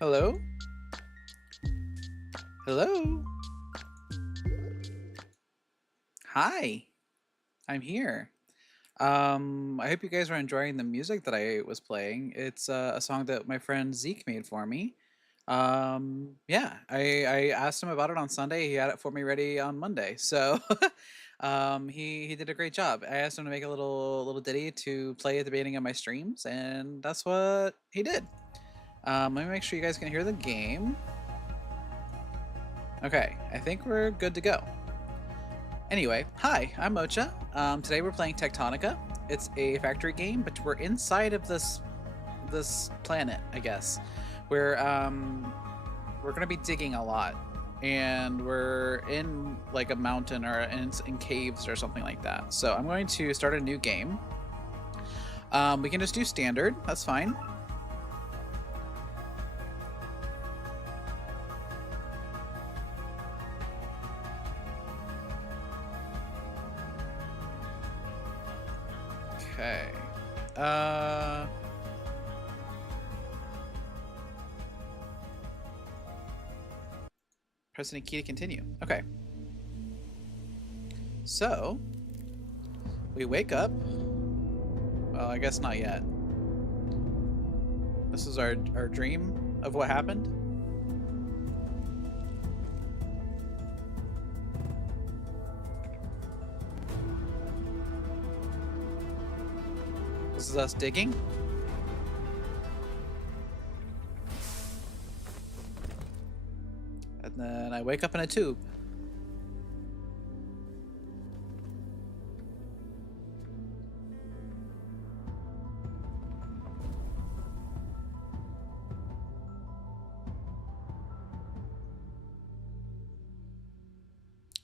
Hello? Hello? Hi, I'm here. I hope you guys are enjoying the music that I was playing. It's a song that my friend Zeke made for me. Yeah, I asked him about it on Sunday. He had it for me ready on Monday. So he did a great job. I asked him to make a little ditty to play at the beginning of my streams, and that's what he did. Let me make sure you guys can hear the game. Okay, I think we're good to go. Anyway, hi, I'm Mocha. Today we're playing Techtonica. It's a factory game, but we're inside of this planet, I guess. We're gonna be digging a lot, and we're in like a mountain or in caves or something like that. So I'm going to start a new game. We can just do standard. That's fine. Okay. Press any key to continue. Okay. So we wake up. Well, I guess not yet. This is our dream of what happened. This is us digging. And then I wake up in a tube.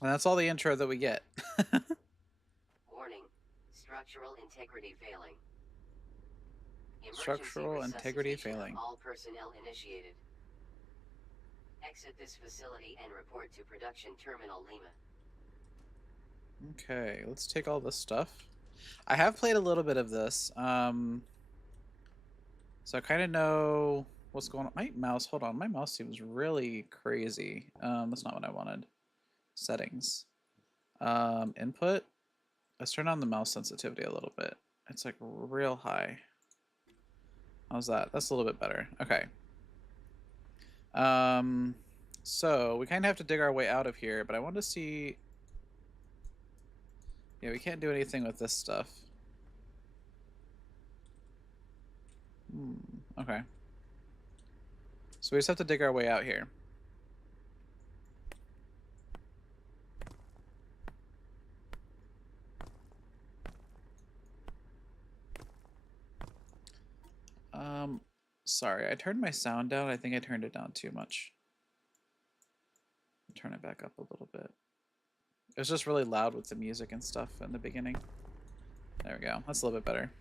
And that's all the intro that we get. Warning. Structural integrity failing. Structural integrity failing. All personnel initiated. Exit this facility and report to Production Terminal Lima. Okay, let's take all this stuff. I have played a little bit of this. So I kind of know what's going on. My mouse, hold on, my mouse seems really crazy. That's not what I wanted. Settings. Input. Let's turn on the mouse sensitivity a little bit. It's like real high. How's that? That's a little bit better. Okay. So we kind of have to dig our way out of here, but I want to see. Yeah, we can't do anything with this stuff. Okay. So we just have to dig our way out here. Sorry, I turned my sound down. I think I turned it down too much. Turn it back up a little bit. It was just really loud with the music and stuff in the beginning. There we go. That's a little bit better.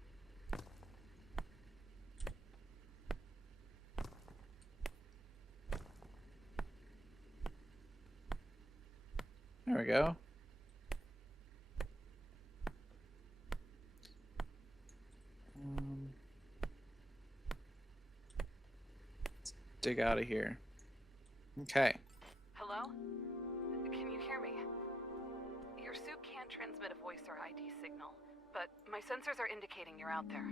There we go. Let's dig out of here. Okay. Hello? Can you hear me? Your suit can't transmit a voice or ID signal, but my sensors are indicating you're out there.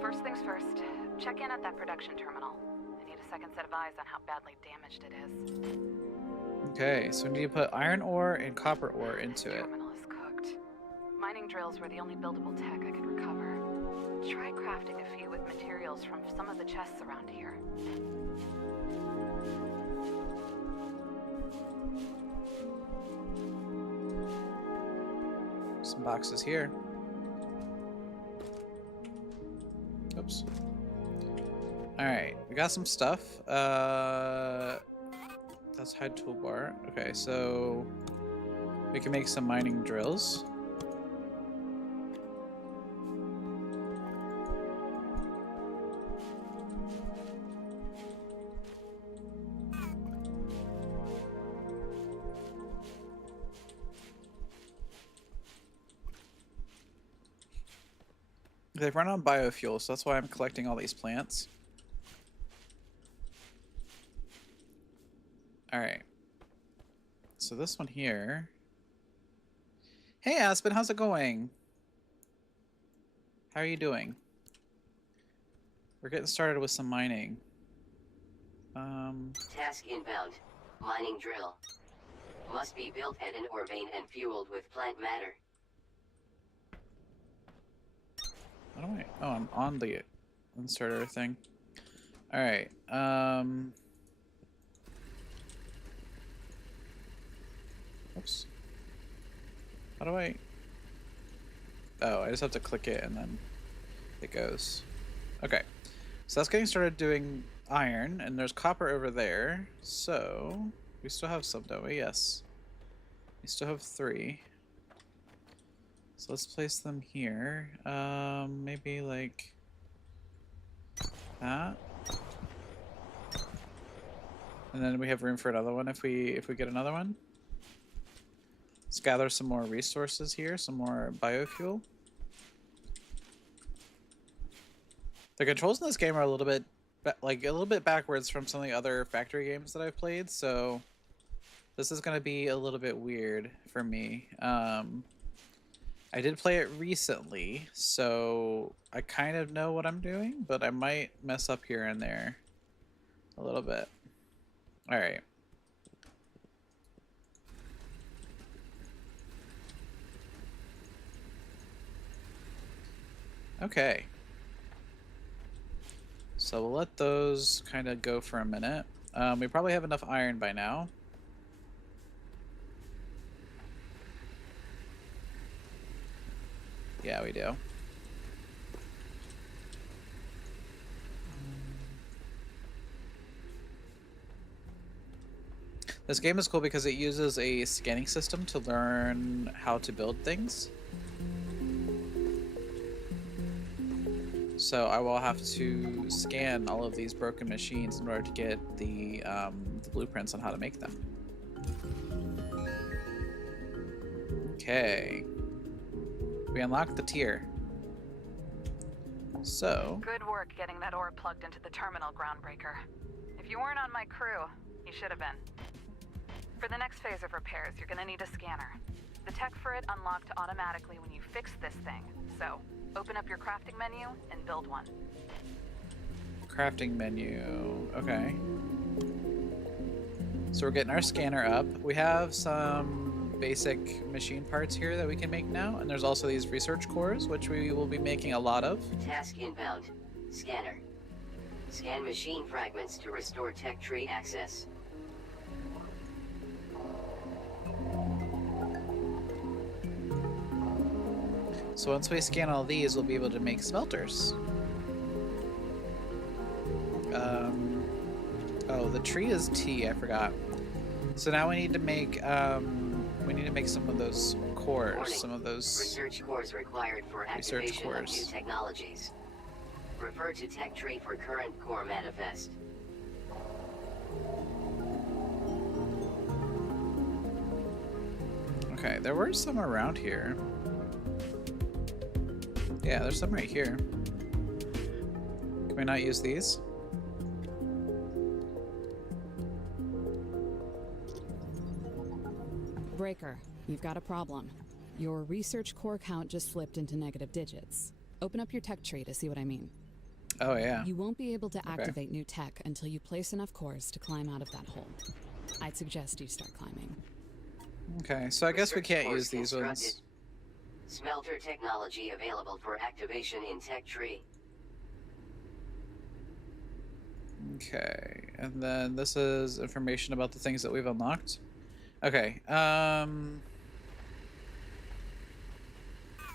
First things first, check in at that production terminal. I need a second set of eyes on how badly damaged it is. Okay, so we need to put iron ore and copper ore into it. The terminal is cooked. Mining drills were the only buildable tech I could recover. Try crafting a few with materials from some of the chests around here. Some boxes here. Oops. Alright, we got some stuff. That's hide toolbar. Okay, so we can make some mining drills. They've run on biofuel, so that's why I'm collecting all these plants. Alright. So this one here... Hey Aspen, how's it going? How are you doing? We're getting started with some mining. Task inbound. Mining drill. Must be built at an ore vein and fueled with plant matter. How do I... Oh, I'm on the inserter thing. Alright, oops. How do I... Oh, I just have to click it and then it goes. Okay, so that's getting started doing iron, and there's copper over there. So, we still have some, don't we? Yes. We still have 3. So let's place them here. Maybe like that. And then we have room for another one if we get another one. Let's gather some more resources here, some more biofuel. The controls in this game are a little bit backwards from some of the other factory games that I've played, so this is going to be a little bit weird for me. I did play it recently, so I kind of know what I'm doing, but I might mess up here and there a little bit. All right. Okay. So we'll let those kind of go for a minute. We probably have enough iron by now. Yeah, we do. This game is cool because it uses a scanning system to learn how to build things. So I will have to scan all of these broken machines in order to get the blueprints on how to make them. Okay. We unlocked the tier. So... Good work getting that ore plugged into the terminal, Groundbreaker. If you weren't on my crew, you should have been. For the next phase of repairs, you're gonna need a scanner. The tech for it unlocked automatically when you fix this thing, so open up your crafting menu and build one. Crafting menu. Okay. So we're getting our scanner up. We have some basic machine parts here that we can make now, and there's also these research cores, which we will be making a lot of. Task inbound. Scanner. Scan machine fragments to restore tech tree access. So once we scan all these, we'll be able to make smelters. Oh, the tree is T, I forgot. So now we need to make some of those cores, Warning. some of those Research cores required for activation of new technologies. Refer to tech tree for current core manifest. Okay, there were some around here. Yeah, there's some right here. Can we not use these? Breaker, you've got a problem. Your research core count just slipped into negative digits. Open up your tech tree to see what I mean. Oh, yeah. You won't be able to activate new tech until you place enough cores to climb out of that hole. I'd suggest you start climbing. Okay, so I guess we Research can't cores use these ones. constructed. Smelter technology available for activation in tech tree. Okay, and then this is information about the things that we've unlocked. Okay,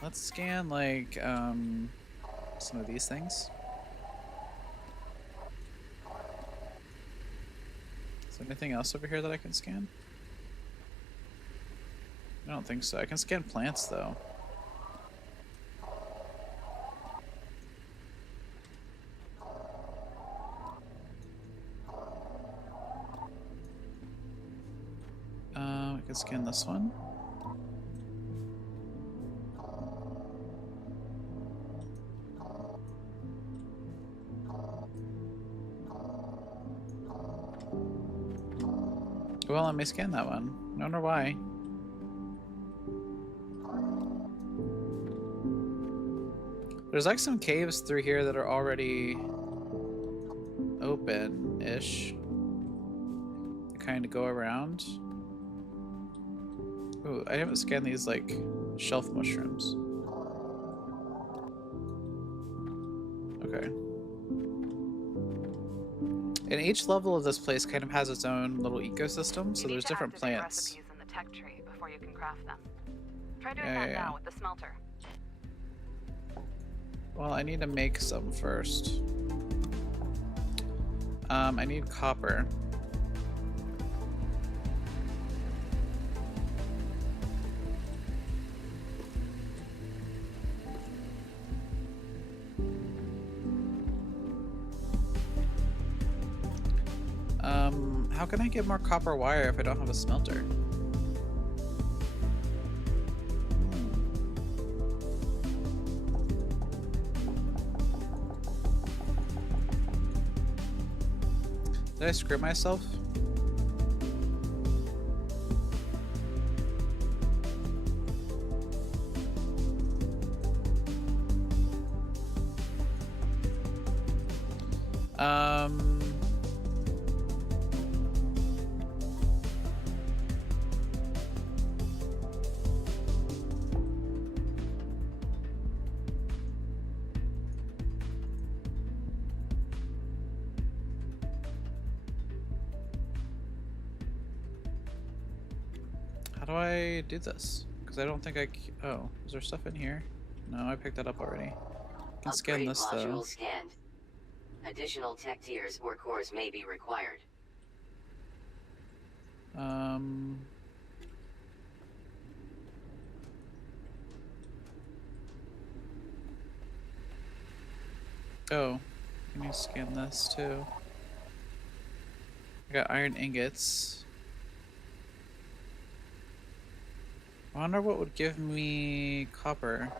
let's scan, like, some of these things. Is there anything else over here that I can scan? I don't think so. I can scan plants, though. I can scan this one. let me scan that one. I wonder why. There's like some caves through here that are already open-ish. Kind of go around. Ooh, I haven't scanned these like shelf mushrooms. Okay. And each level of this place kind of has its own little ecosystem, so there's different plants. Recipes in the tech tree before you can craft them. Try doing Yeah, that yeah. now with the smelter. Well, I need to make some first. I need copper. How can I get more copper wire if I don't have a smelter? Did I screw myself? How do I do this? Because I don't think oh, is there stuff in here? No, I picked that up already. I can scan Upgrade this module though. scanned. Additional tech tiers or cores may be required. Oh, let me scan this too. I got iron ingots. I wonder what would give me copper.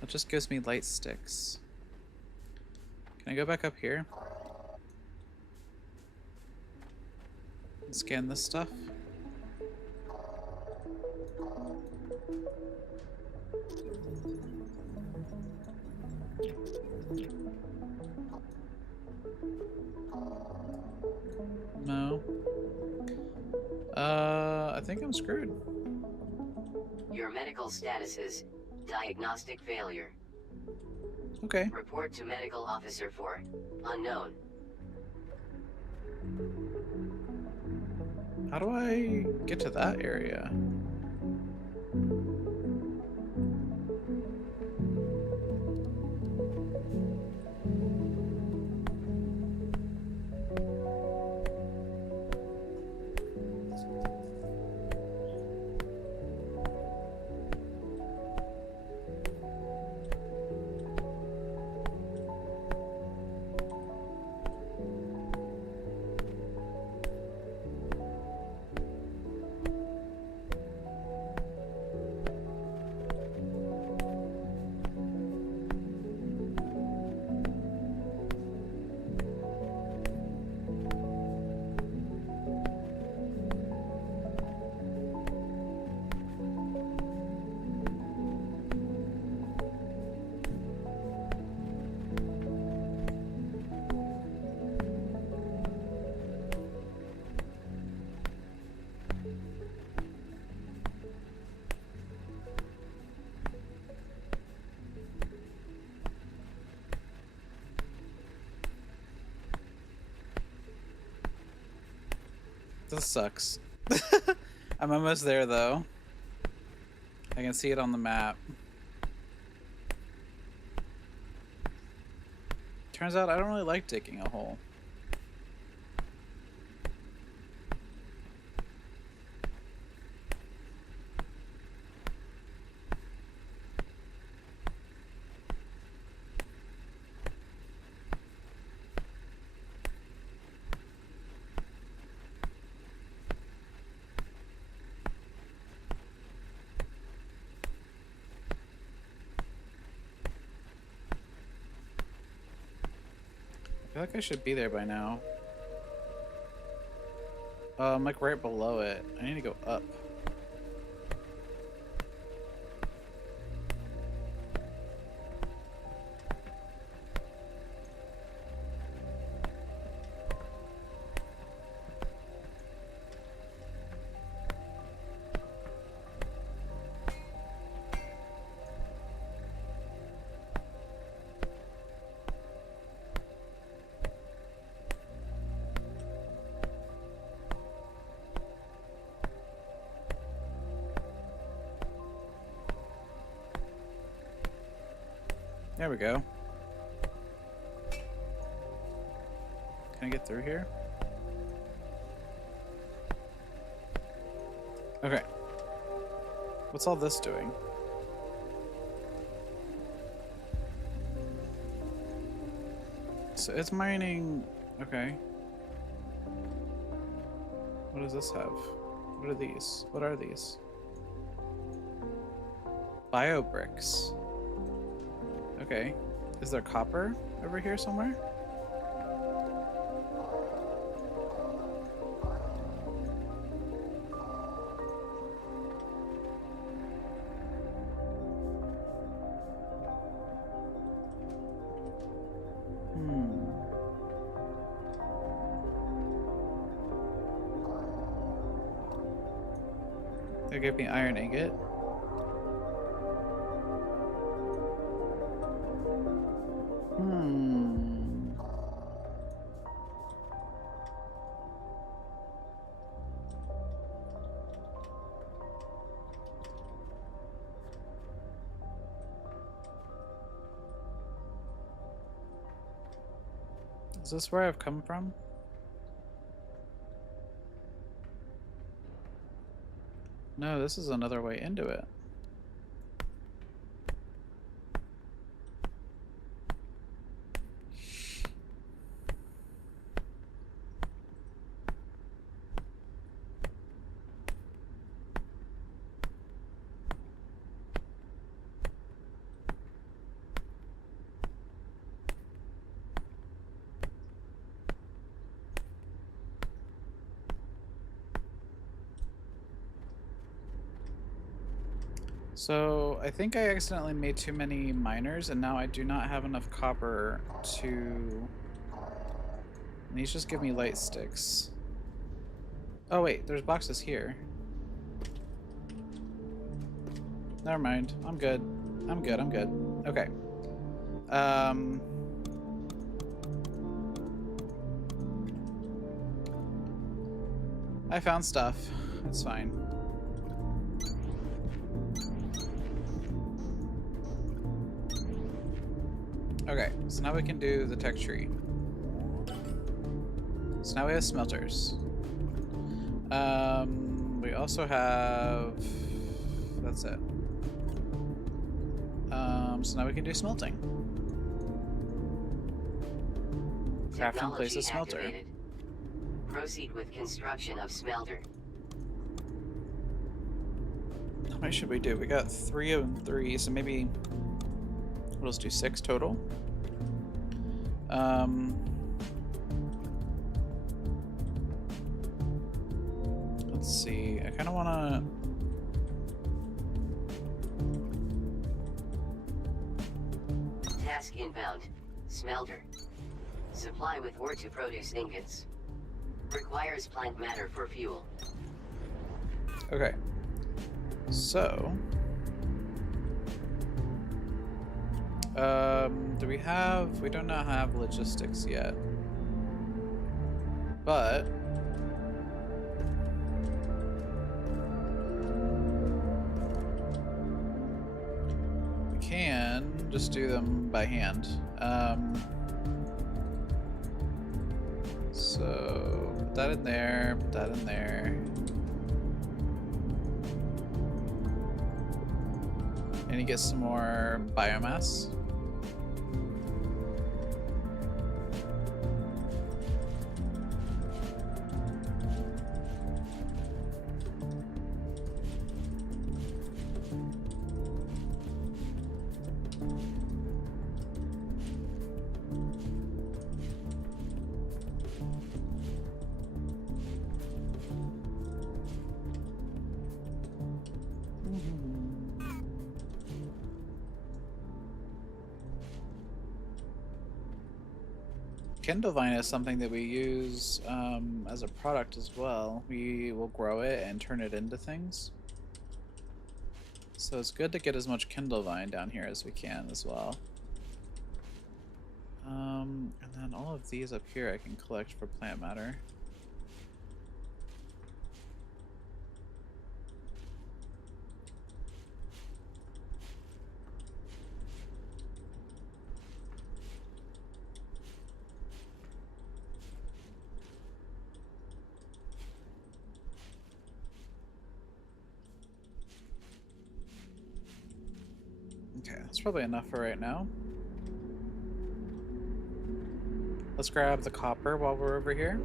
That just gives me light sticks. Can I go back up here? And scan this stuff? No. I think I'm screwed. Your medical status is diagnostic failure. Okay. Report to medical officer for unknown. How do I get to that area? This sucks. I'm almost there though. I can see it on the map. Turns out I don't really like digging a hole. I feel like I should be there by now. I'm like right below it. I need to go up. There we go. Can I get through here? Okay. What's all this doing? So it's mining. Okay. What does this have? What are these? What are these? Bio bricks. Okay. Is there copper over here somewhere? They gave me iron ingot. Is this where I've come from? No, this is another way into it. So I think I accidentally made too many miners and now I do not have enough copper to... And these just give me light sticks. Oh wait, there's boxes here. Never mind. I'm good. I'm good. I'm good. Okay. I found stuff. It's fine. Okay, so now we can do the tech tree. So now we have smelters. We also have... That's it. So now we can do smelting. Craft and place a smelter. Activated. Proceed with construction of smelter. How many should we do? We got 3 and 3, so maybe we'll just do 6 total. Let's see. I kind of want to... Task inbound. Smelter. Supply with ore to produce ingots. Requires plant matter for fuel. Okay. So... do we have... We do not have logistics yet. But... we can just do them by hand. So... put that in there, put that in there. And you get some more biomass. Kindle vine is something that we use as a product as well. We will grow it and turn it into things. So it's good to get as much Kindle vine down here as we can as well. And then all of these up here I can collect for plant matter. Okay, that's probably enough for right now. Let's grab the copper while we're over here.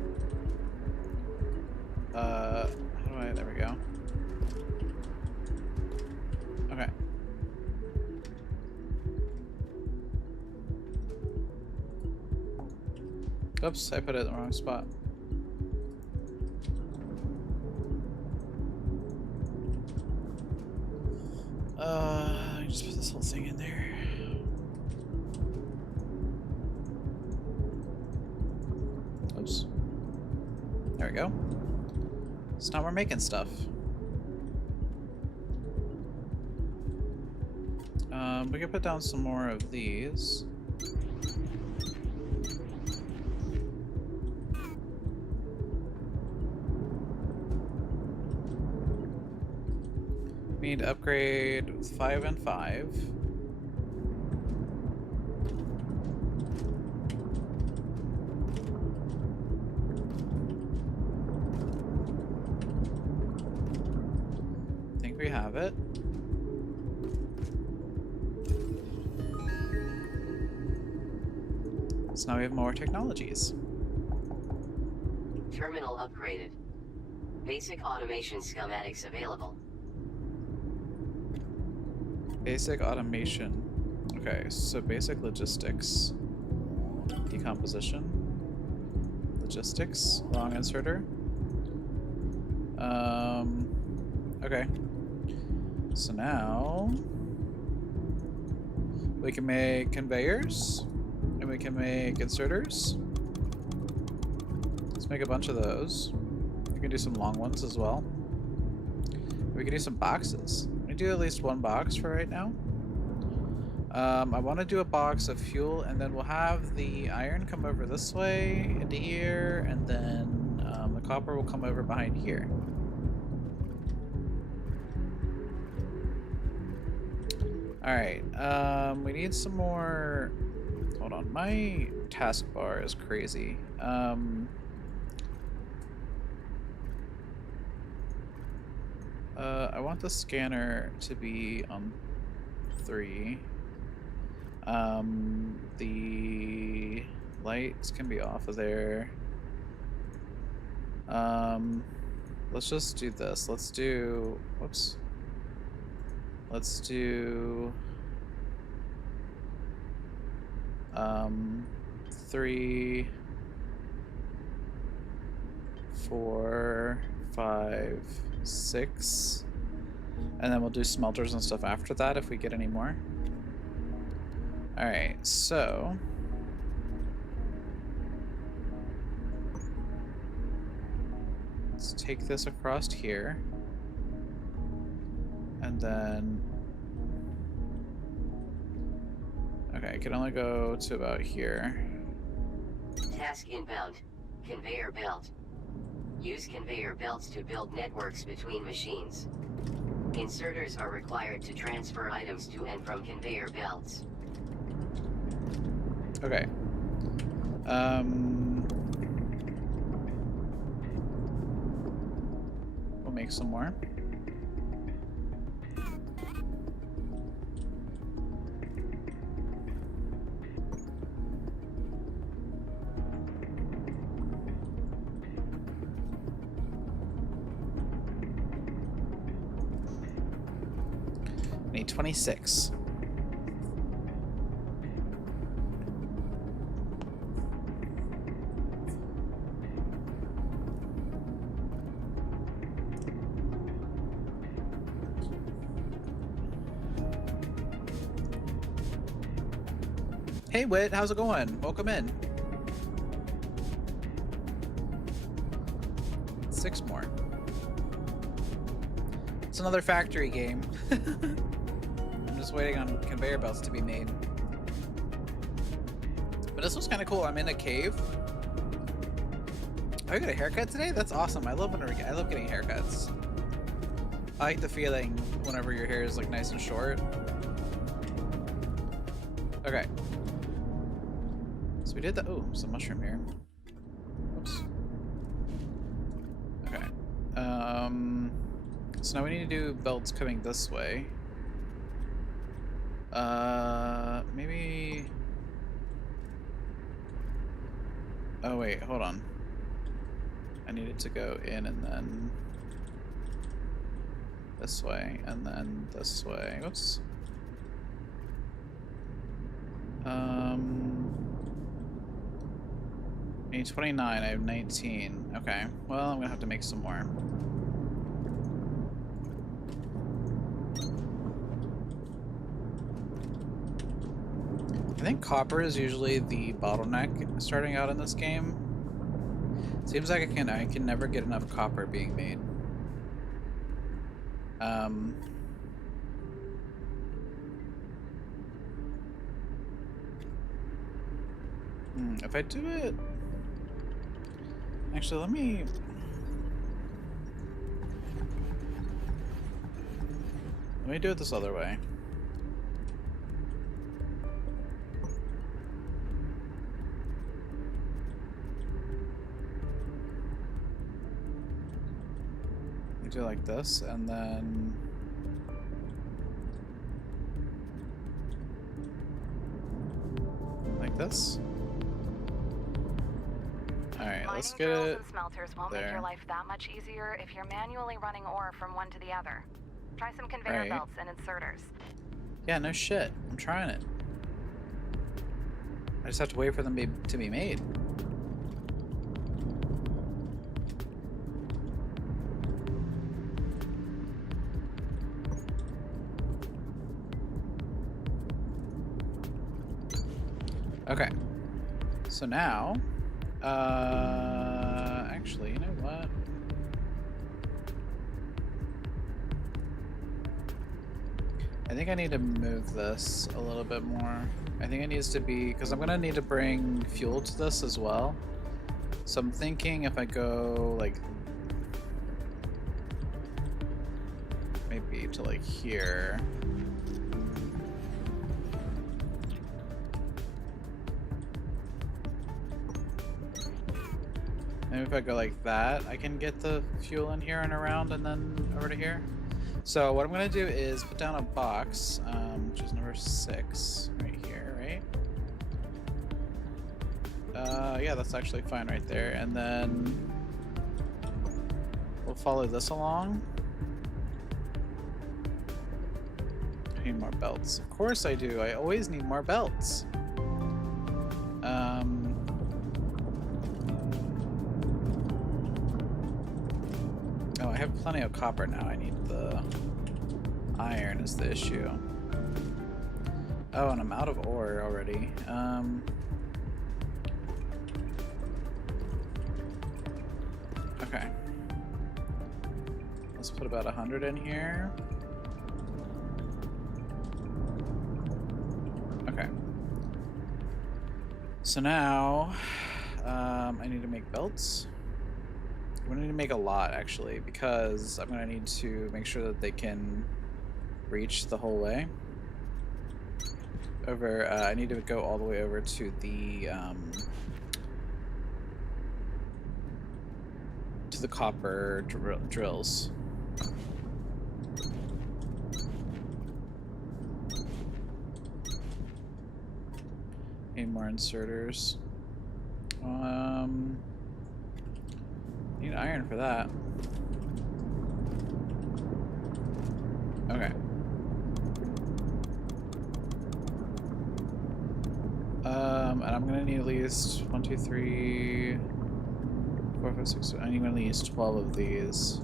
How do I... There we go. Okay. Oops, I put it in the wrong spot. I just put this whole thing in there. Oops. There we go. So now we're making stuff. We can put down some more of these. We need to upgrade 5 and 5. I think we have it. So now we have more technologies. Terminal upgraded. Basic automation schematics available. Basic automation. Okay, so basic logistics. Decomposition. Logistics. Long inserter. Okay. So now we can make conveyors and we can make inserters. Let's make a bunch of those. We can do some long ones as well. We can do some boxes. We do at least one box for right now. I want to do a box of fuel, and then we'll have the iron come over this way into here, and then the copper will come over behind here. Alright, we need some more... Hold on, my taskbar is crazy. I want the scanner to be on 3. The lights can be off of there. Let's just do this. Let's do... Whoops. Let's do... 3, 4, 5, 6, and then we'll do smelters and stuff after that if we get any more. Alright, so let's take this across here, and then okay, I can only go to about here. Task inbound. Conveyor belt. Use conveyor belts to build networks between machines. Inserters are required to transfer items to and from conveyor belts. Okay. We'll make some more. Need 26. Hey Wit, how's it going? Welcome in. fix more. It's another factory game. I'm just waiting on conveyor belts to be made. But this was kind of cool. I'm in a cave. Oh, you got a haircut today? That's awesome. I love getting haircuts. I like the feeling whenever your hair is like nice and short. Okay. So we did the some mushroom here. Oops. Okay. So now we need to do belts coming this way. Maybe. Oh wait, hold on. I needed to go in and then this way and then this way. Whoops. I need 29, I have 19. Okay, well, I'm gonna have to make some more. I think copper is usually the bottleneck starting out in this game. Seems like I can never get enough copper being made. If I do it... Actually, let me do it this other way. We do it like this, and then like this. Alright, let's get it and smelters won't there. make your life that much easier if you're manually running ore from one to the other. Try some conveyor belts and inserters. Yeah, no shit. I'm trying it. I just have to wait for them to be made. Okay. So now, actually, you know what? I think I need to move this a little bit more. I think it needs to be, because I'm gonna need to bring fuel to this as well. So I'm thinking if I go like, maybe to like here. Maybe if I go like that, I can get the fuel in here and around and then over to here. So what I'm gonna do is put down a box, which is number 6, right here, right? Yeah, that's actually fine right there. And then we'll follow this along. I need more belts. Of course I do. I always need more belts. Oh, I have plenty of copper now. I need the iron is the issue. Oh, and I'm out of ore already. Okay. Let's put about 100 in here. Okay. So now, I need to make belts. I'm gonna need to make a lot actually, because I'm gonna need to make sure that they can reach the whole way. Over, I need to go all the way over to the copper drills. Need more inserters. Need iron for that. Okay. And I'm gonna need at least 1, 2, 3, 4, 5, 6. I need at least 12 of these.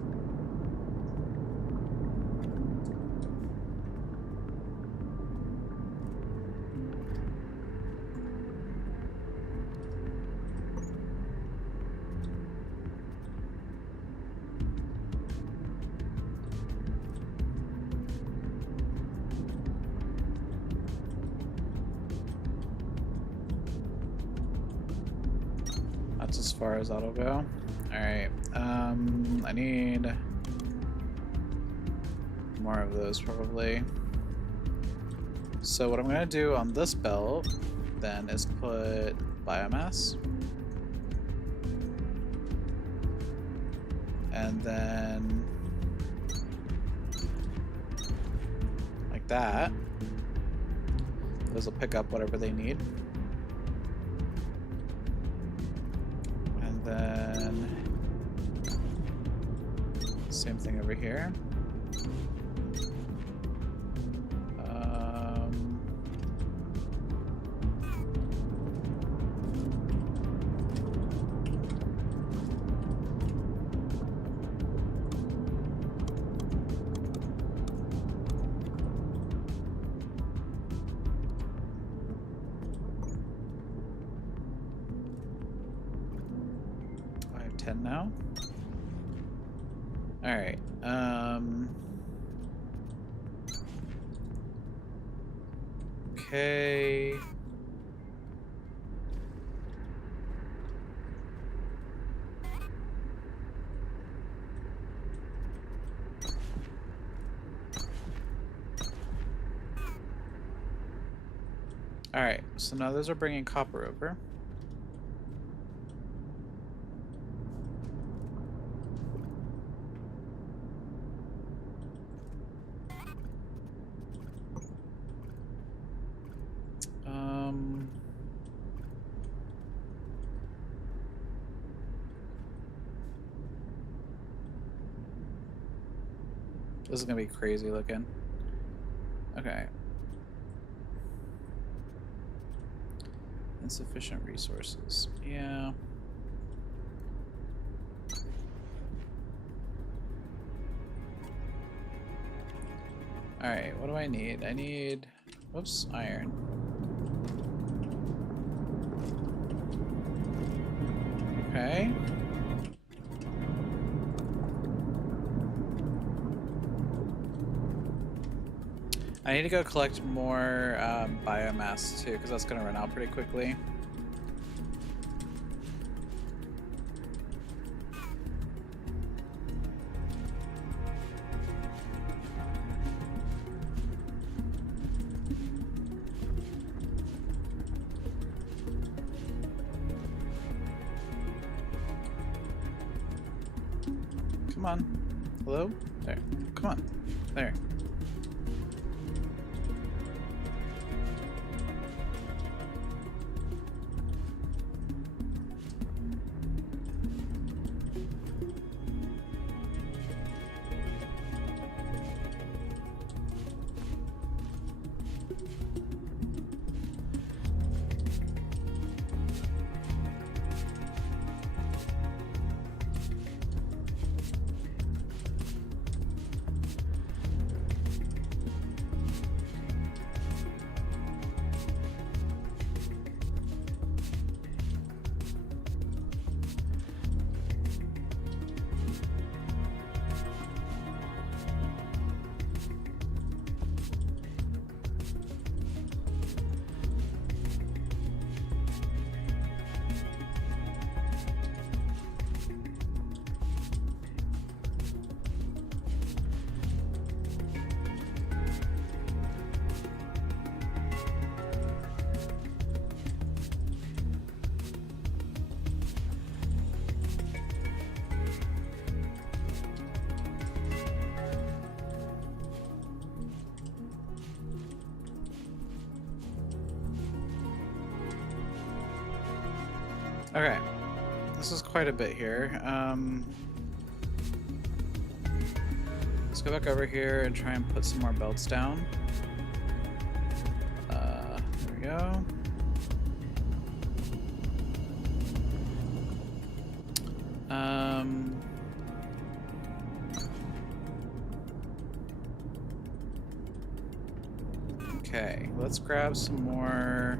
That's as far as that'll go. Alright. I need more of those probably. So what I'm gonna do on this belt then is put biomass. And then like that. Those will pick up whatever they need. And then same thing over here. I have 10 now. All right. Okay. All right. So now those are bringing copper over. This is gonna be crazy looking. Okay. Insufficient resources. Yeah. Alright, what do I need? I need... Whoops, iron. Okay. I need to go collect more biomass too, because that's going to run out pretty quickly. Come on. Hello? There. Come on. There. Okay. This is quite a bit here. Let's go back over here and try and put some more belts down. There we go. Okay, let's grab some more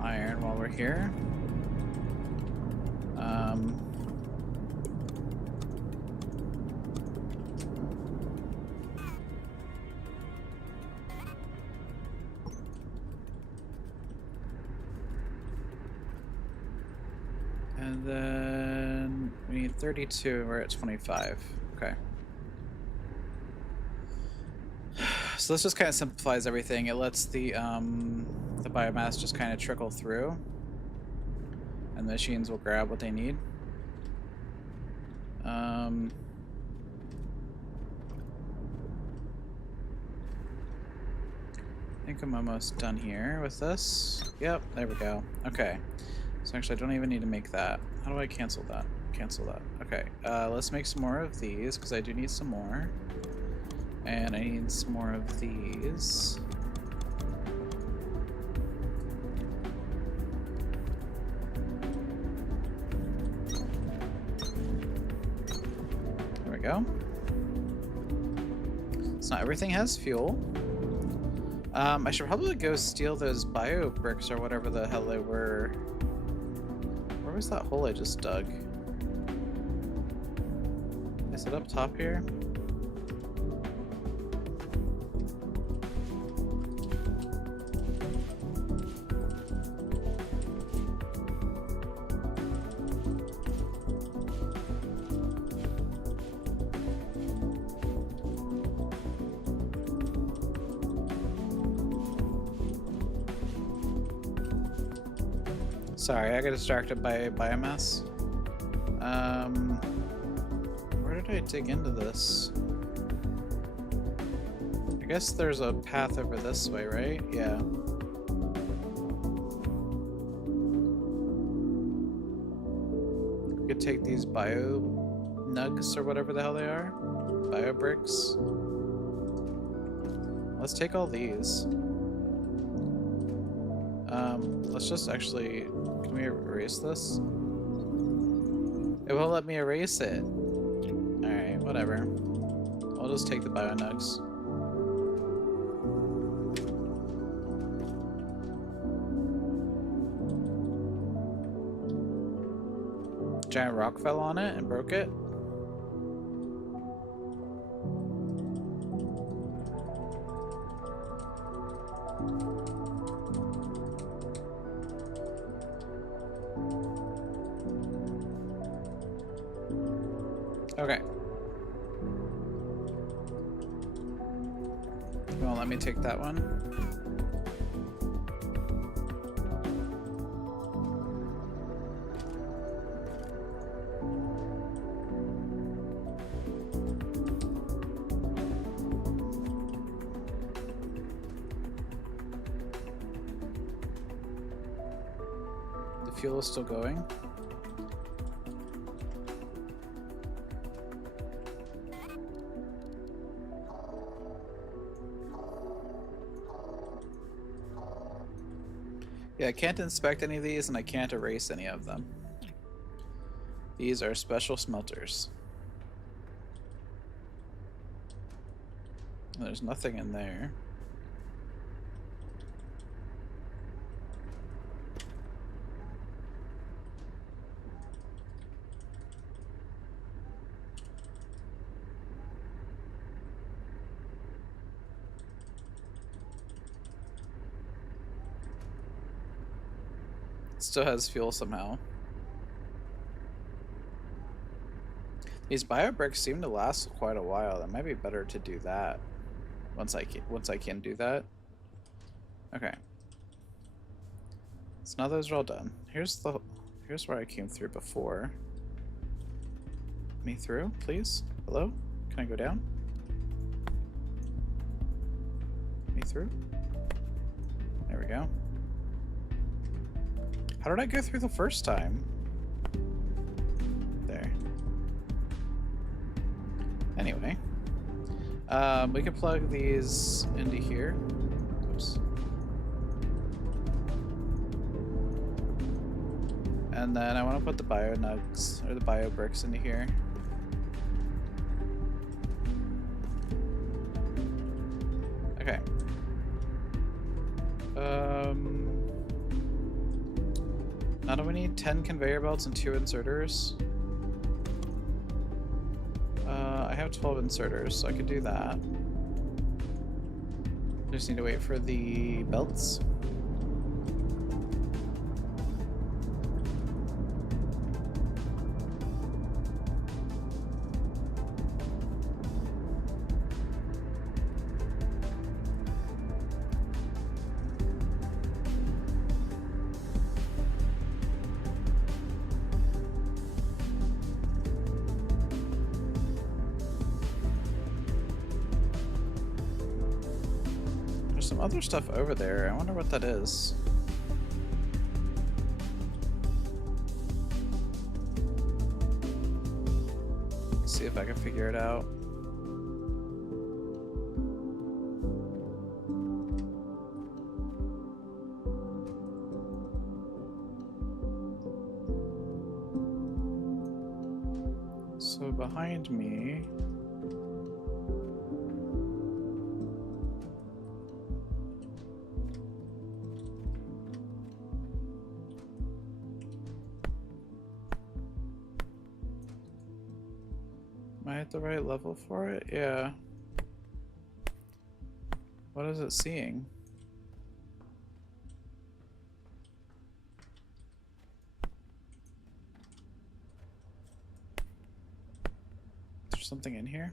iron while we're here. And then we need 32, we're at 25. Okay. So this just kind of simplifies everything. It lets the biomass just kind of trickle through, and the machines will grab what they need. I think I'm almost done here with this. Yep, there we go. Okay. So actually, I don't even need to make that. How do I cancel that? Cancel that. Okay, let's make some more of these, because I do need some more. And I need some more of these. There we go. So now everything has fuel. I should probably go steal those bio bricks or whatever the hell they were. Where was that hole I just dug? Is it up top here? Sorry, I got distracted by biomass. Where did I dig into this? I guess there's a path over this way, right? Yeah. We could take these bio nugs or whatever the hell they are. Bio bricks. Let's take all these. Let's just actually... Can we erase this? It won't let me erase it. Alright, whatever. I'll just take the bio nugs. Giant rock fell on it and broke it. Okay. Well, let me take that one. The fuel is still going. Yeah, I can't inspect any of these, and I can't erase any of them. These are special smelters. There's nothing in there. Still has fuel somehow. These bio bricks seem to last quite a while. That might be better to do that once I can do that. Okay. So now those are all done. Here's where I came through before. Me through, please. Hello? Can I go down? Me through? There we go. How did I go through the first time? There. Anyway. We can plug these into here. Oops. And then I want to put the bio nugs, or the bio bricks into here. Okay. Now do we need 10 conveyor belts and 2 inserters? I have 12 inserters, so I could do that. Just need to wait for the belts. some other stuff over there. I wonder what that is. See if I can figure it out. So behind me, am I at the right level for it? Yeah. What is it seeing? Is there something in here?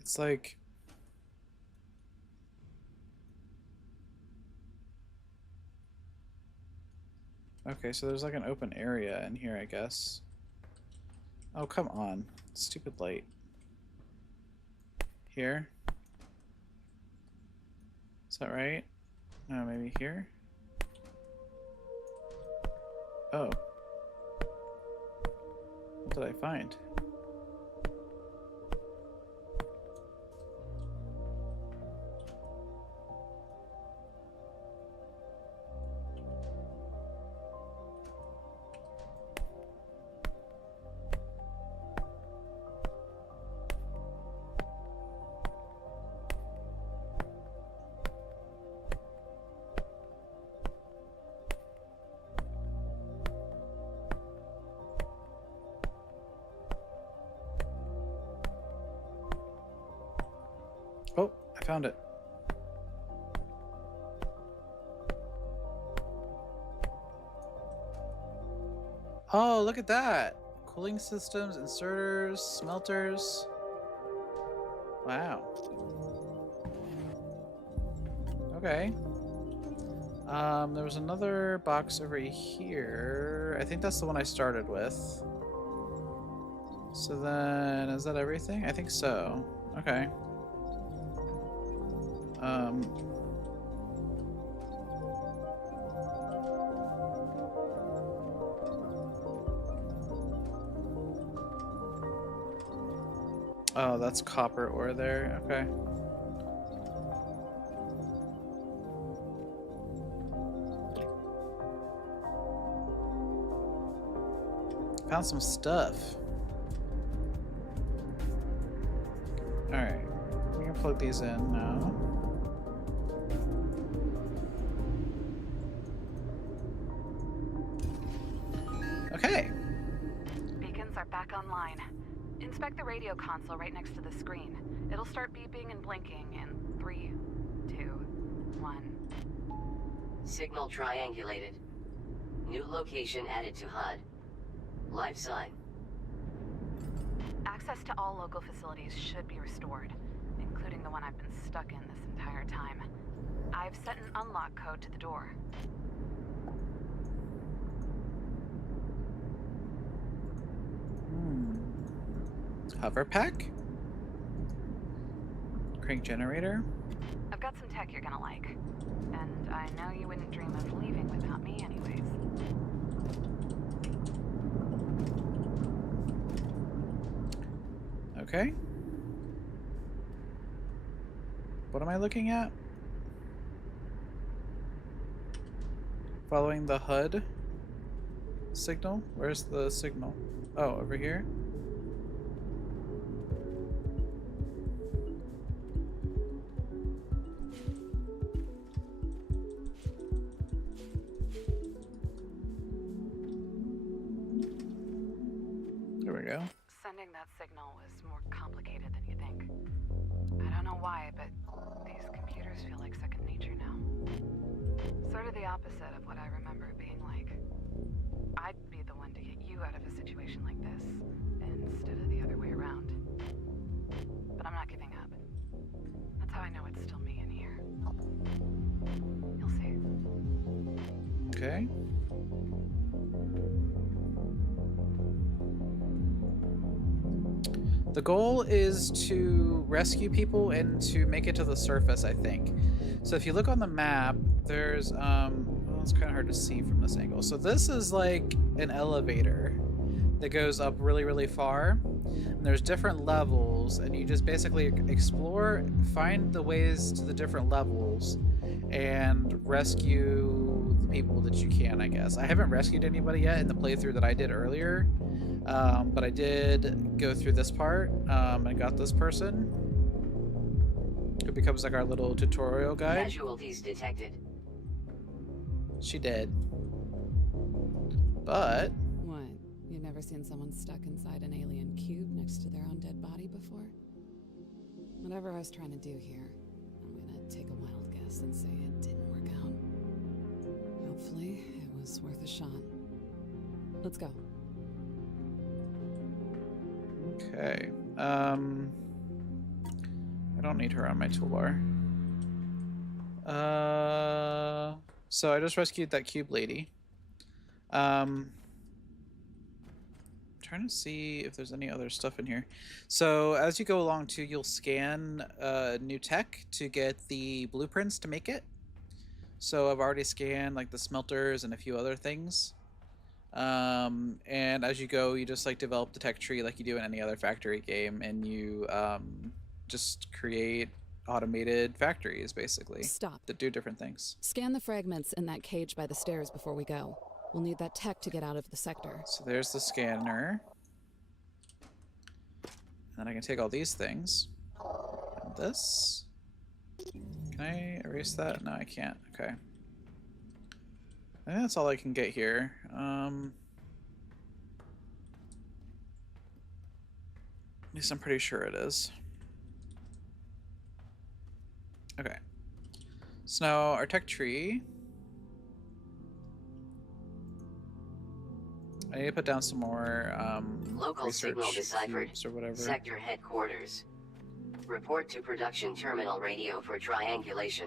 It's like... Okay, so there's like an open area in here, I guess. Oh, come on. Stupid light. Here? Is that right? No, maybe here? Oh. What did I find? Oh, I found it. Oh, look at that. Cooling systems, inserters, smelters. Wow. Okay. There was another box over here. I think that's the one I started with. So then, is that everything? I think so. Okay. Oh, that's copper ore there. Okay. Found some stuff. Alright. We can plug these in now. Okay. Beacons are back online. Inspect the radio console right next to the screen. It'll start beeping and blinking in 3, 2, 1. Signal triangulated. New location added to HUD. Life sign. Access to all local facilities should be restored, including the one I've been stuck in this entire time. I've set an unlock code to the door. Hover pack? Crank generator? I've got some tech you're gonna like. And I know you wouldn't dream of leaving without me anyways. Okay. What am I looking at? Following the HUD signal? Where's the signal? Oh, over here? There we go. Sending that signal was more complicated than you think. I don't know why, but these computers feel like second nature now. Sort of the opposite of what I remember it being like. I'd be the one to get you out of a situation like this, instead of the other way around. But I'm not giving up. That's how I know it's still me in here. You'll see. Okay. The goal is to rescue people and to make it to the surface, I think. So if you look on the map, there's well, it's kind of hard to see from this angle. So this is like an elevator that goes up really, really far. And there's different levels, and you just basically explore, find the ways to the different levels, and rescue the people that you can, I guess. I haven't rescued anybody yet in the playthrough that I did earlier, but I did go through this part and got this person, who becomes like our little tutorial guide. Casualties detected. She did. But What? You've never seen someone stuck inside an alien cube next to their own dead body before? Whatever I was trying to do here, I'm gonna take a wild guess and say it didn't work out. Hopefully, it was worth a shot. Let's go. okay. I don't need her on my toolbar. So I just rescued that cube lady. Trying to see if there's any other stuff in here. So as you go along too, you'll scan new tech to get the blueprints to make it. So I've already scanned like the smelters and a few other things. And as you go, you just like develop the tech tree like you do in any other factory game, and you just create automated factories basically. Stop. That do different things. Scan the fragments in that cage by the stairs before we go. We'll need that tech to get out of the sector. So there's the scanner. And then I can take all these things. And this. Can I erase that? No, I can't. Okay. I think that's all I can get here. At least I'm pretty sure it is. Okay. So now our tech tree. I need to put down some more Local signal research deciphered. cubes or whatever. Sector headquarters. Report to production terminal radio for triangulation.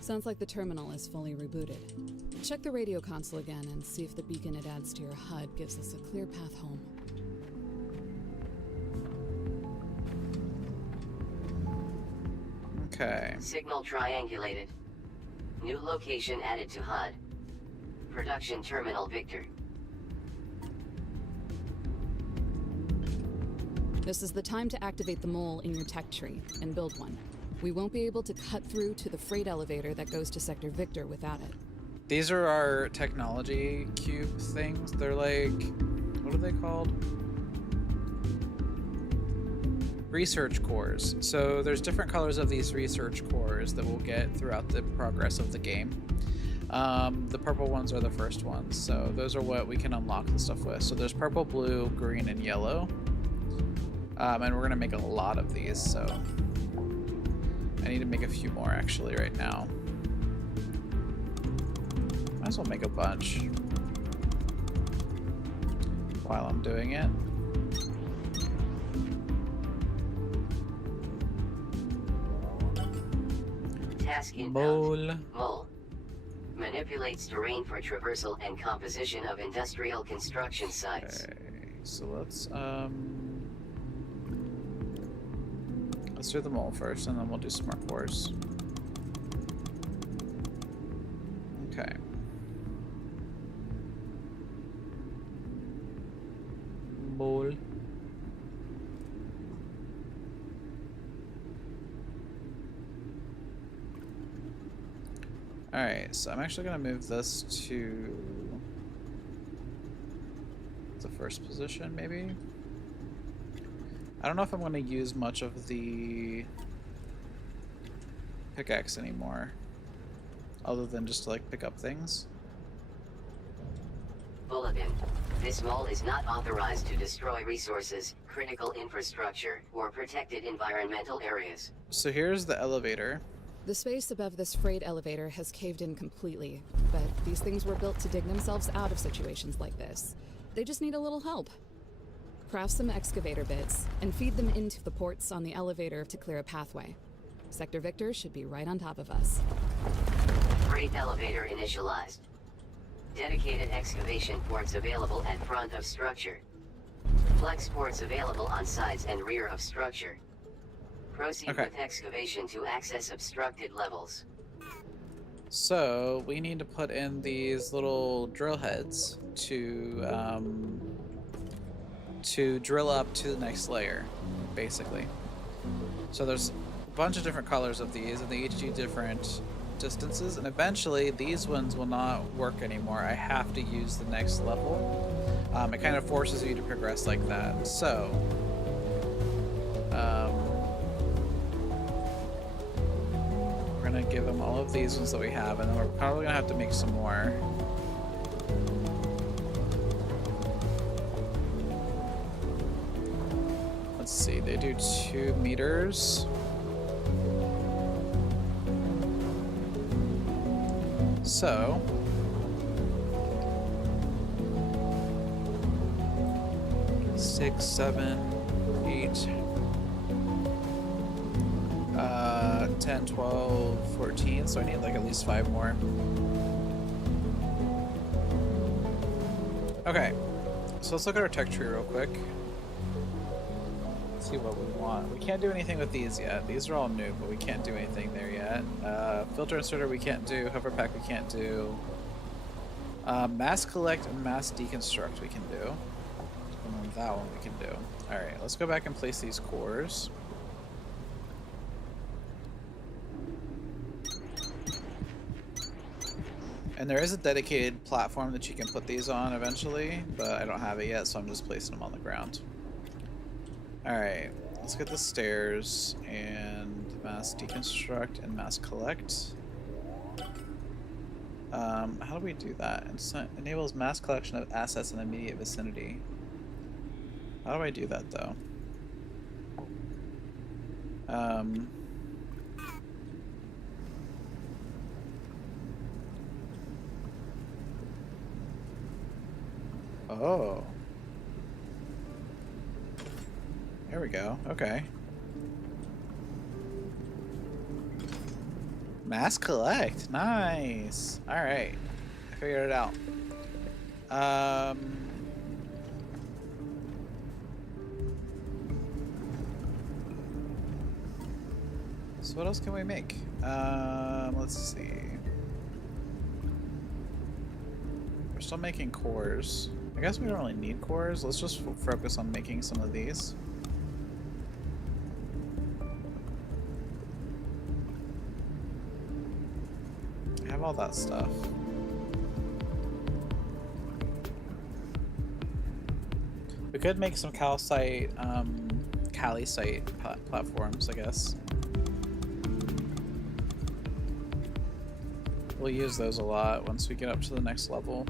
Sounds like the terminal is fully rebooted. Check the radio console again and see if the beacon it adds to your HUD gives us a clear path home. Okay. Signal triangulated. New location added to HUD. Production terminal Victor. This is the time to activate the mole in your tech tree and build one. We won't be able to cut through to the freight elevator that goes to Sector Victor without it. These are our technology cube things. They're like, what are they called? Research cores. So there's different colors of these research cores that we'll get throughout the progress of the game. The purple ones are the first ones, so those are what we can unlock the stuff with. So there's purple, blue, green, and yellow. And we're gonna make a lot of these, so I need to make a few more actually right now. Might as well make a bunch while I'm doing it. Task inbound. Mole. Manipulates terrain for traversal and composition of industrial construction sites. Okay, so let's do the mole first, and then we'll do smart cores. Okay. Mole. Alright, so I'm actually going to move this to the first position, maybe? I don't know if I'm going to use much of the pickaxe anymore, other than just to, like, pick up things. Bulletin. This mole is not authorized to destroy resources, critical infrastructure, or protected environmental areas. So here's the elevator. The space above this freight elevator has caved in completely, but these things were built to dig themselves out of situations like this. They just need a little help. Craft some excavator bits and feed them into the ports on the elevator to clear a pathway. Sector Victor should be right on top of us. Freight elevator initialized. Dedicated excavation ports available at front of structure. Flex ports available on sides and rear of structure. Proceed Okay. with excavation to access obstructed levels. So we need to put in these little drill heads to drill up to the next layer, basically. So there's a bunch of different colors of these, and they each do different distances, and eventually these ones will not work anymore. I have to use the next level. It kind of forces you to progress like that. So we're gonna give them all of these ones that we have, and then we're probably gonna have to make some more. Let's see, they do 2 meters. So 6, 7, 8, 10, 12, 14. So I need like at least 5 more. Okay, so let's look at our tech tree real quick. See what we want. We can't do anything with these yet. These are all new, but we can't do anything there yet. Filter inserter we can't do. Hover pack we can't do. Mass collect and mass deconstruct we can do. And then that one we can do. Alright, let's go back and place these cores. And there is a dedicated platform that you can put these on eventually, but I don't have it yet, so I'm just placing them on the ground. Alright, let's get the stairs and mass deconstruct and mass collect. How do we do that? It enables mass collection of assets in the immediate vicinity. How do I do that though? Oh. There we go. Okay. Mass collect. Nice. All right. I figured it out. So what else can we make? Let's see. We're still making cores. I guess we don't really need cores. Let's just focus on making some of these. I have all that stuff. We could make some calcite, calisite platforms, I guess. We'll use those a lot once we get up to the next level.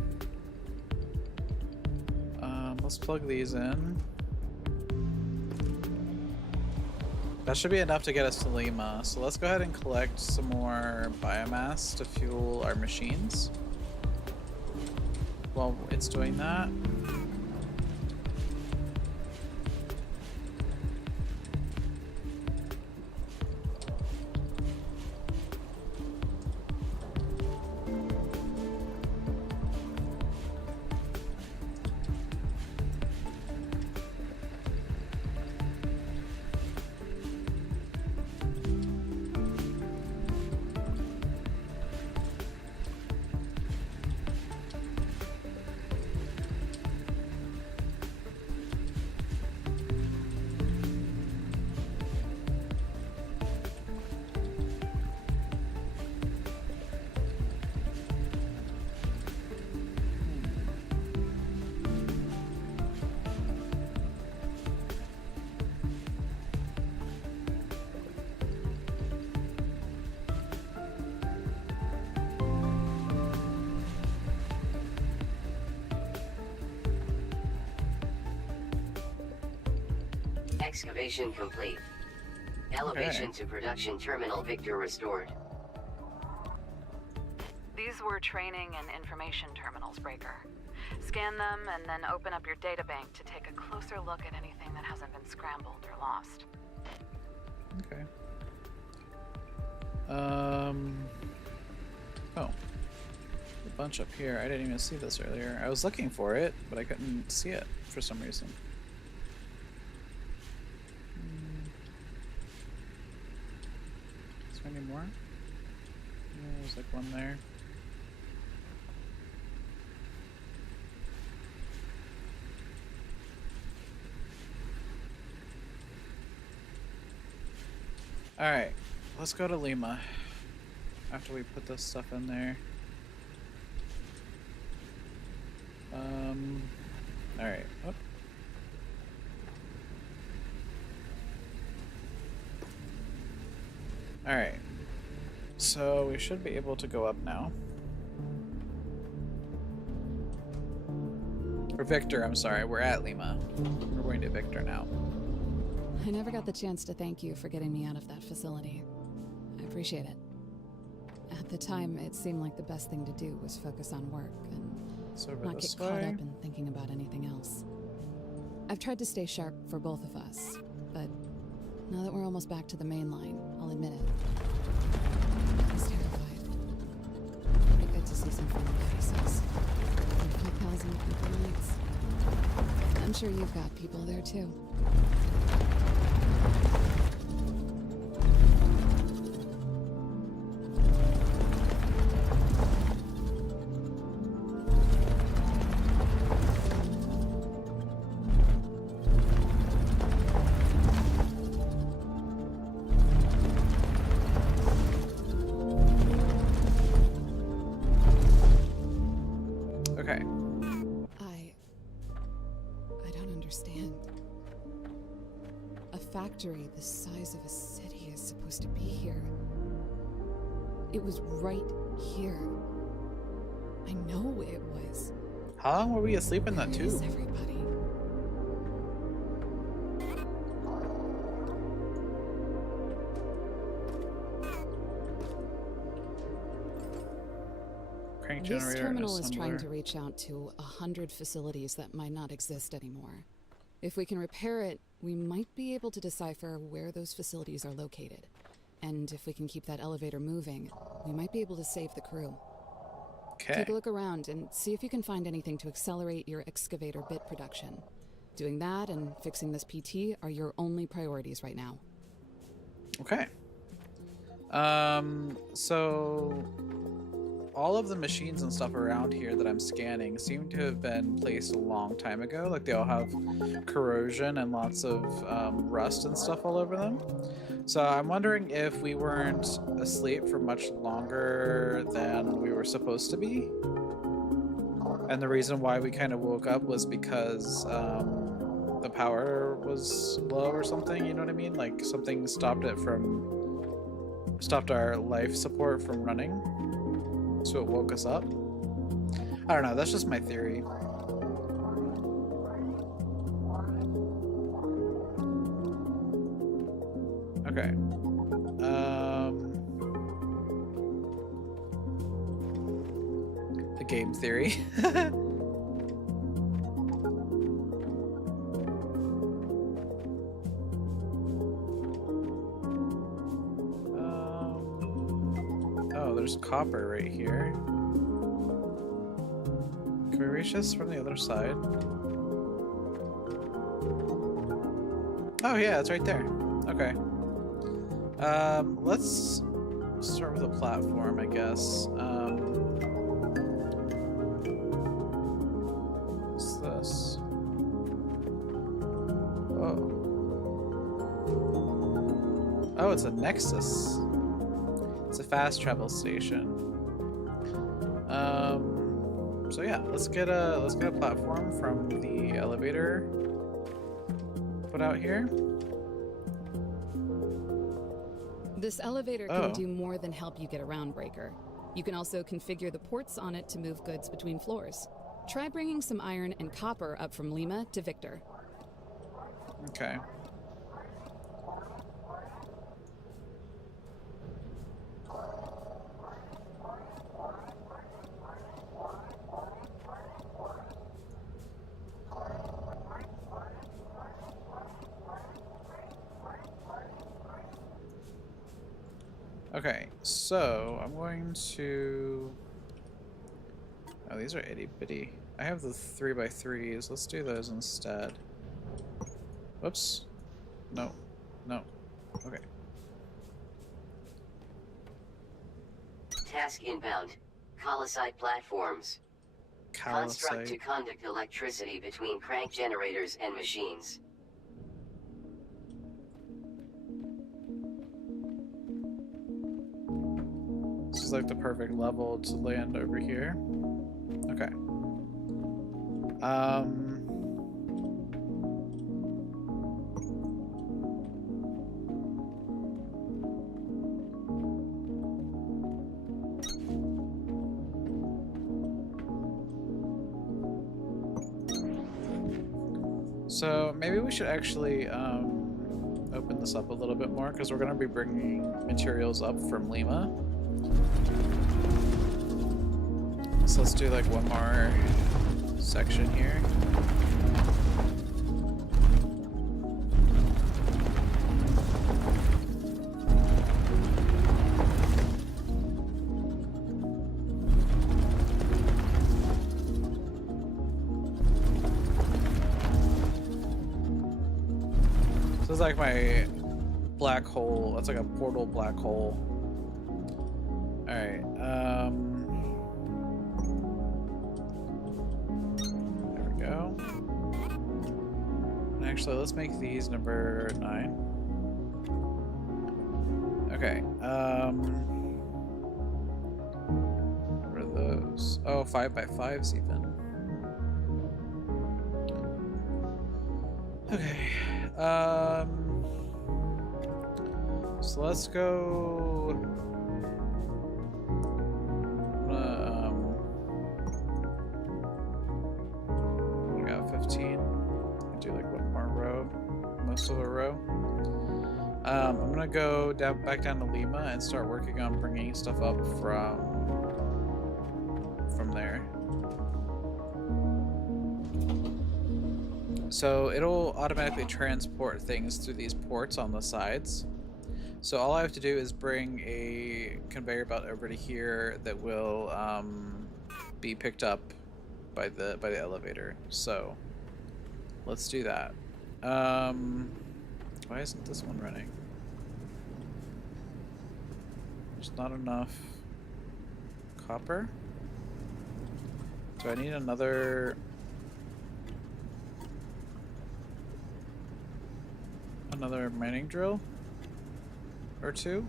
Let's plug these in. That should be enough to get us to Lima. So let's go ahead and collect some more biomass to fuel our machines. While it's doing that, Excavation complete. Elevation to production terminal Victor restored. These were training and information terminals, Breaker. Scan them and then open up your databank to take a closer look at anything that hasn't been scrambled or lost. okay. Oh, a bunch up here. I didn't even see this earlier. I was looking for it, but I couldn't see it for some reason. Any more? There's like one there. Alright, let's go to Lima after we put this stuff in there. Alright. Oh. Alright. So we should be able to go up now. Or Victor, I'm sorry. We're at Lima. We're going to Victor now. I never got the chance to thank you for getting me out of that facility. I appreciate it. At the time, it seemed like the best thing to do was focus on work and not get caught up in thinking about anything else. I've tried to stay sharp for both of us, but now that we're almost back to the main line, I'll admit it. I was terrified. It'd be good to see some familiar faces. And a few pals in the nights. I'm sure you've got people there too. Okay. I don't understand. A factory the size of a city is supposed to be here. It was right here. I know it was. How long were we asleep in that Where is tube? everybody? Crank This generator terminal is trying assembler. to reach out to 100 facilities that might not exist anymore. If we can repair it, we might be able to decipher where those facilities are located. And if we can keep that elevator moving, we might be able to save the crew. Okay. Take a look around and see if you can find anything to accelerate your excavator bit production. Doing that and fixing this PT are your only priorities right now. Okay. So all of the machines and stuff around here that I'm scanning seem to have been placed a long time ago. Like they all have corrosion and lots of rust and stuff all over them. So I'm wondering if we weren't asleep for much longer than we were supposed to be. And the reason why we kind of woke up was because the power was low or something, you know what I mean? Like something stopped our life support from running. So it woke us up. I don't know, that's just my theory. Okay. The game theory. Oh, there's copper right here. Can we reach this from the other side? Oh yeah, it's right there. Okay. Let's start with a platform, I guess. What's this? Oh. Oh, it's a Nexus. It's a fast travel station. So yeah, let's get a platform from the elevator put out here. This elevator Oh. can do more than help you get around, Breaker. You can also configure the ports on it to move goods between floors. Try bringing some iron and copper up from Lima to Victor. Okay. Okay, so I'm going to... Oh, these are itty bitty. I have the 3x3s. Let's do those instead. Whoops. No. No. Okay. Task inbound. Colosite platforms. Construct to conduct electricity between crank generators and machines. This is like the perfect level to land over here. Okay. So maybe we should actually open this up a little bit more, because we're going to be bringing materials up from Lima. So let's do like one more section here. This is like my black hole. That's like a portal black hole. Alright, there we go. Actually, let's make these number 9. Okay, what are those? Oh, 5x5s even. Okay, so let's go. I got 15. I'll do like one more row, most of a row. I'm gonna go back down to Lima and start working on bringing stuff up from there. So it'll automatically transport things through these ports on the sides. So all I have to do is bring a conveyor belt over to here that will be picked up by the elevator. So let's do that. Why isn't this one running? There's not enough copper. Do I need another mining drill or two?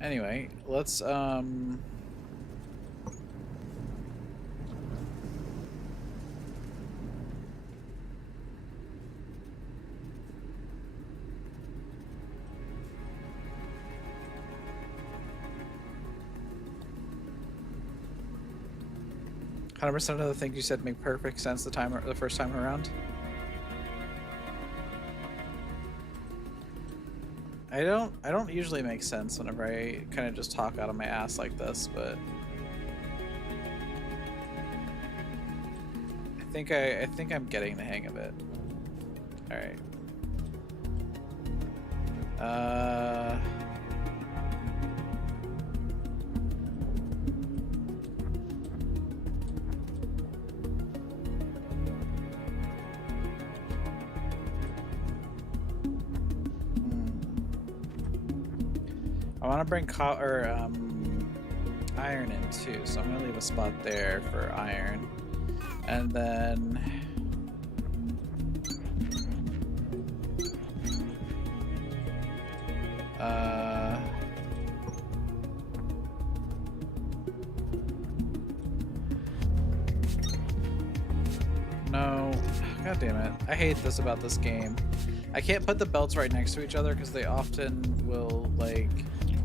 Anyway, let's 100% of the things you said make perfect sense the first time around. I don't usually make sense whenever I kind of just talk out of my ass like this, but I think I'm getting the hang of it. All right. I want to bring iron in too, so I'm gonna leave a spot there for iron, and then no, god damn it! I hate this about this game. I can't put the belts right next to each other because they often will like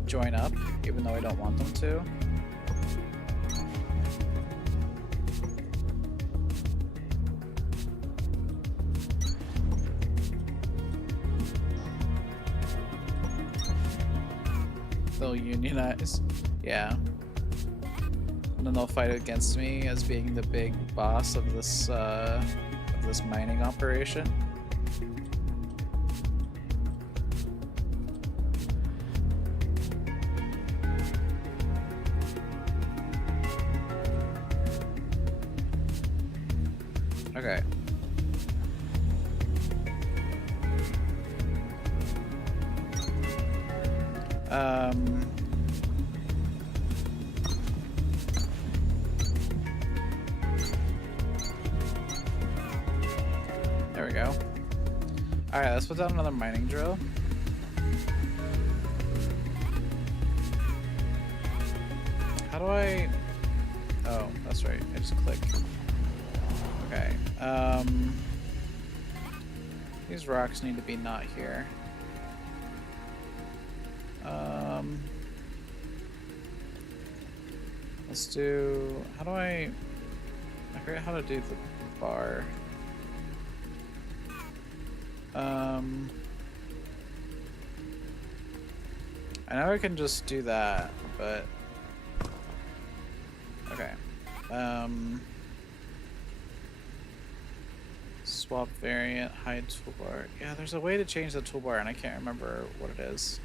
join up, even though I don't want them to. They'll unionize, yeah, and then they'll fight against me as being the big boss of this mining operation. Okay. Um, there we go. Alright, let's put down another mining drill. How do I... Oh, that's right. I just click. Okay. These rocks need to be not here. Let's do... How do I forget how to do the bar. I know I can just do that, but... Okay. Swap variant, hide toolbar. Yeah, there's a way to change the toolbar and I can't remember what it is.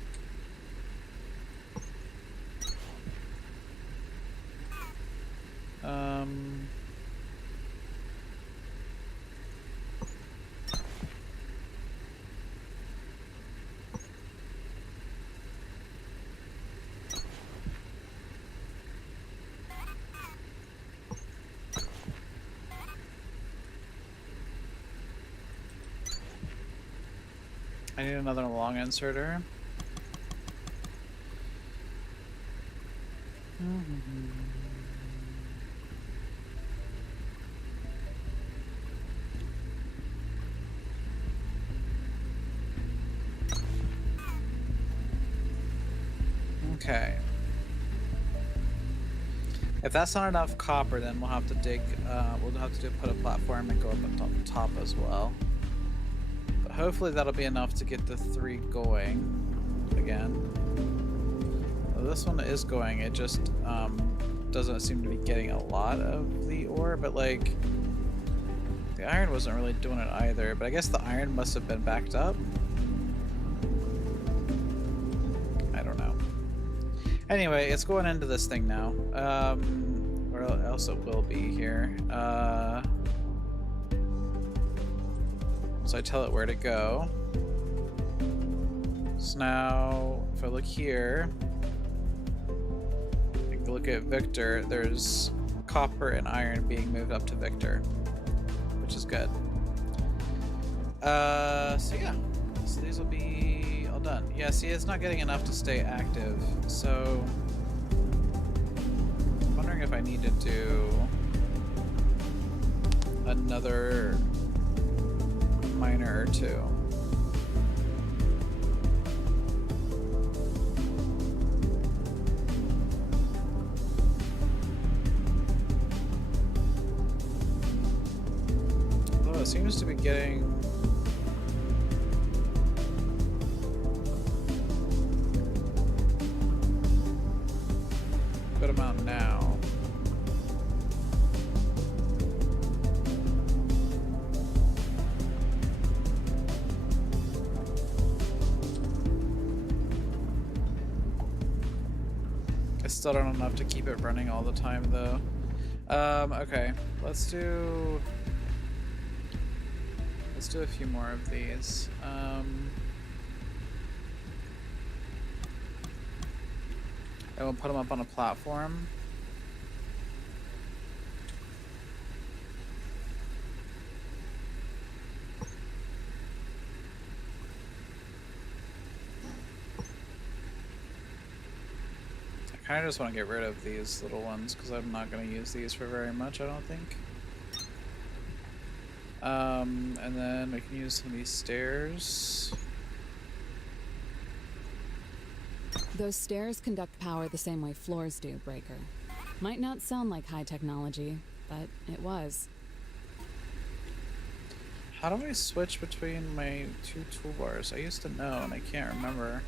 I need another long inserter. Okay. If that's not enough copper, then we'll have to dig. We'll have to put a platform and go up on top as well. But hopefully that'll be enough to get the 3 going again. Well, this one is going. It just doesn't seem to be getting a lot of the ore, but like the iron wasn't really doing it either. But I guess the iron must have been backed up. I don't know. Anyway, it's going into this thing now. Where else it will be here. So I tell it where to go. So now, if I look here, I can look at Victor. There's copper and iron being moved up to Victor, which is good. So yeah, so these will be all done. Yeah, see, it's not getting enough to stay active, so I'm wondering if I need to do another miner or 2. Although it seems to be getting a good amount now. I still don't have enough to keep it running all the time though. Okay, let's do a few more of these. I will put them up on a platform. I kind of just want to get rid of these little ones because I'm not going to use these for very much, I don't think. And then we can use some of these stairs. Those stairs conduct power the same way floors do, Breaker. Might not sound like high technology, but it was. How do I switch between my 2 toolbars? I used to know and I can't remember.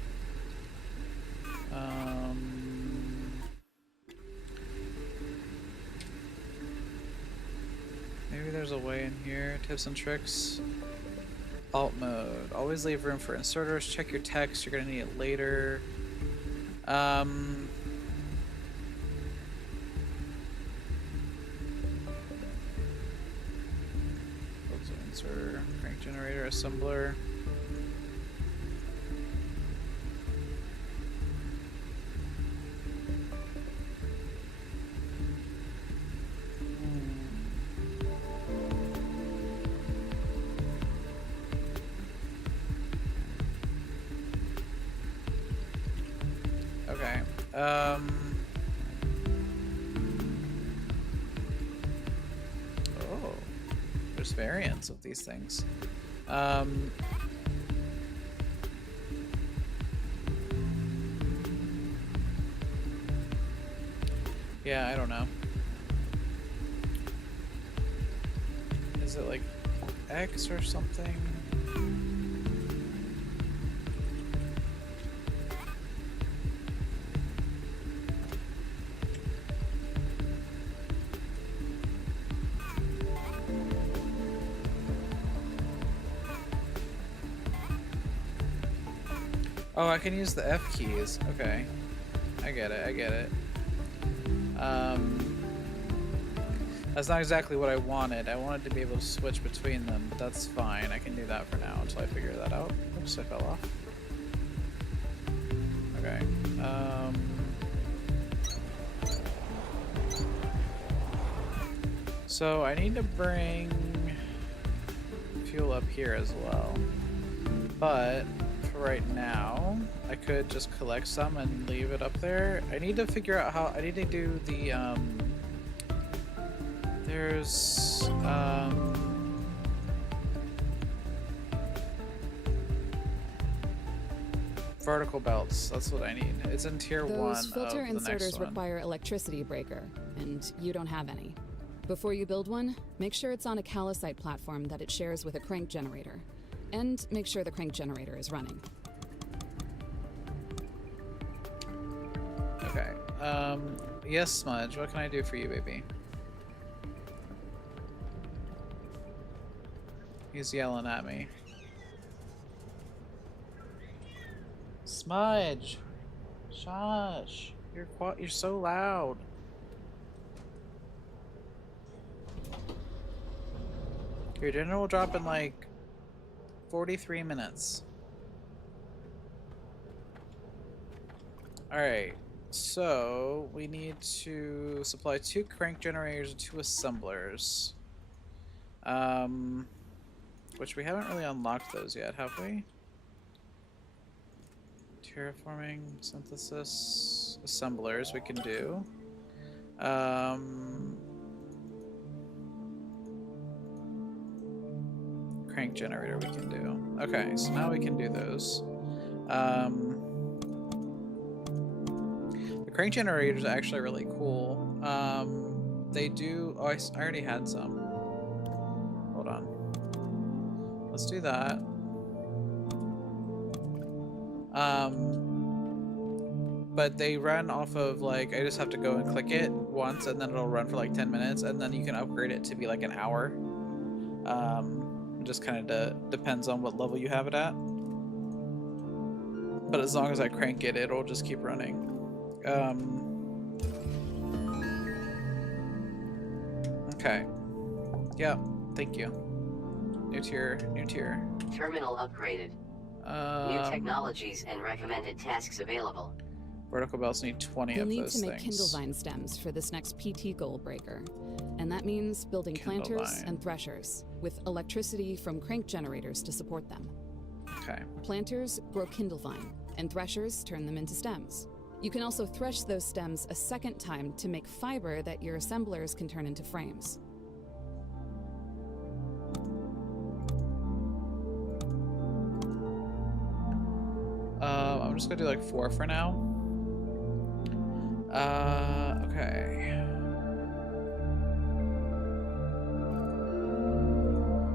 Maybe there's a way in here. Tips and tricks. Alt mode. Always leave room for inserters. Check your text. You're gonna need it later. Inserter, crank generator, assembler. Oh, there's variants of these things. Um. Yeah, I don't know. Is it like X or something? Oh, I can use the F keys. Okay. I get it, I get it. That's not exactly what I wanted. I wanted to be able to switch between them, but that's fine. I can do that for now until I figure that out. Oops, I fell off. Okay. So I need to bring fuel up here as well. But for right now, I could just collect some and leave it up there. I need to figure out how I need to do the there's vertical belts. That's what I need. It's in tier 1 Those filter of the next inserters one. require electricity breaker, and you don't have any. Before you build one, make sure it's on a calcite platform that it shares with a crank generator. And make sure the crank generator is running. Okay. Yes, Smudge, what can I do for you, baby? He's yelling at me. Smudge! Shush! You're so loud. Your dinner will drop in like 43 minutes. Alright, so we need to supply 2 crank generators and 2 assemblers. Which we haven't really unlocked those yet, have we? Terraforming, synthesis, assemblers we can do. Crank generator we can do. Okay, so now we can do those. The crank generators are actually really cool. They do... Oh, I already had some. Hold on. Let's do that. But they run off of, like, I just have to go and click it once, and then it'll run for like 10 minutes, and then you can upgrade it to be like an hour. It just kind of depends on what level you have it at. But as long as I crank it, it'll just keep running. Okay. Yeah, thank you. New tier, new tier. Terminal upgraded. New technologies and recommended tasks available. Vertical belts need 20 You'll of need those to make things. Kindlevine stems for this next PT goal breaker. And that means building planters Kindlevine. and threshers, with electricity from crank generators to support them. Okay. Planters grow Kindlevine, and threshers turn them into stems. You can also thresh those stems a second time to make fiber that your assemblers can turn into frames. I'm just gonna do like 4 for now. Okay.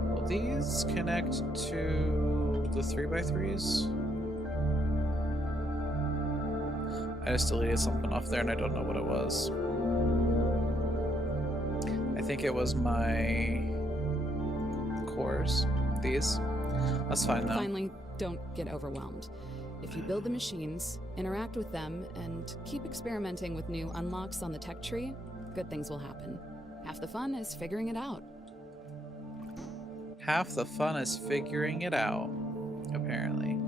Will these connect to the 3x3s? I just deleted something off there and I don't know what it was. I think it was my cores. These. That's fine though. Finally, don't get overwhelmed. If you build the machines, interact with them, and keep experimenting with new unlocks on the tech tree, good things will happen. Half the fun is figuring it out. Half the fun is figuring it out, apparently.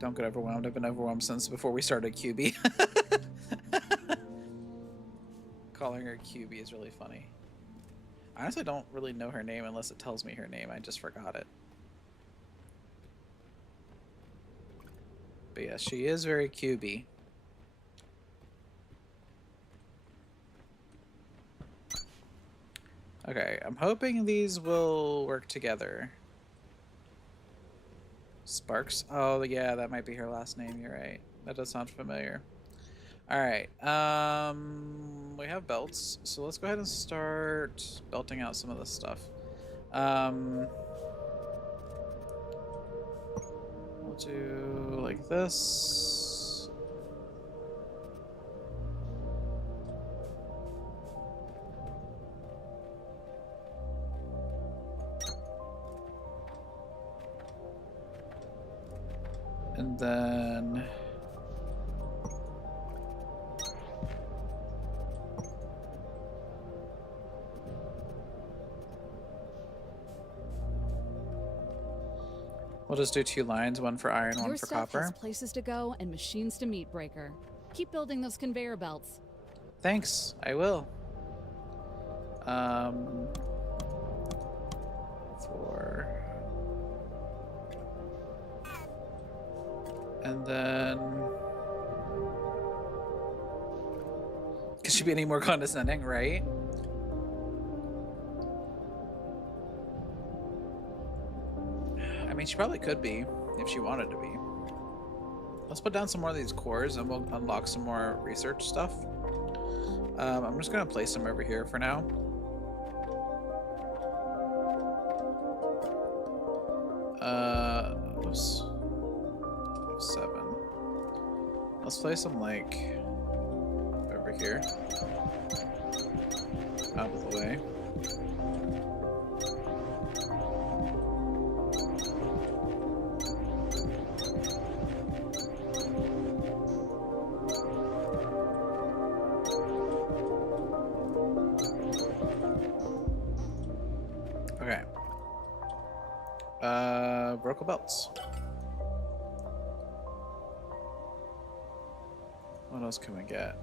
Don't get overwhelmed. I've been overwhelmed since before we started QB. calling her QB is really funny. I honestly don't really know her name unless it tells me her name. I just forgot it. But yeah, she is very QB. Okay, I'm hoping these will work together. Sparks? Oh, yeah, that might be her last name. You're right. That does sound familiar. All right. We have belts, so let's go ahead and start belting out some of this stuff. We'll do like this. And then we'll just do 2 lines, one for iron, one Your for stuff copper. has places to go and machines to meet, Breaker. Keep building those conveyor belts. Thanks, I will. 4. And then... Could she be any more condescending, right? I mean, she probably could be, if she wanted to be. Let's put down some more of these cores and we'll unlock some more research stuff. I'm just gonna place them over here for now. Oops. 7. Let's place them like over here. Out of the way. Okay. Brocal belts. What else can we get?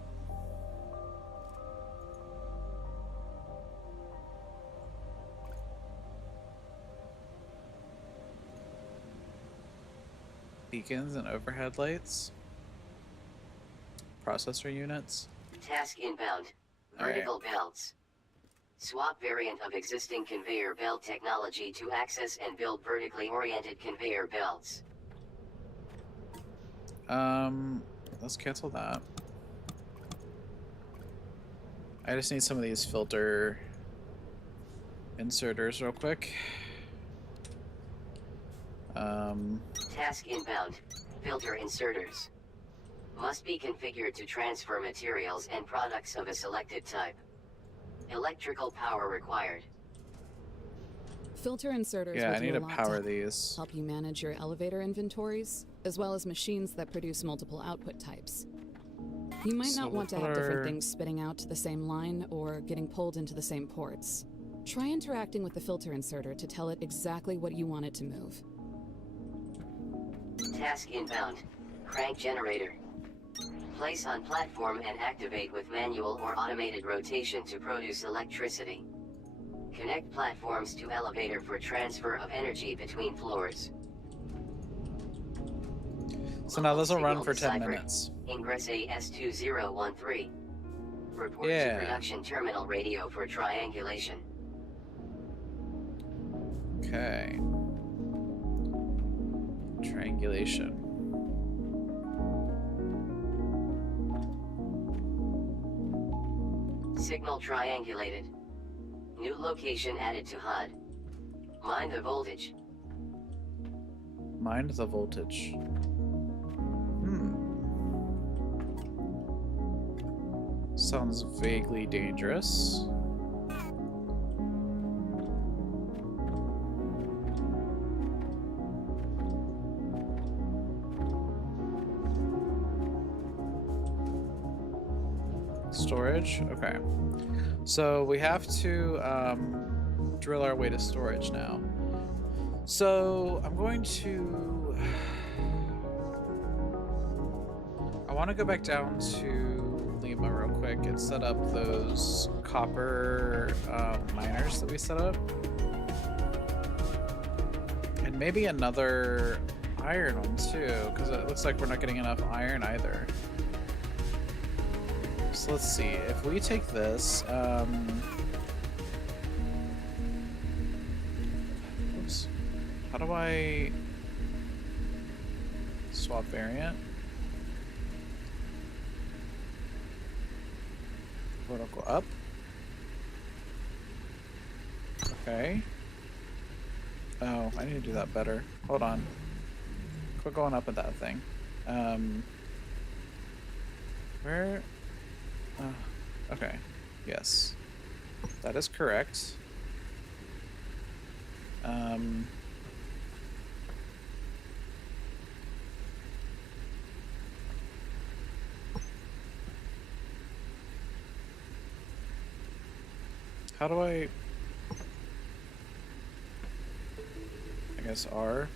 Beacons and overhead lights. Processor units. Task inbound. All right. Vertical belts. Swap variant of existing conveyor belt technology to access and build vertically oriented conveyor belts. Let's cancel that. I just need some of these filter inserters real quick. Task inbound. Filter inserters. Must be configured to transfer materials and products of a selected type. Electrical power required. Filter inserters Yeah, will I do need a to lot power these. help you manage your elevator inventories, as well as machines that produce multiple output types. You might So not want to we'll have put different our- things spitting out to the same line or getting pulled into the same ports. Try interacting with the filter inserter to tell it exactly what you want it to move. Task inbound. Crank generator. Place on platform and activate with manual or automated rotation to produce electricity. Connect platforms to elevator for transfer of energy between floors. So now this will run Signal for 10 deciphered. minutes. Ingress AS2013. Report Yeah. to production terminal radio for triangulation. Okay. Triangulation. Signal triangulated. New location added to HUD. Mind the voltage. Mind the voltage. Sounds vaguely dangerous. Storage? Okay. So we have to drill our way to storage now. So I'm going to... I want to go back down to Geneva real quick and set up those copper miners that we set up. And maybe another iron one too, because it looks like we're not getting enough iron either. So let's see, if we take this, oops, how do I swap variant? Vertical up. Okay. Oh, I need to do that better. Hold on. Quit going up at that thing. Where? Okay. Yes. That is correct. How do I guess R.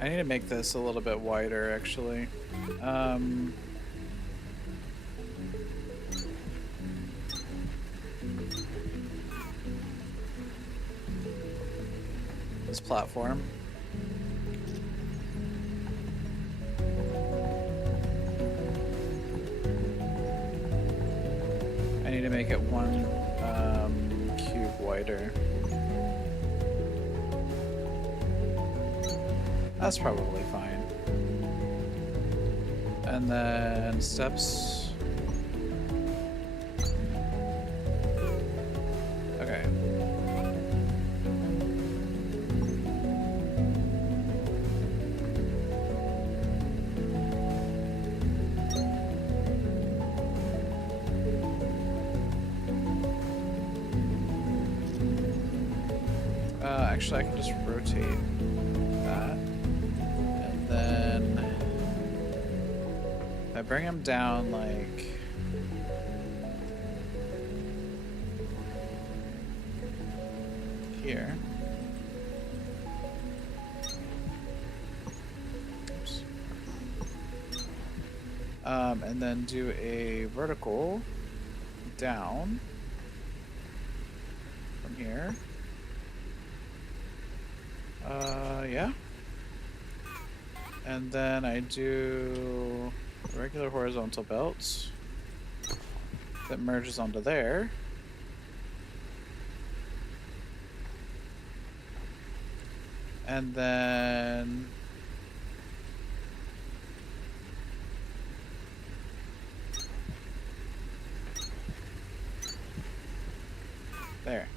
I need to make this a little bit wider, actually. This platform. I need to make it one cube wider. That's probably fine. And then steps. Okay. Actually, I can just rotate that. And then I bring him down like here. Oops. And then do a vertical down from here. Yeah. And then I do regular horizontal belt that merges onto there. And then there.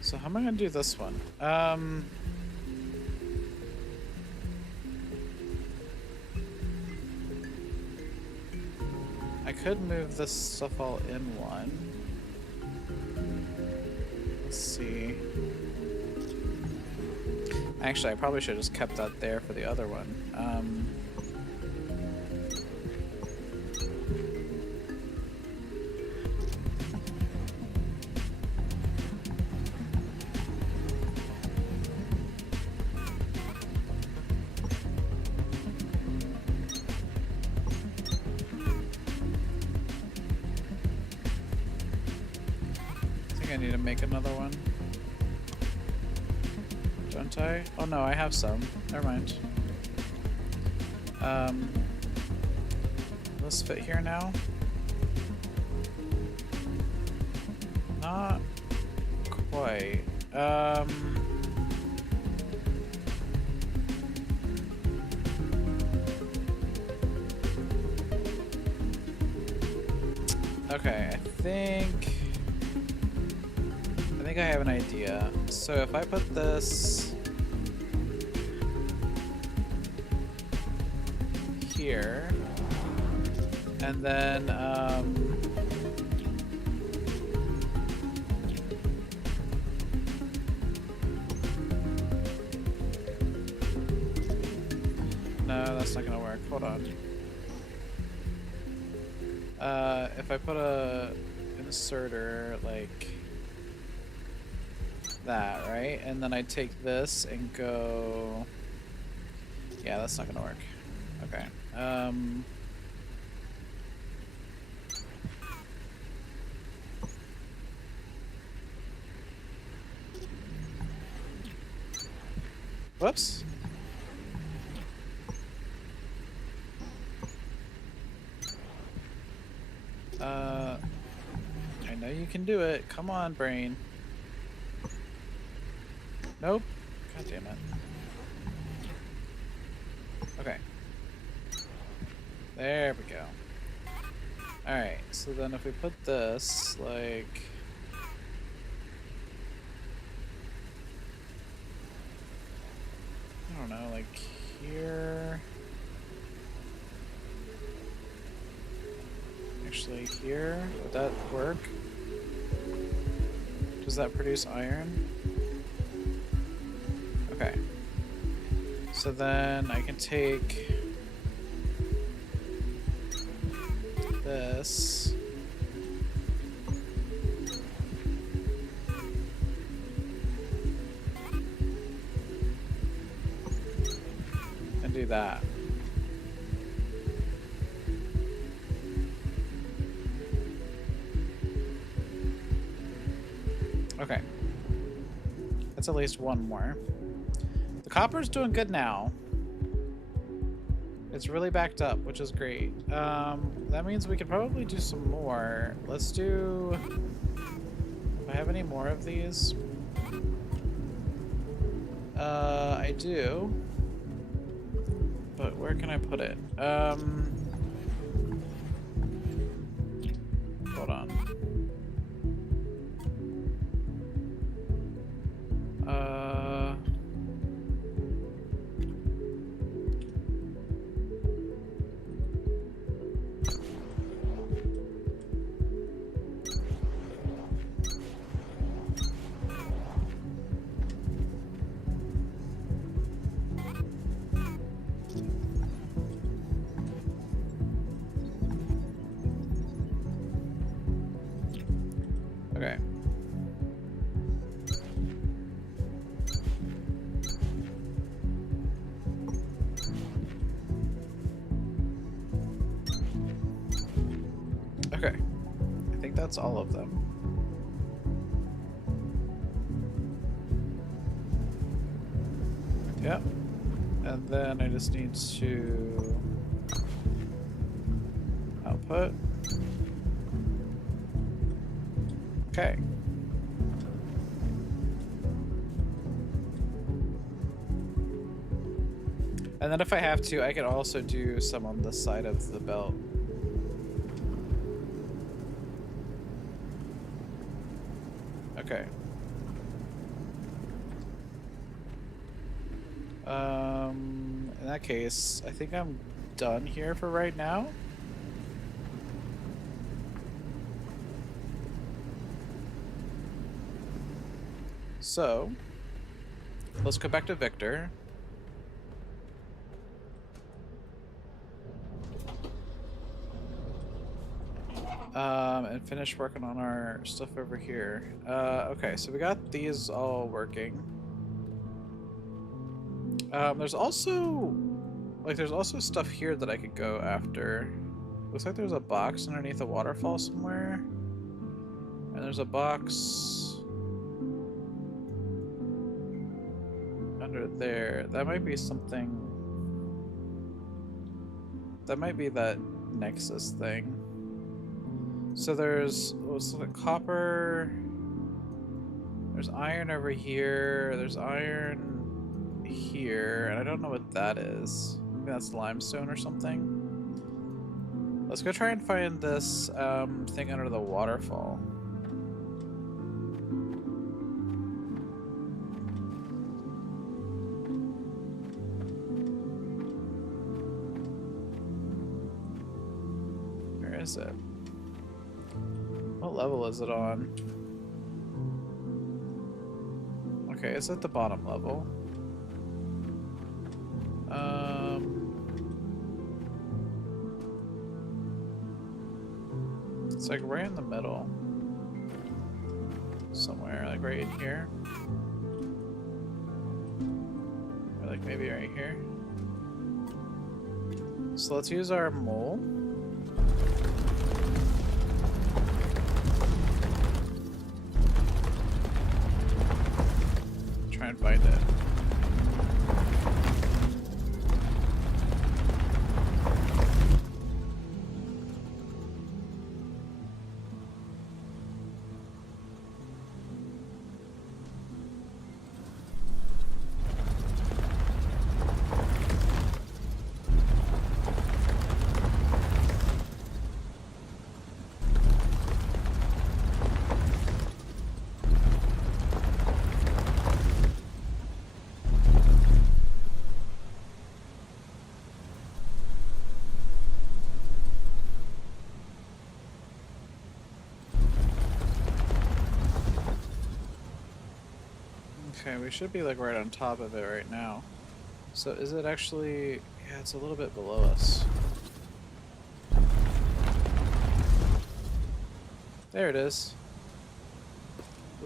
So how am I gonna do this one? I could move this stuff all in one. Let's see. Actually, I probably should have just kept that there for the other one. I need to make another one. Don't I? Oh no, I have some. Never mind. Let's fit here now. Not quite. Okay, I think I have an idea. So if I put this here. And then, no, that's not gonna work. Hold on. If I put a inserter like that, right? And then I take this and go... Yeah, that's not gonna work. Okay. Whoops. I know you can do it. Come on, brain. Nope. God damn it. Okay. There we go. Alright, so then if we put this, like... I don't know, like here... Actually here, would that work? Does that produce iron? Okay. So then I can take this. And do that. Okay. That's at least one more. The copper's doing good now. It's really backed up, which is great. That means we could probably do some more. Let's do... Do I have any more of these? I do. But where can I put it? Hold on. Okay. Okay. I think that's all of them. Yep. And then I just need to output. Okay. And then if I have to, I could also do some on the side of the belt. Okay. In that case, I think I'm done here for right now. So, let's go back to Victor. And finish working on our stuff over here. Okay, so we got these all working. There's also stuff here that I could go after. Looks like there's a box underneath a waterfall somewhere. And there's a box under there. That might be something. That might be that Nexus thing. So there's copper. There's iron over here. There's iron here, and I don't know what that is. Maybe that's limestone or something. Let's go try and find this thing under the waterfall. is it? What level is it on? Okay, it's at the bottom level. It's like right in the middle. Somewhere, like right in here. Or like maybe right here. So let's use our mole. Try and find it. Okay, we should be like right on top of it right now. So is it actually... Yeah, it's a little bit below us. There it is.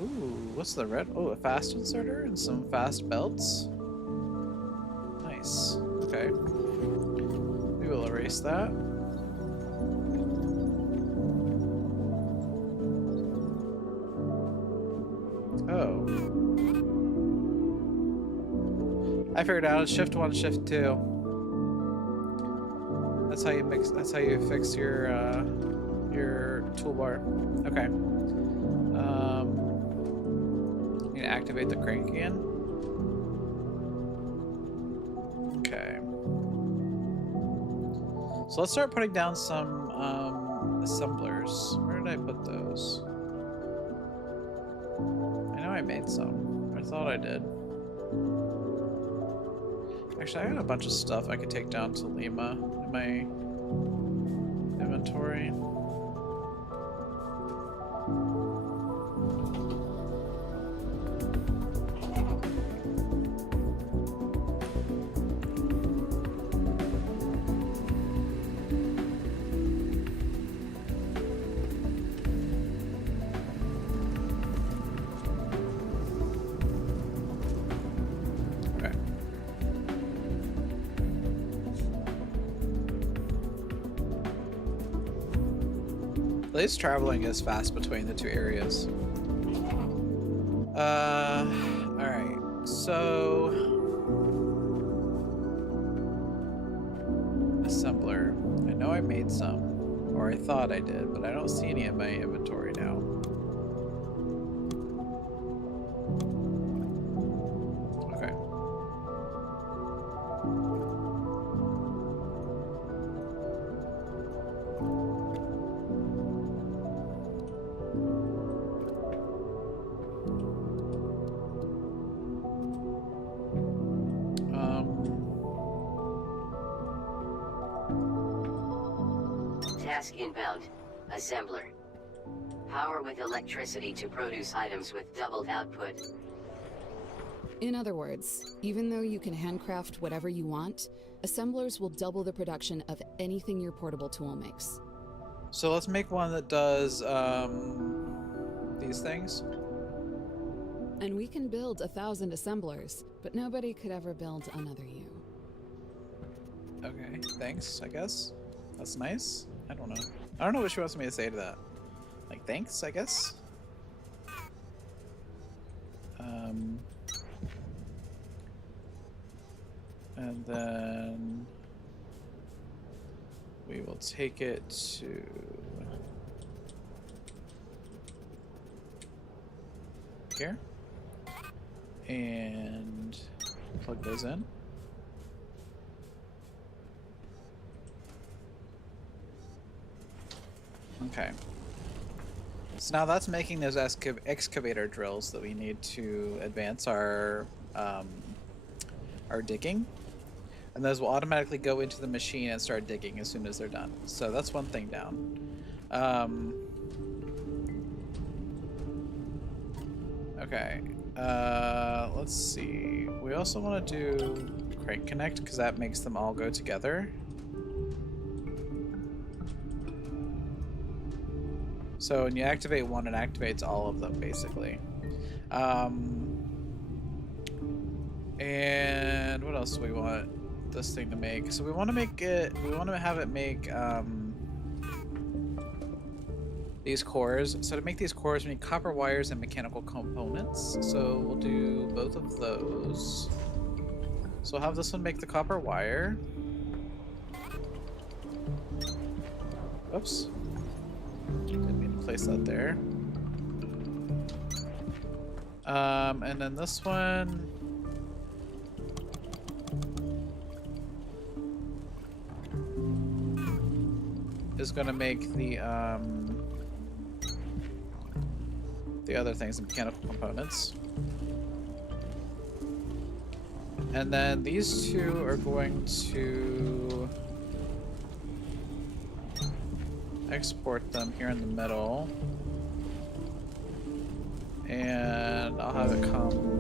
Ooh, what's the red? Oh, a fast inserter and some fast belts. Nice. Okay. We will erase that. Oh. I figured out it's shift 1, shift 2. That's how you mix, that's how you fix your toolbar. Okay. You need to activate the crank again. Okay. So let's start putting down some assemblers. Where did I put those? I know I made some. I thought I did. Actually, I got a bunch of stuff I could take down to Lima in my inventory. At least traveling is fast between the two areas. Alright. So... assembler. I know I made some. Or I thought I did, but I don't see any in my inventory now. Okay. Task inbound. Assembler. Power with electricity to produce items with doubled output. In other words, even though you can handcraft whatever you want, assemblers will double the production of anything your portable tool makes. So let's make one that does these things. And we can build 1,000 assemblers, but nobody could ever build another you. Okay, thanks, I guess. That's nice. I don't know. I don't know what she wants me to say to that. Like, thanks, I guess? And then... we will take it to... here. And plug those in. Okay. So now that's making those excavator drills that we need to advance our digging. And those will automatically go into the machine and start digging as soon as they're done. So that's one thing down. Um, okay. Let's see. We also want to do crank connect because that makes them all go together. So when you activate one, it activates all of them basically. And what else do we want this thing to make? So we want to make it. We want to have it make these cores. So to make these cores, we need copper wires and mechanical components. So we'll do both of those. So we'll have this one make the copper wire. Oops. Didn't mean to place that there. And then this one. Is going to make the other things, the mechanical components. And then these two are going to export them here in the middle. And I'll have it come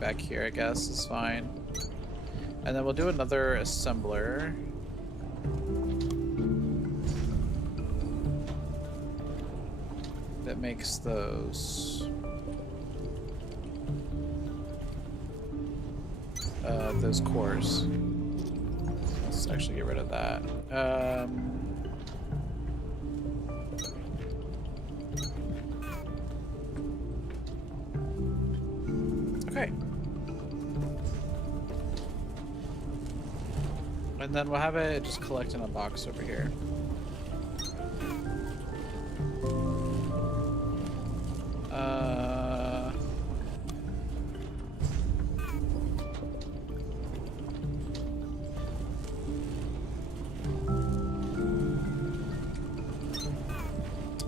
back here, I guess, is fine. And then we'll do another assembler. That makes those cores. Let's actually get rid of that. Okay. And then we'll have it just collect in a box over here.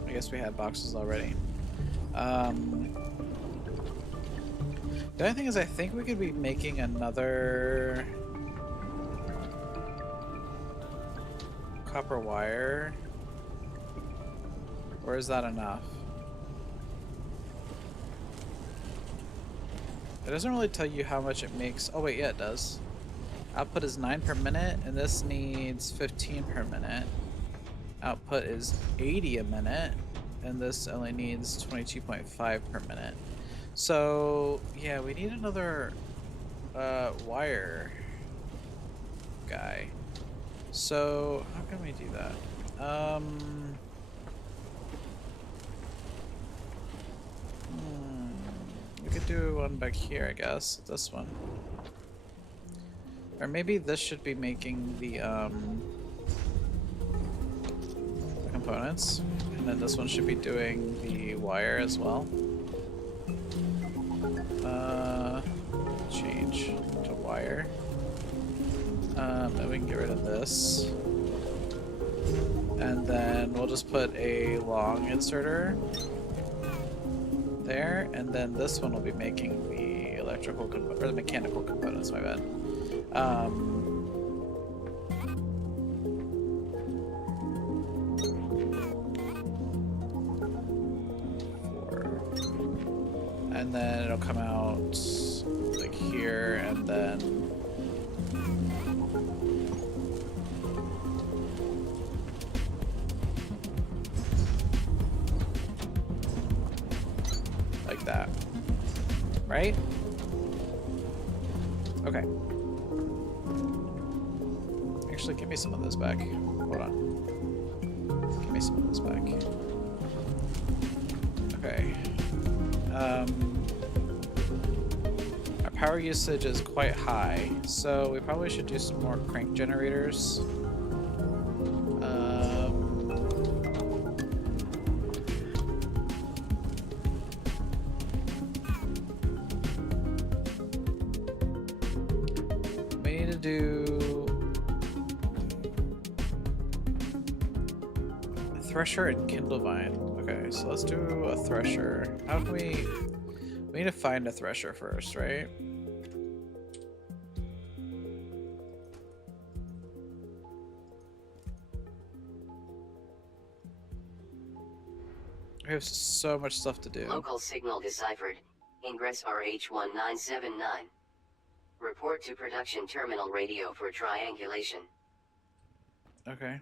I guess we had boxes already. The only thing is I think we could be making another copper wire, or is that enough? It doesn't really tell you how much it makes. Oh wait, yeah, it does. Output is 9 per minute, and this needs 15 per minute. Output is 80 a minute, and this only needs 22.5 per minute. So yeah, we need another wire guy. So how can we do that? We could do one back here, I guess. This one, or maybe this should be making the components, and then this one should be doing the wire as well. Change to wire. Then we can get rid of this. And then we'll just put a long inserter there, and then this one will be making the electrical or the mechanical components, my bad. And then it'll come out like here, and then like that, right? Okay. Actually, give me some of this back. Hold on. Give me some of this back. Okay. Our power usage is quite high, so we probably should do some more crank generators. We need to do a thresher and kindlevine. Okay, so let's do a thresher. How can we need to find a thresher first, right? We have so much stuff to do. Local signal deciphered. Ingress RH1979. Report to production terminal radio for triangulation. Okay.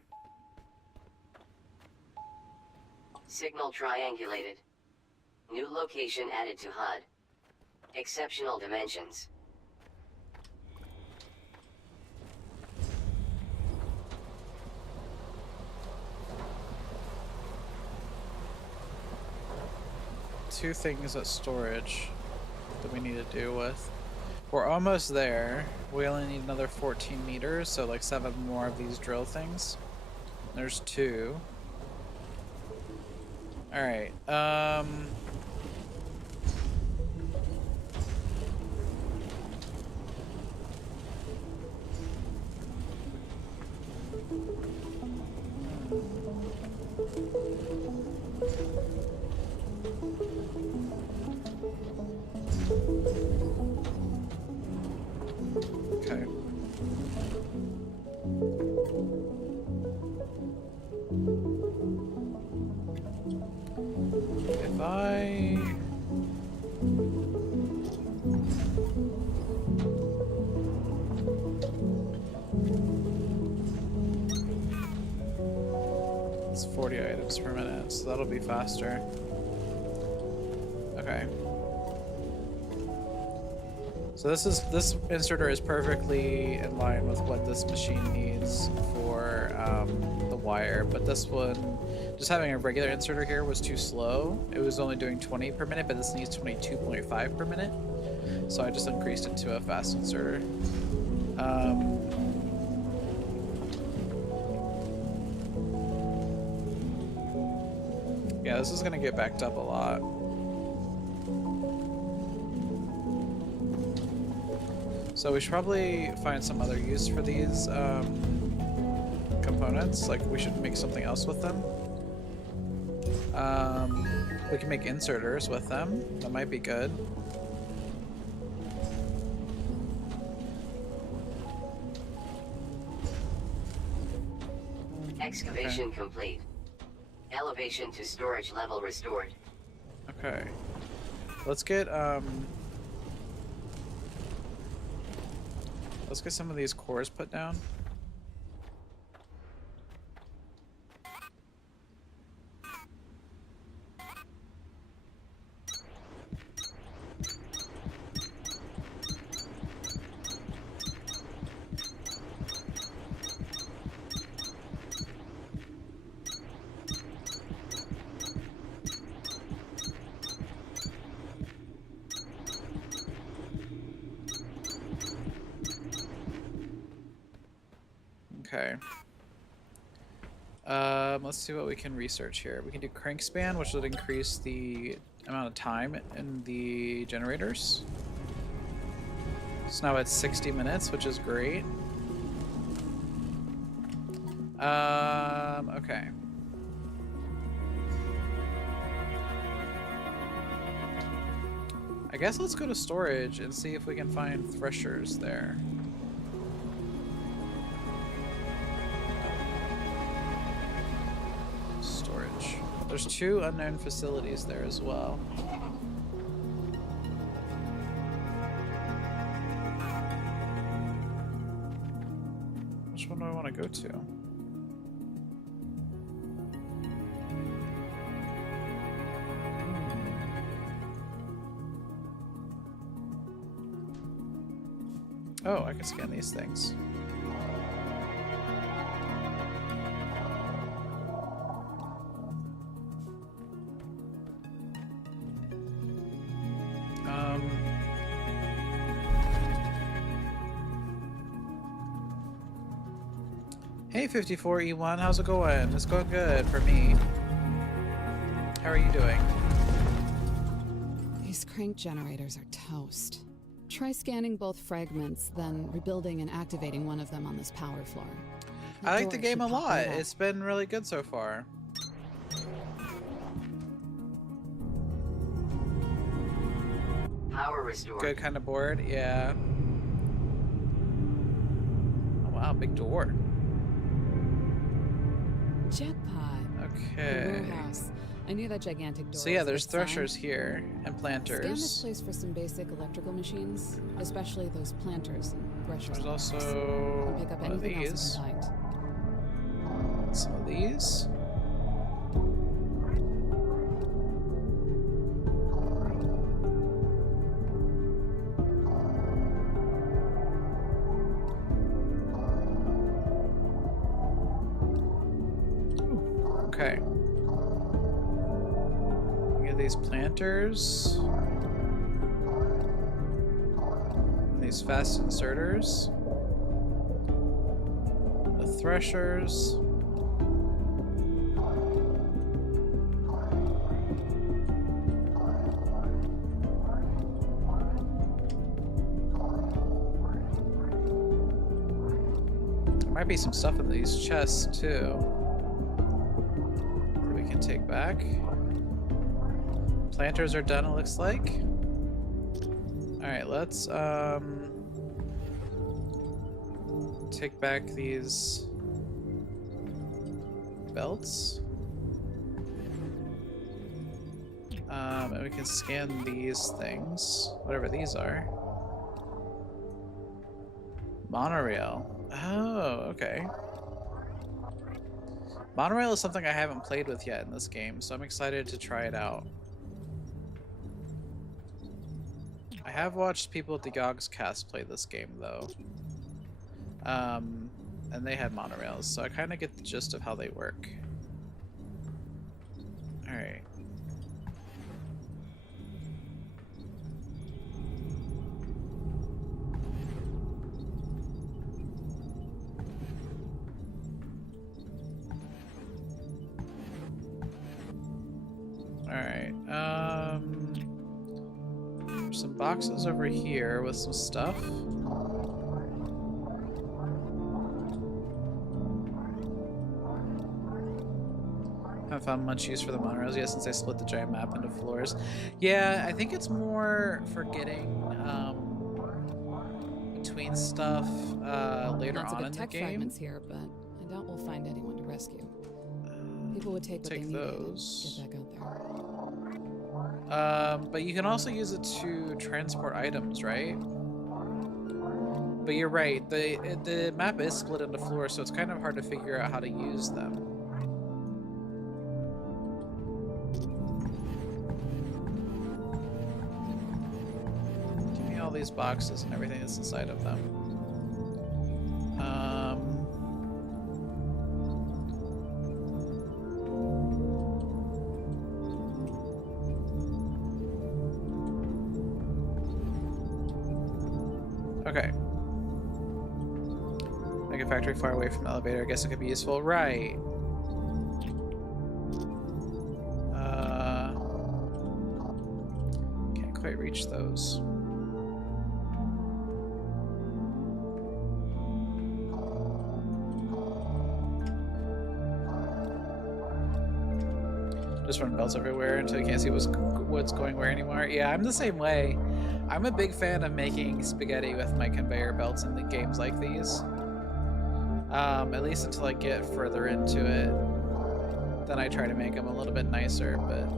Signal triangulated. New location added to HUD. Exceptional dimensions. Two things at storage that we need to do with. We're almost there. We only need another 14 meters, so like 7 more of these drill things. There's 2. Alright, okay. If I... It's 40 items per minute, so that'll be faster. Okay. So this inserter is perfectly in line with what this machine needs for the wire, but this one, just having a regular inserter here was too slow. It was only doing 20 per minute, but this needs 22.5 per minute. So I just increased it to a fast inserter. Yeah, this is gonna get backed up a lot. So we should probably find some other use for these components. Like, we should make something else with them. We can make inserters with them. That might be good. Excavation complete. Elevation to storage level restored. Okay. Let's get some of these cores put down. Okay. Let's see what we can research here. We can do crank span, which would increase the amount of time in the generators. So now it's 60 minutes, which is great. Okay. I guess let's go to storage and see if we can find threshers there. Storage. There's 2 unknown facilities there as well. Which one do I want to go to? Oh, I can scan these things. Hey 54E1, how's it going? It's going good for me. How are you doing? These crank generators are toast. Try scanning both fragments, then rebuilding and activating one of them on this power floor. I like the game a lot. It's been really good so far. Power restored. Good kind of bored, yeah. Oh wow, big door. Jackpot. The Okay. warehouse. I knew that gigantic door So yeah, was a there's good sign. threshers here and Scan this planters. place for some basic electrical machines, especially those planters and threshers. There's and racks. also And pick up one of anything else these. you can find. Some of these. Ooh, okay. We get these planters. These fast inserters. The threshers. There might be some stuff in these chests too that we can take back. Planters are done, it looks like. Alright, let's take back these belts. And we can scan these things, whatever these are. Monorail. Oh, okay. Monorail is something I haven't played with yet in this game, so I'm excited to try it out. I have watched people at the Yogs cast play this game, though. And they had monorails, so I kind of get the gist of how they work. Alright. Alright, some boxes over here with some stuff. Haven't found much use for the monorails yet since they split the giant map into floors. Yeah, I think it's more for getting between stuff later Lots of on good in the tech game. fragments here, but I doubt we'll find anyone to rescue. People would take what they needed those. and get back out there. But you can also use it to transport items, right? But you're right, the map is split into floors, so it's kind of hard to figure out how to use them. Give me all these boxes and everything that's inside of them. Okay. Make a factory far away from the elevator. I guess it could be useful. Right. Can't quite reach those. Just run belts everywhere until you can't see what's going where anymore. Yeah, I'm the same way. I'm a big fan of making spaghetti with my conveyor belts in the games like these. At least until I get further into it. Then I try to make them a little bit nicer, but...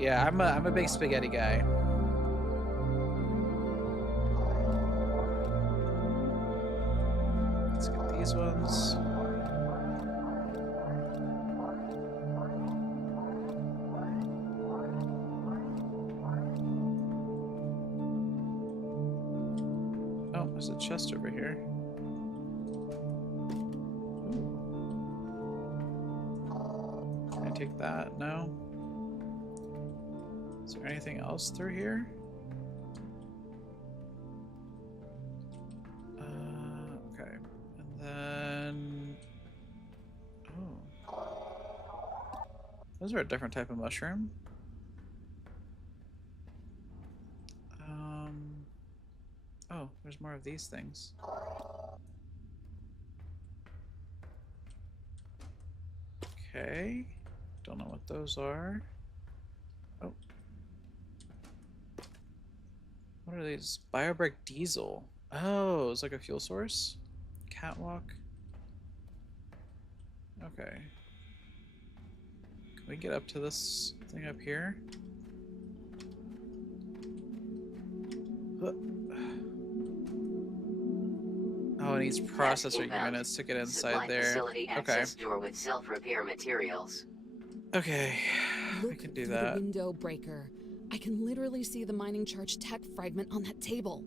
Yeah, I'm a big spaghetti guy. Let's get these ones. Oh, there's a chest over here. Can I take that? No? Is there anything else through here? Okay. And then... Oh. Those are a different type of mushroom. Oh, there's more of these things. Okay. Don't know what those are. Oh. What are these? Biobrick diesel. Oh, it's like a fuel source? Catwalk. Okay. Can we get up to this thing up here? Oh, it needs processor units to get inside Supply there. facility Okay. access door with self-repair materials. Okay. We Look can do through that. the window breaker. I can literally see the mining charge tech fragment on that table.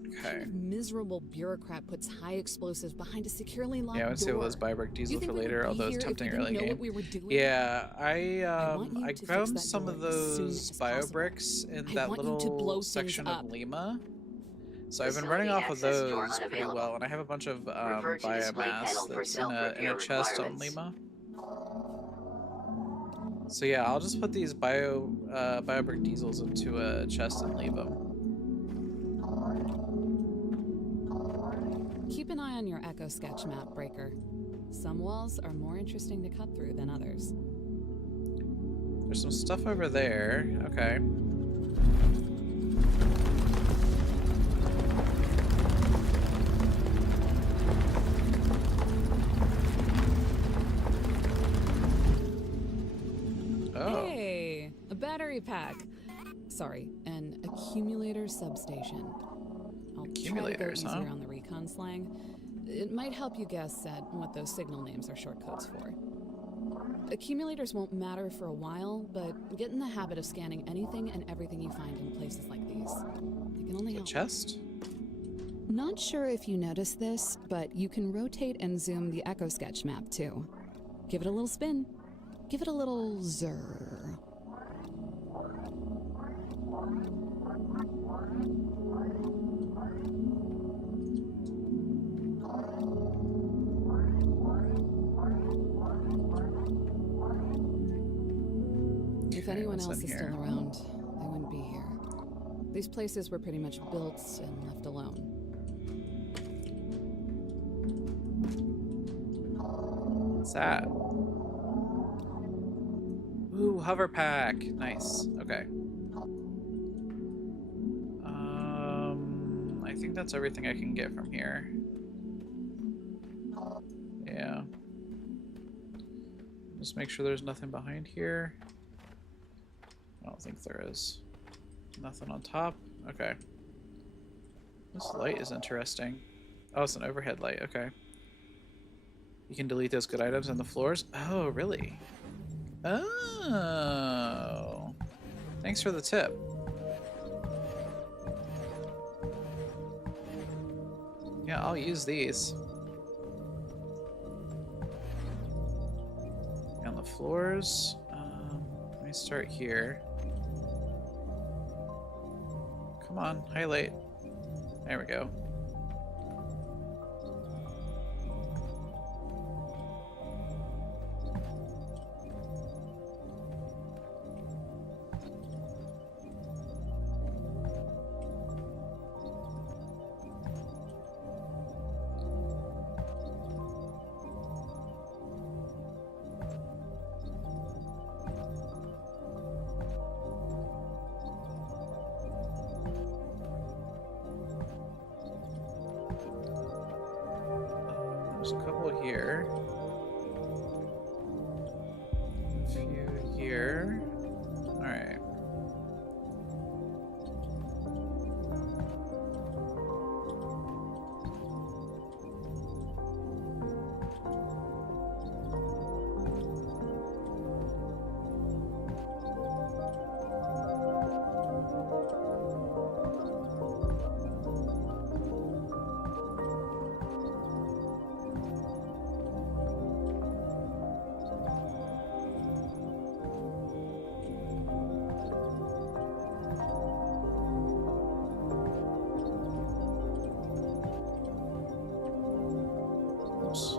What Okay. kind of miserable bureaucrat puts high explosives behind a securely locked Yeah, I would save door? those biobrick You diesel think for we would later, be although it's here if tempting we didn't early know game. what we were doing? Yeah, want you I to fix found that some of door as soon those as possible. biobricks in I that want you to blow little things section up. of Lima. So I've been Facility running off of access door those pretty unavailable. well, and I have a bunch of Refer to display biomass panel for that's in a self-repair chest on requirements. Lima. So yeah, I'll just put these biobrick diesels into a chest and leave them. Keep an eye on your Echo Sketch map, Breaker. Some walls are more interesting to cut through than others. There's some stuff over there. Okay. Oh. Hey, a battery pack. Sorry, an accumulator substation. I'll try to go Accumulators, easier huh? on the recon slang. It might help you guess at what those signal names are short codes for. Accumulators won't matter for a while, but get in the habit of scanning anything and everything you find in places like these. They can only The help. chest? Not sure if you noticed this, but you can rotate and zoom the Echo Sketch map too. Give it a little spin. Give it a little zerr. If Okay, anyone what's else in is here? still around, they wouldn't be here. These places were pretty much built and left alone. What's that? Ooh, hover pack. Nice. Okay. I think that's everything I can get from here. Yeah. Just make sure there's nothing behind here. I don't think there is. Nothing on top. Okay. This light is interesting. Oh, it's an overhead light. Okay. You can delete those good items on the floors. Oh, really? Oh. Thanks for the tip. Yeah, I'll use these. On the floors. Let me start here. Come on, highlight. There we go. There's a couple here. A few here. Alright. Oops.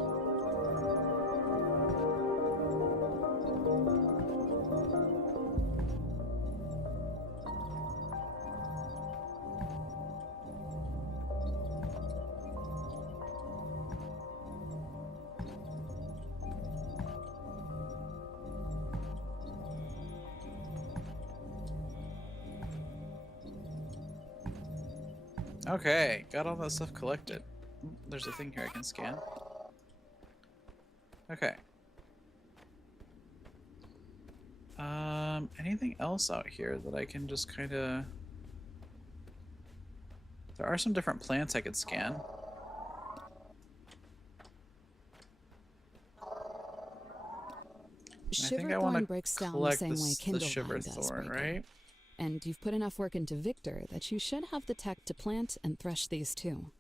Okay, got all that stuff collected. There's a thing here I can scan. Okay. Anything else out here that I can just kind of... There are some different plants I could scan. I think I want Shiverthorn to breaks down the collect same way the Kindlevine does, Shiverthorn, Breaker. right? And you've put enough work into Victor that you should have the tech to plant and thresh these too.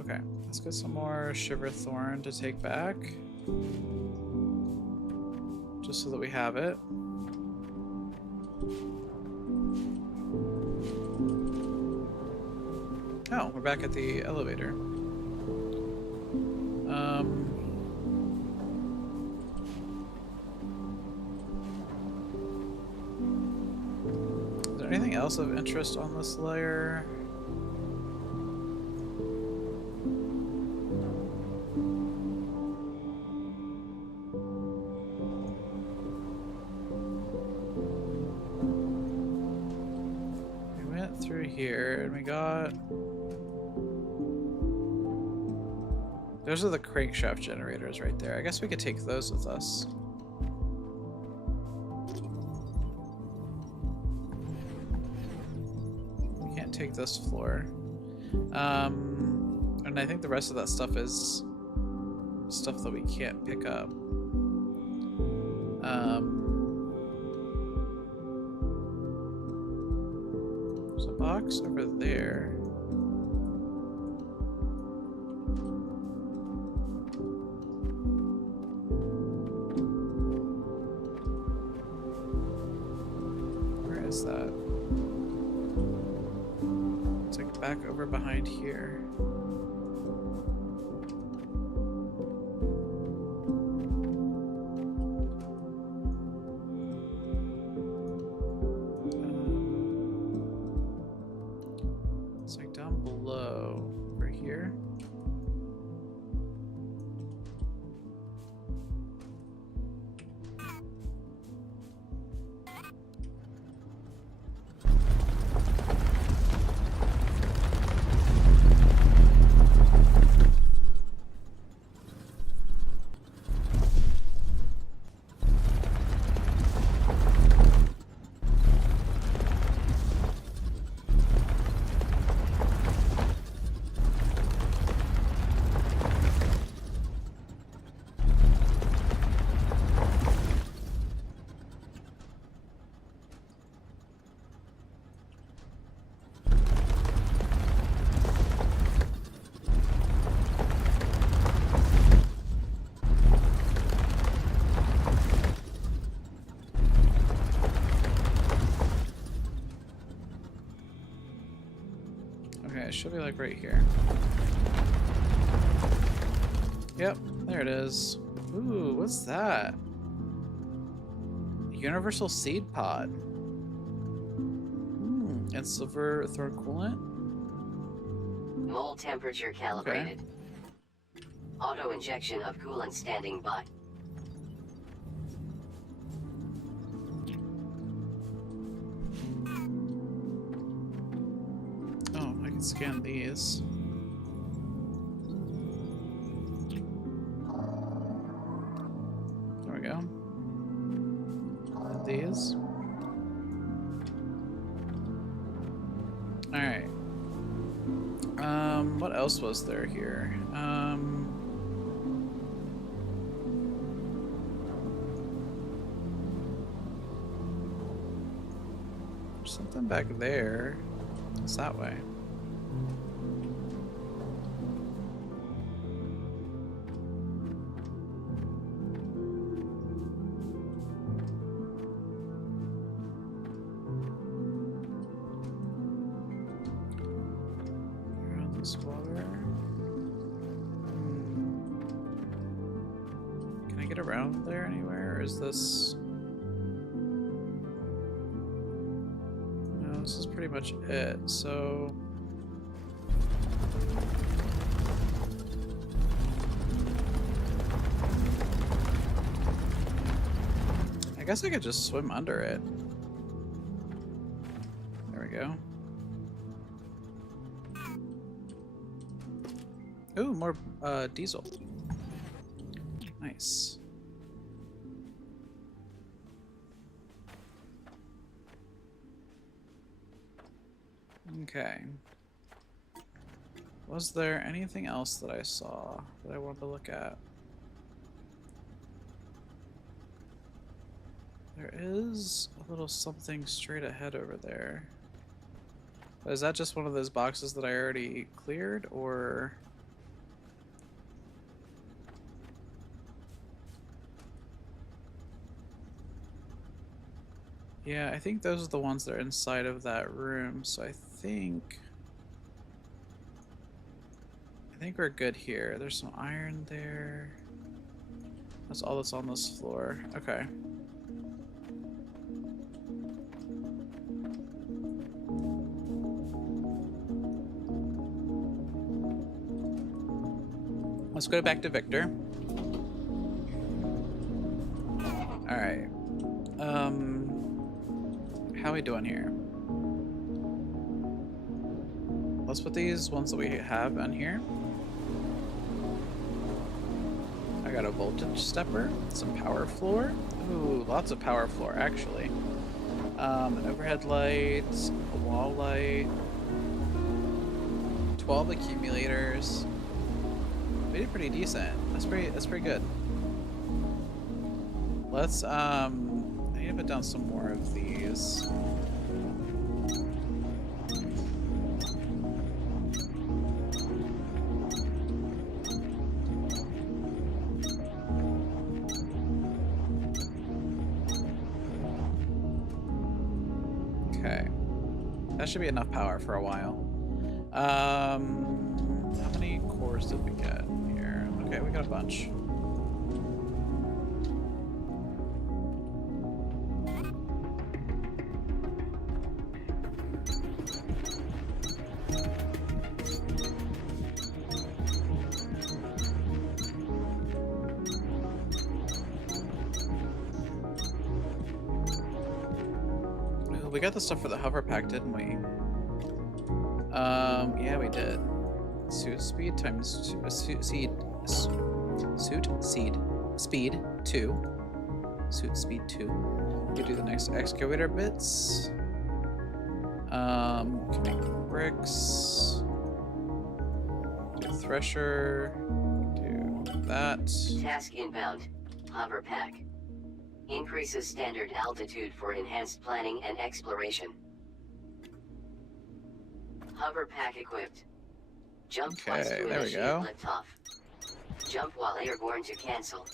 Okay. Let's get some more Shiverthorn to take back. Just so that we have it. Oh, we're back at the elevator. Is there anything else of interest on this layer? We went through here and we got... Those are the crankshaft generators right there. I guess we could take those with us. We can't take this floor. And I think the rest of that stuff is stuff that we can't pick up. There's a box over there. Where is that? It's like back over behind here. It's like down below over here. Okay, it should be like right here. Yep, there it is. Ooh, what's that? Universal seed pod. And silver thorn coolant. Mold temperature calibrated. Auto injection of coolant standing by. Oh, I can scan these. There we go. And these. Alright. What else was there here? There's something back there. It's that way. Around this water. Can I get around there anywhere, or is this... No, this is pretty much it. So guess I could just swim under it. There we go. Ooh, more diesel. Nice. Okay. Was there anything else that I saw that I wanted to look at? There is a little something straight ahead over there. Is that just one of those boxes that I already cleared, or... Yeah, I think those are the ones that are inside of that room, so I think we're good here. There's some iron there. That's all that's on this floor. Okay. Let's go back to Victor. Alright. How are we doing here? Let's put these ones that we have on here. I got a voltage stepper, some power floor. Ooh, lots of power floor actually. An overhead light, a wall light, 12 accumulators. We did pretty decent. That's pretty good. Let's I need to put down some more of these. Okay. That should be enough power for a while. How many cores did we get here? Okay, we got a bunch. We got the stuff for the hover pack, didn't we? Yeah, we did. Suit speed times speed 2. Suit speed 2. We could do the next excavator bits. Can make bricks. Do thresher. Do that. Task inbound. Hover pack. Increases standard altitude for enhanced planning and exploration. Hover pack equipped. Jump twice to initiate liftoff. Jump while airborne to cancel.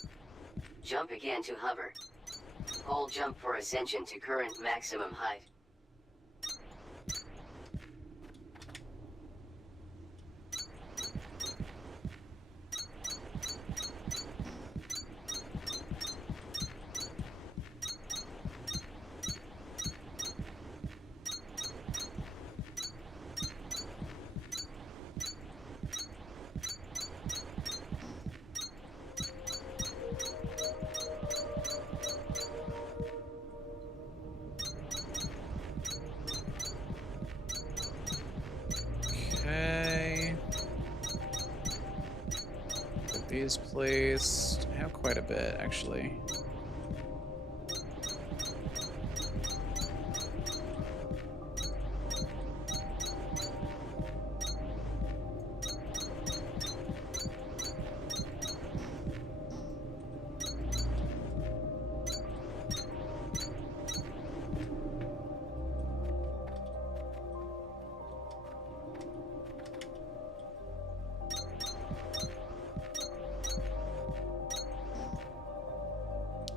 Jump again to hover. Hold jump for ascension to current maximum height. Okay. Get these placed. I have quite a bit, actually.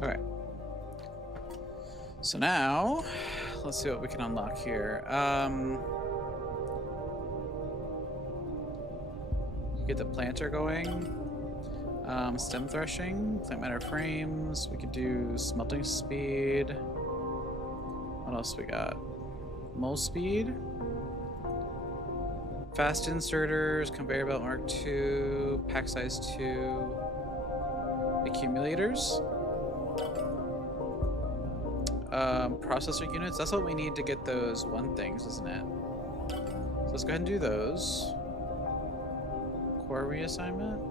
Alright. So now, let's see what we can unlock here. Get the planter going. Stem threshing, plant matter frames. We could do smelting speed. What else we got? Mold speed. Fast inserters, conveyor belt Mark II, pack size 2, accumulators. processor units. That's what we need to get those one things, isn't it? So let's go ahead and do those. Core reassignment.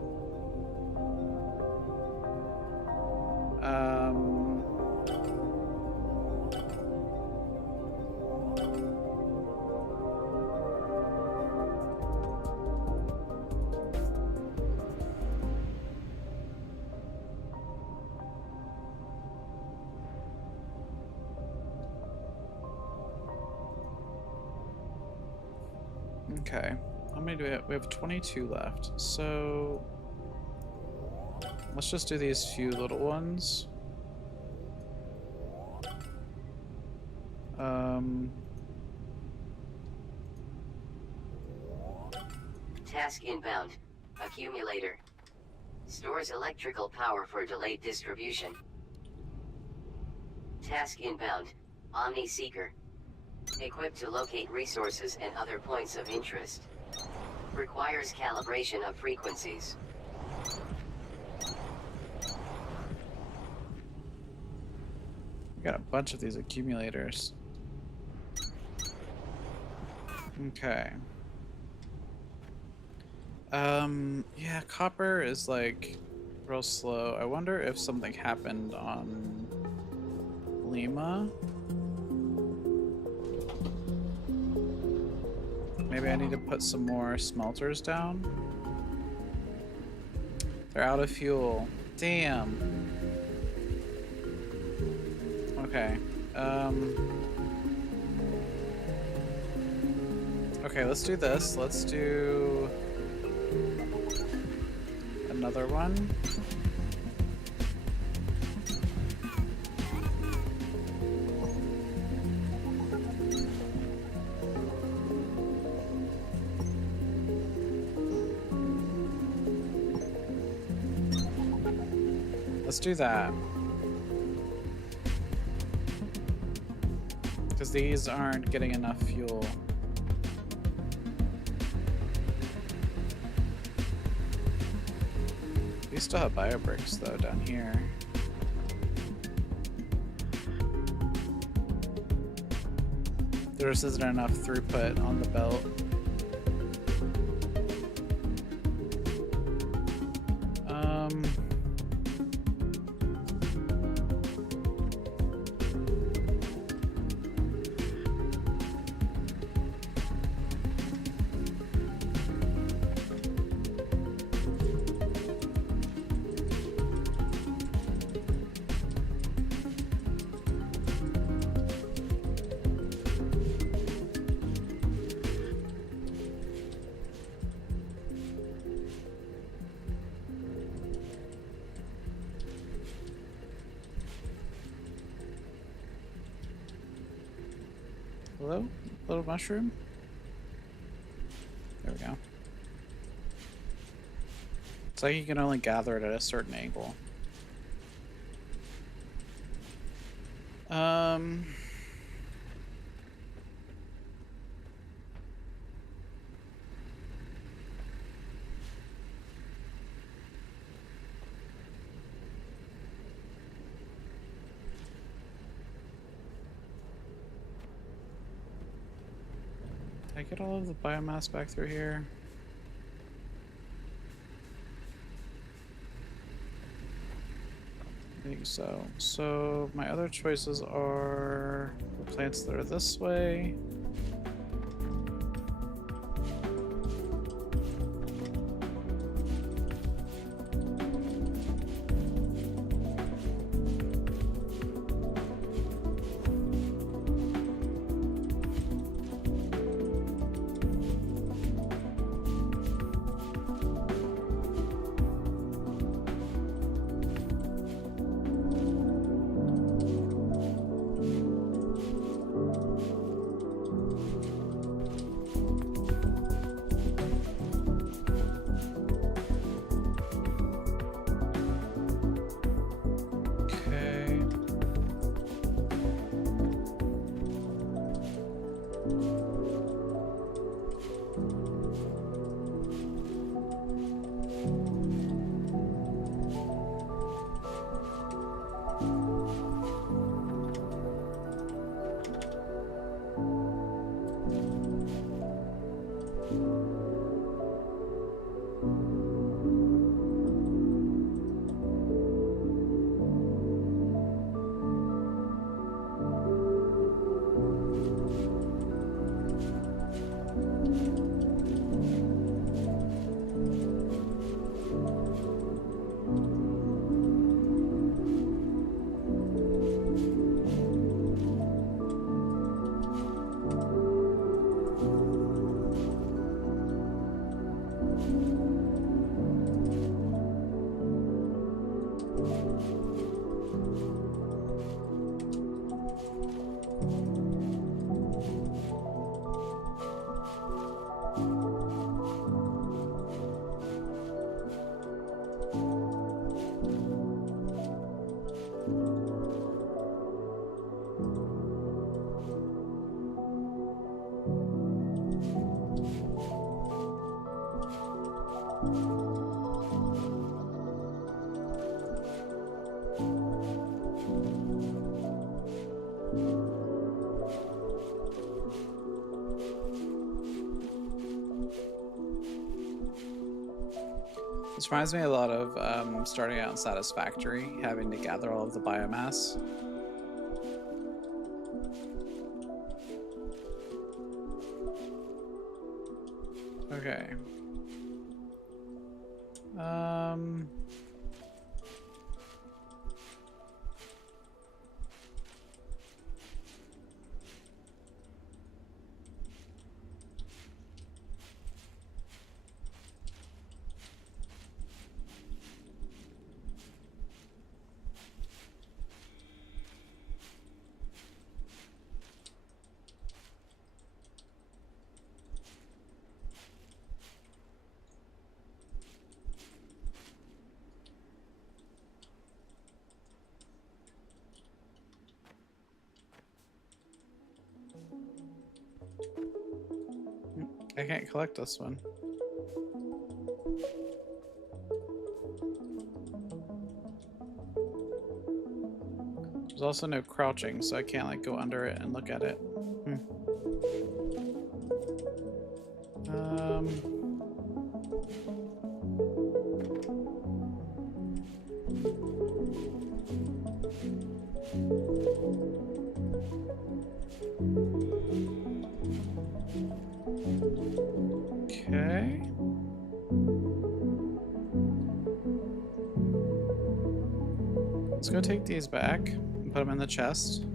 Okay. How many do we have? We have 22 left. So let's just do these few little ones. Task inbound. Accumulator. Stores electrical power for delayed distribution. Task inbound. Omni Seeker. Equipped to locate resources and other points of interest. Requires calibration of frequencies. We got a bunch of these accumulators. Okay. Yeah, copper is like real slow. I wonder if something happened on Lima. Maybe I need to put some more smelters down. They're out of fuel. Damn. Okay. Okay, let's do this. Let's do another one. Let's do that. Because these aren't getting enough fuel. We still have biobricks though down here. There just isn't enough throughput on the belt. Hello? Little mushroom? There we go. It's like you can only gather it at a certain angle. Did I get all of the biomass back through here? I think so. So my other choices are the plants that are this way. Okay. This reminds me a lot of starting out in Satisfactory, having to gather all of the biomass. Okay. I can't collect this one. There's also no crouching, so I can't like go under it and look at it. Okay. Let's go take these back and put them in the chest.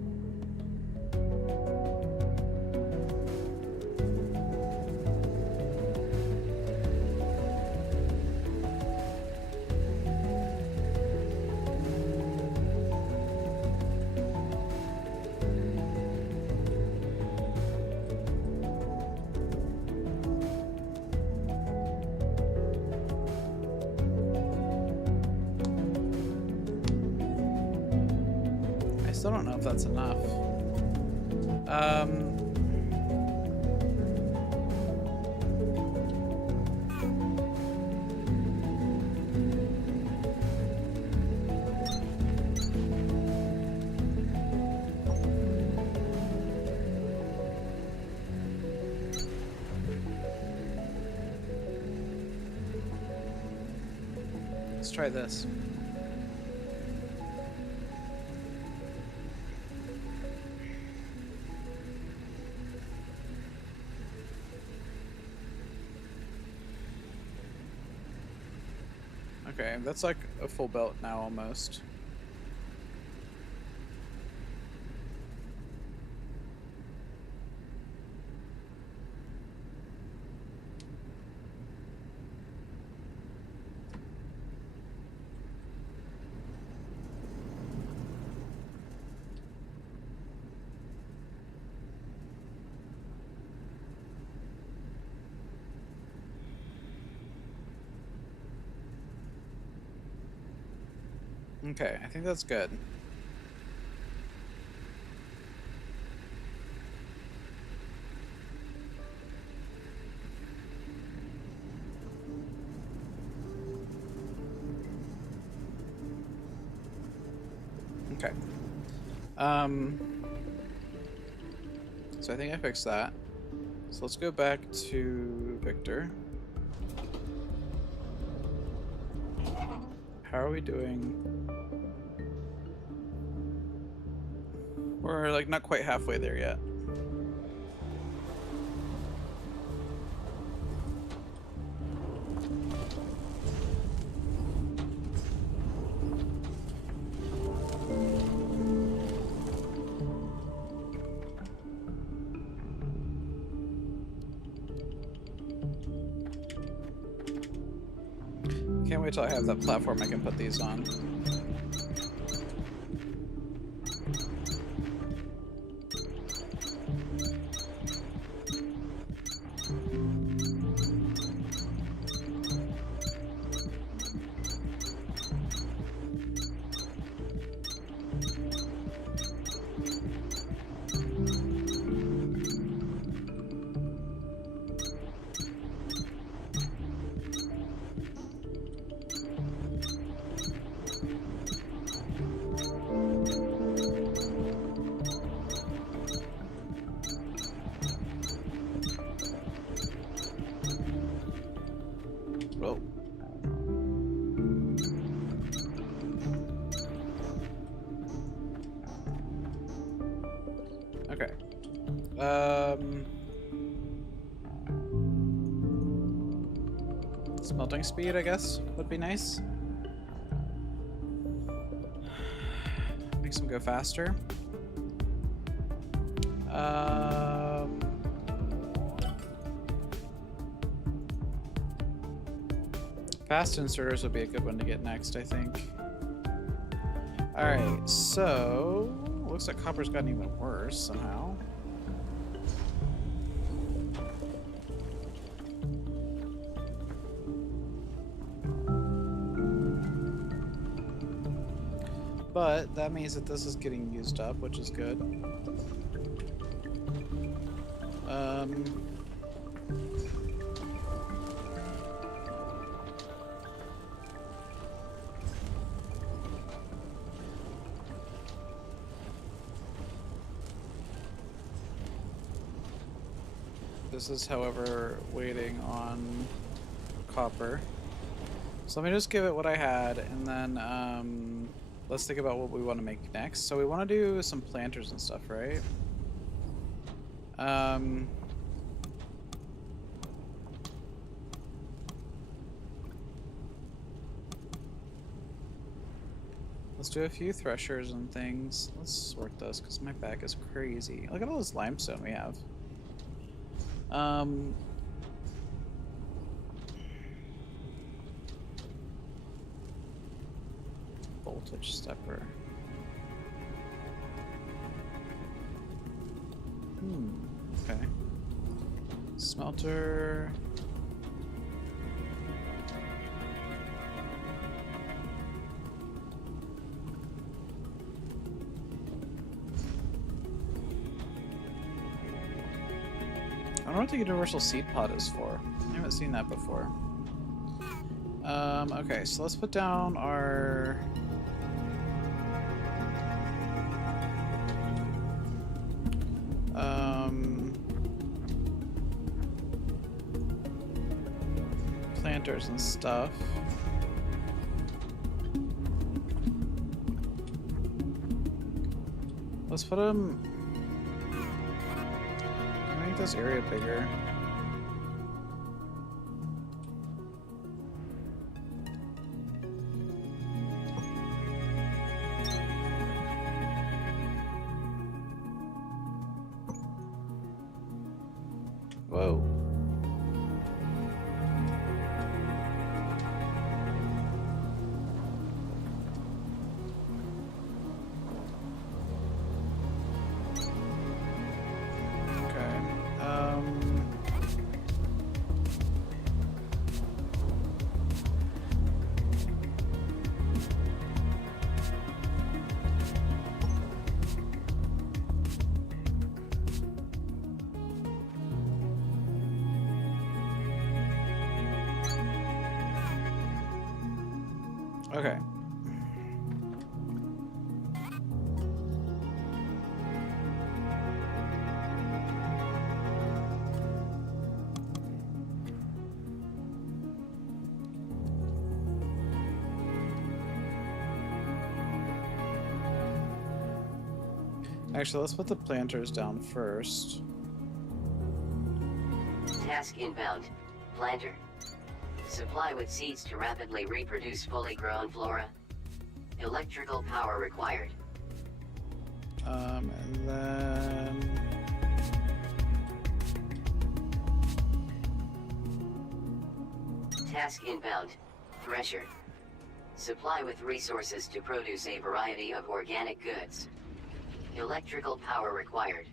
Still don't know if that's enough. Let's try this. Okay, that's like a full belt now almost. Okay, I think that's good. Okay. So I think I fixed that. So let's go back to Victor. How are we doing? We're like not quite halfway there yet. Can't wait till I have that platform I can put these on. Um, Smelting speed, I guess, would be nice. Makes them go faster. Um, Fast inserters would be a good one to get next, I think. Alright, so looks like copper's gotten even worse somehow. But that means that this is getting used up, which is good. This is, however, waiting on copper. So let me just give it what I had, and then let's think about what we want to make next. So we want to do some planters and stuff, right? Let's do a few threshers and things. Let's sort this because my bag is crazy. Look at all this limestone we have. Voltage stepper. Okay. Smelter. I don't know what the universal seed pod is for. I haven't seen that before. Okay, so let's put down our... planters and stuff. Let's put them... Can I make this area bigger? Whoa. Okay. Actually, let's put the planters down first. Task inbound. Planter. Supply with seeds to rapidly reproduce fully grown flora. Electrical power required. And then... Task inbound. Thresher. Supply with resources to produce a variety of organic goods. Electrical power required.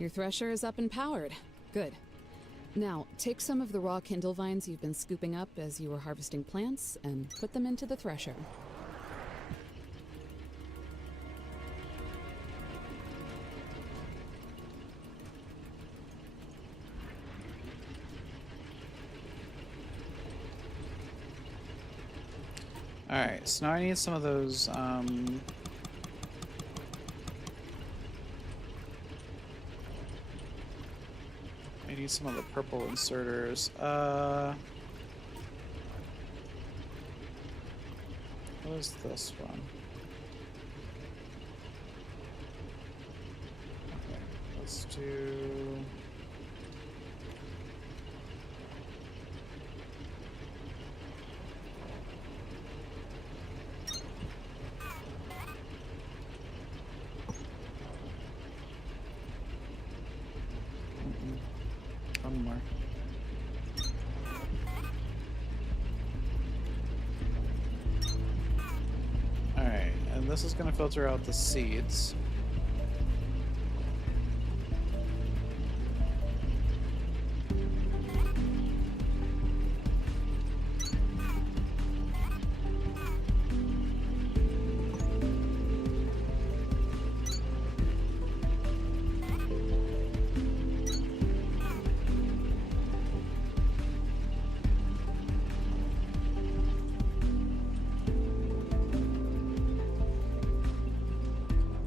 Your thresher is up and powered. Good. Now, take some of the raw kindle vines you've been scooping up as you were harvesting plants and put them into the thresher. Alright, so now I need some of those, I need some of the purple inserters. What is this one? Okay. Let's do... One more. Alright, and this is going to filter out the seeds.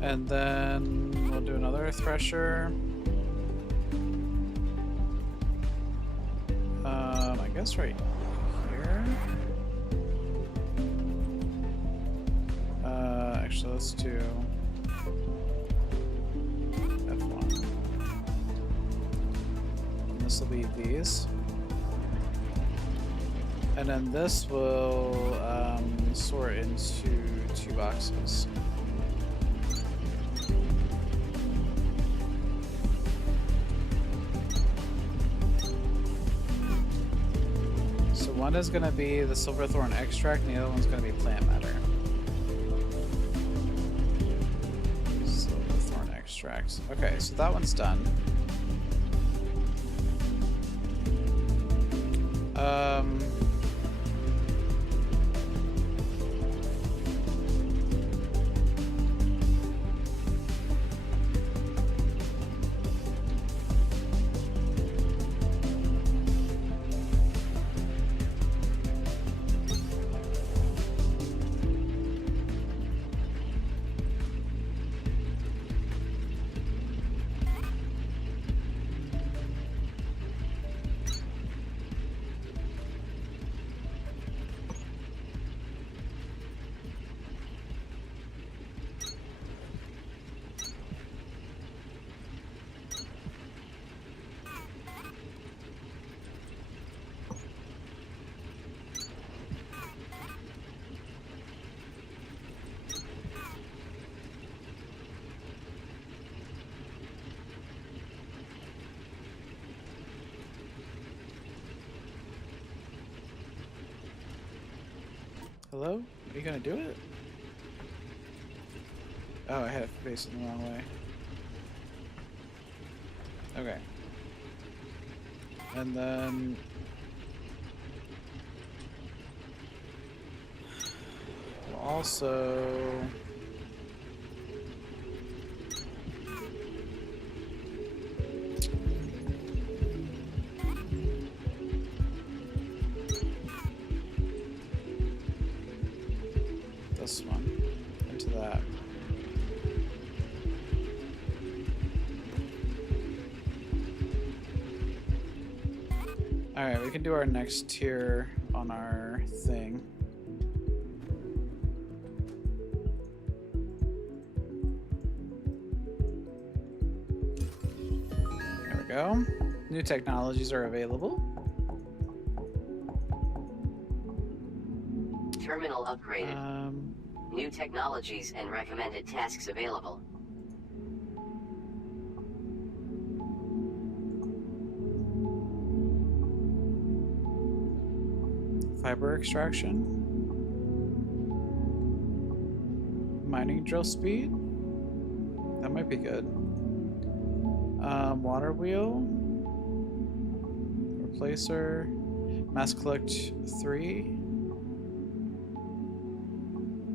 And then we'll do another thresher. I guess right here. Actually, let's do F1. And this will be these. And then this will sort into 2 boxes. One is going to be the silverthorn extract, and the other one's going to be plant matter. Silverthorn extract. Okay, so that one's done. Hello? Are you gonna do it? Oh, I had it facing the wrong way. Okay. And then... we'll also... this one into that. Alright, we can do our next tier on our thing. There we go. New technologies are available. Terminal upgraded. New technologies and recommended tasks available. Fiber extraction. Mining drill speed. That might be good. Water wheel. Replacer. Mass collect 3.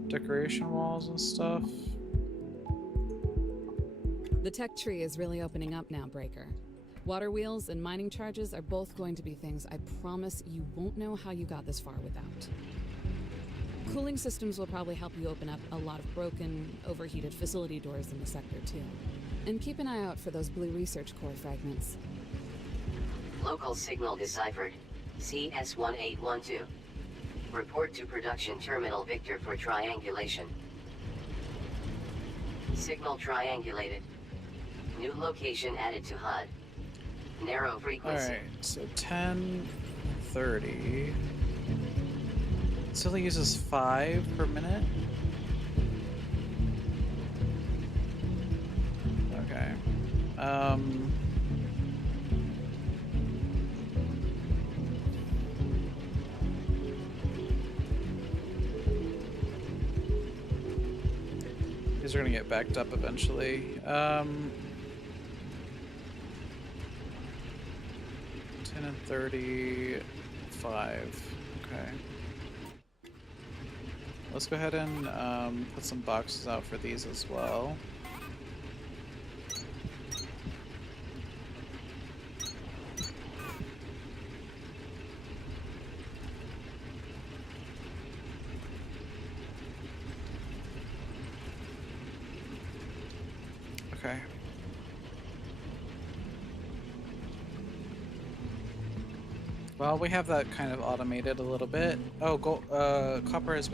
Decoration walls and stuff. The tech tree is really opening up now, Breaker. Water wheels and mining charges are both going to be things I promise you won't know how you got this far without. Cooling systems will probably help you open up a lot of broken, overheated facility doors in the sector, too. And keep an eye out for those blue research core fragments. Local signal deciphered. CS1812. Report to production terminal Victor for triangulation. Signal triangulated. New location added to HUD. Narrow frequency. Alright, so 10:30. It only uses 5 per minute. Okay. These are gonna get backed up eventually. 10:35. Okay. Let's go ahead and put some boxes out for these as well. Okay. Well, we have that kind of automated a little bit. Oh, copper has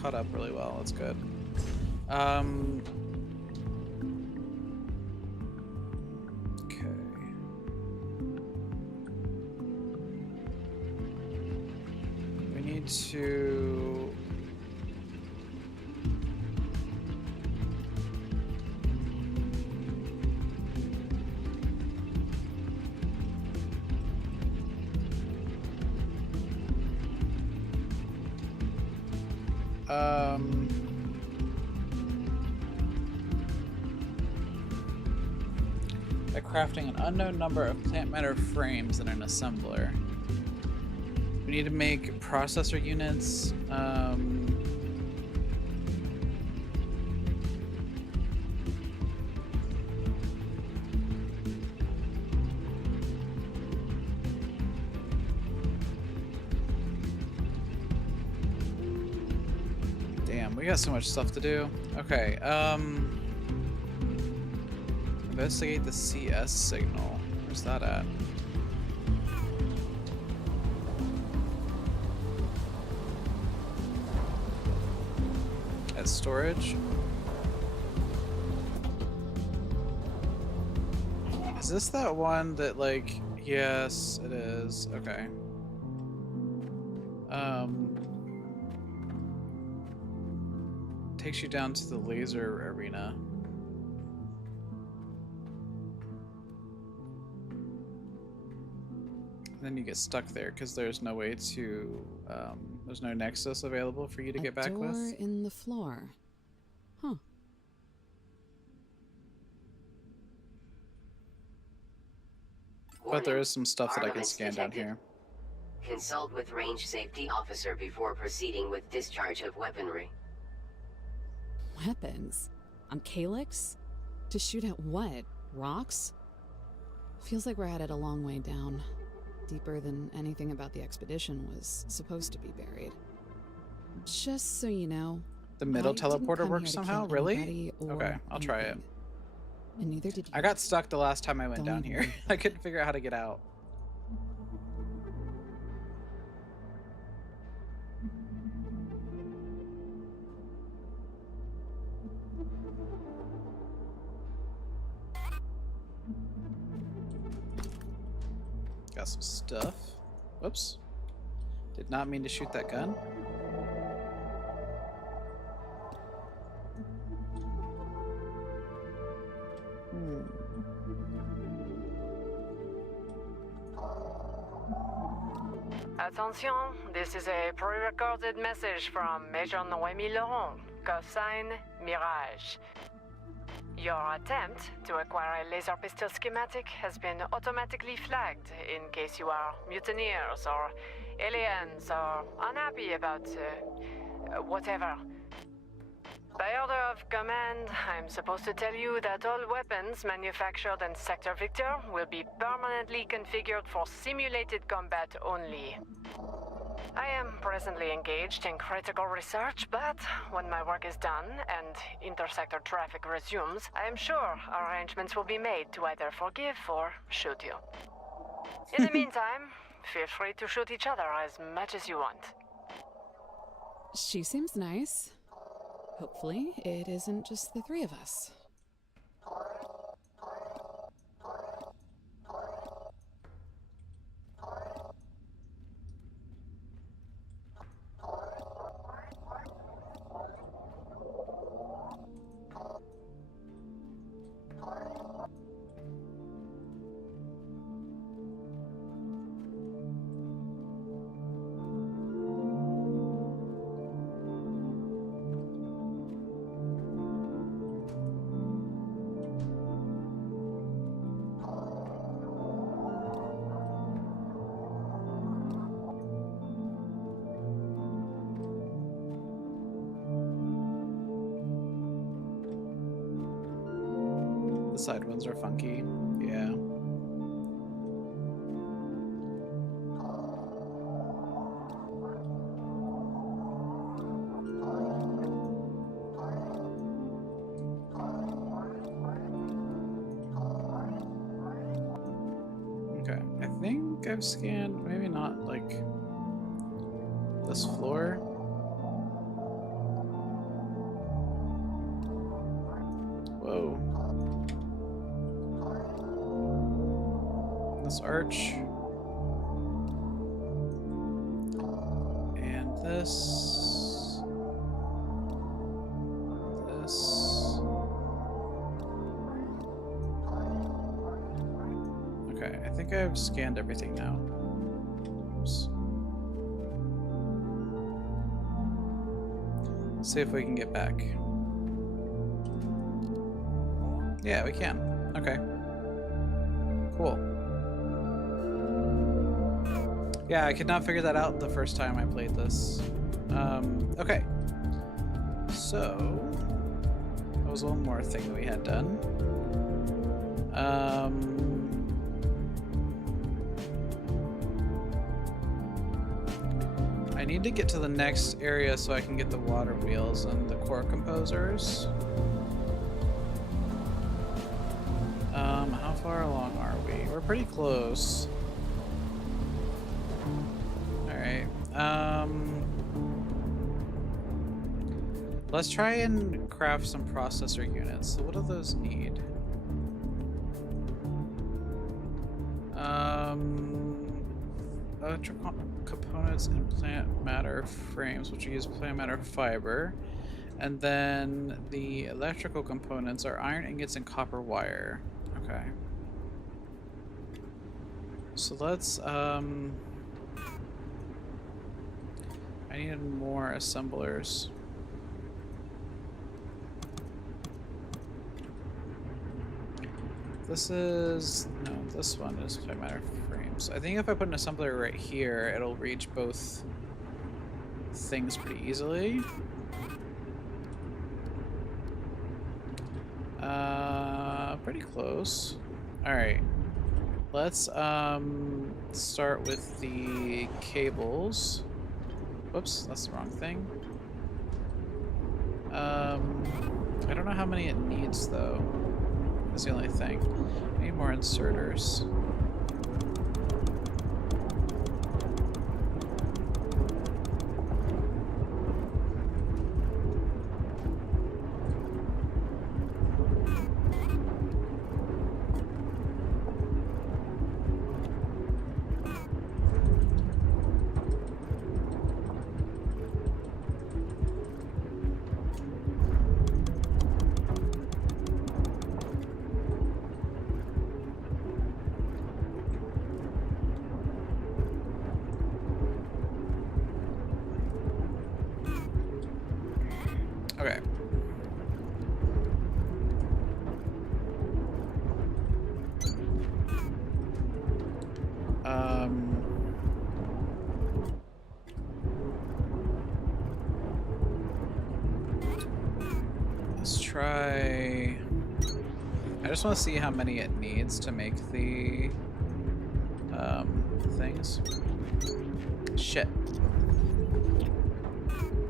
caught up really well. That's good. Okay. We need to. By crafting an unknown number of plant matter frames in an assembler. We need to make processor units. Damn, we got so much stuff to do. Okay, investigate the CS signal. Where's that at? At storage? Is this that one that, like, yes, it is. Okay. Takes you down to the laser arena. Then you get stuck there because there's no way to, there's no nexus available for you to get back with. A door in the floor. Huh. But there Warning. is some stuff that I can Armaments scan down detected. here. Consult with range safety officer before proceeding with discharge of weaponry. Weapons? On Calyx? To shoot at what? Rocks? Feels like we're headed a long way down. Deeper than anything about the expedition was supposed to be buried. Just so you know, The middle I didn't teleporter come works here to somehow? kill Really? anybody or Okay, I'll try it. anything. And neither did you. I got stuck the last time I went Don't down here. worry. I couldn't figure out how to get out. Got some stuff. Whoops. Did not mean to shoot that gun. Attention, this is a pre-recorded message from Major Noémie Laurent, cosine Mirage. Your attempt to acquire a laser pistol schematic has been automatically flagged in case you are mutineers or aliens or unhappy about whatever. By order of command, I'm supposed to tell you that all weapons manufactured in Sector Victor will be permanently configured for simulated combat only. I am presently engaged in critical research, but when my work is done and intersector traffic resumes, I am sure arrangements will be made to either forgive or shoot you. In the meantime, feel free to shoot each other as much as you want. She seems nice. Hopefully, it isn't just the three of us. side ones are funky. Yeah. Okay, I think I've scanned, maybe not like this floor. Whoa. This arch. And this. This. Okay, I think I've scanned everything now. Oops. Let's see if we can get back. Yeah, we can. Okay. Cool. Yeah, I could not figure that out the first time I played this. Okay. So, that was one more thing that we had done. I need to get to the next area so I can get the water wheels and the core composers. How far along are we? We're pretty close. Alright. Let's try and craft some processor units. So what do those need? Electrical components and plant matter frames, which use plant matter fiber. And then the electrical components are iron ingots and copper wire. Okay. So let's, I needed more assemblers. This is, no, this one is plant matter frames. I think if I put an assembler right here, it'll reach both things pretty easily. Pretty close. Alright. Let's start with the cables. Whoops, that's the wrong thing. I don't know how many it needs though. That's the only thing. I need more inserters. Okay. Let's try. I just want to see how many it needs to make the things. Shit.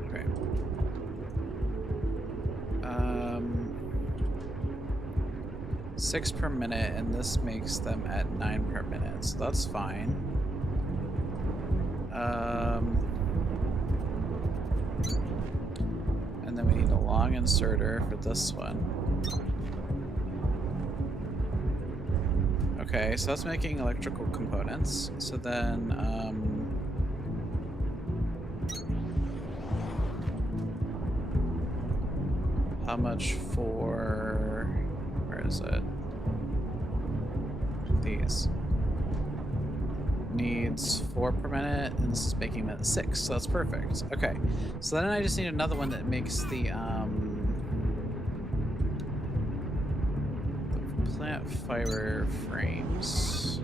Okay. 6 per minute, and this makes them at 9 per minute, so that's fine. And then we need a long inserter for this one. Okay, so that's making electrical components. So then, how much for, where is it? These. Needs 4 per minute, and this is making it 6, so that's perfect. Okay, so then I just need another one that makes the plant fiber frames.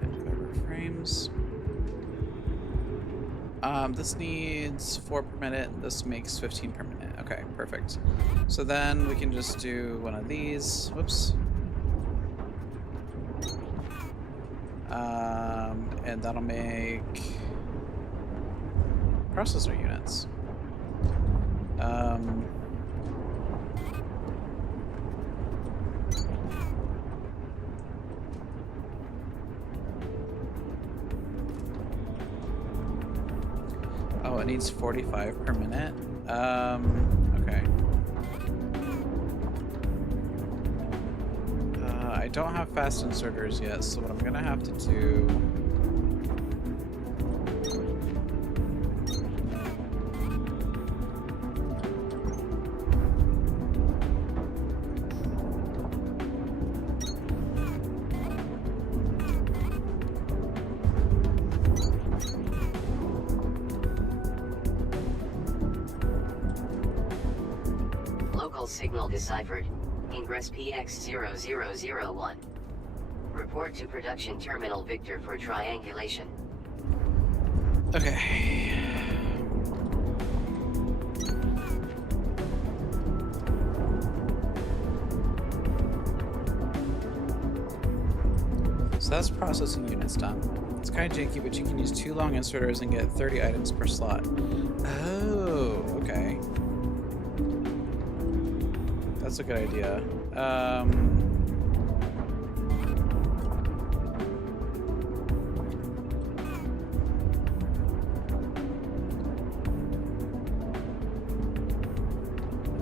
Plant fiber frames. This needs 4 per minute, and this makes 15 per minute. Okay, perfect. So then we can just do one of these. Whoops. And that'll make processor units. Oh, it needs 45 per minute. Okay. I don't have fast inserters yet, so what I'm gonna have to do... Local signal deciphered. Ingress PX0001. Report to production terminal Victor for triangulation. Okay. So that's processing units done. It's kind of janky, but you can use 2 long inserters and get 30 items per slot. Oh, okay. That's a good idea.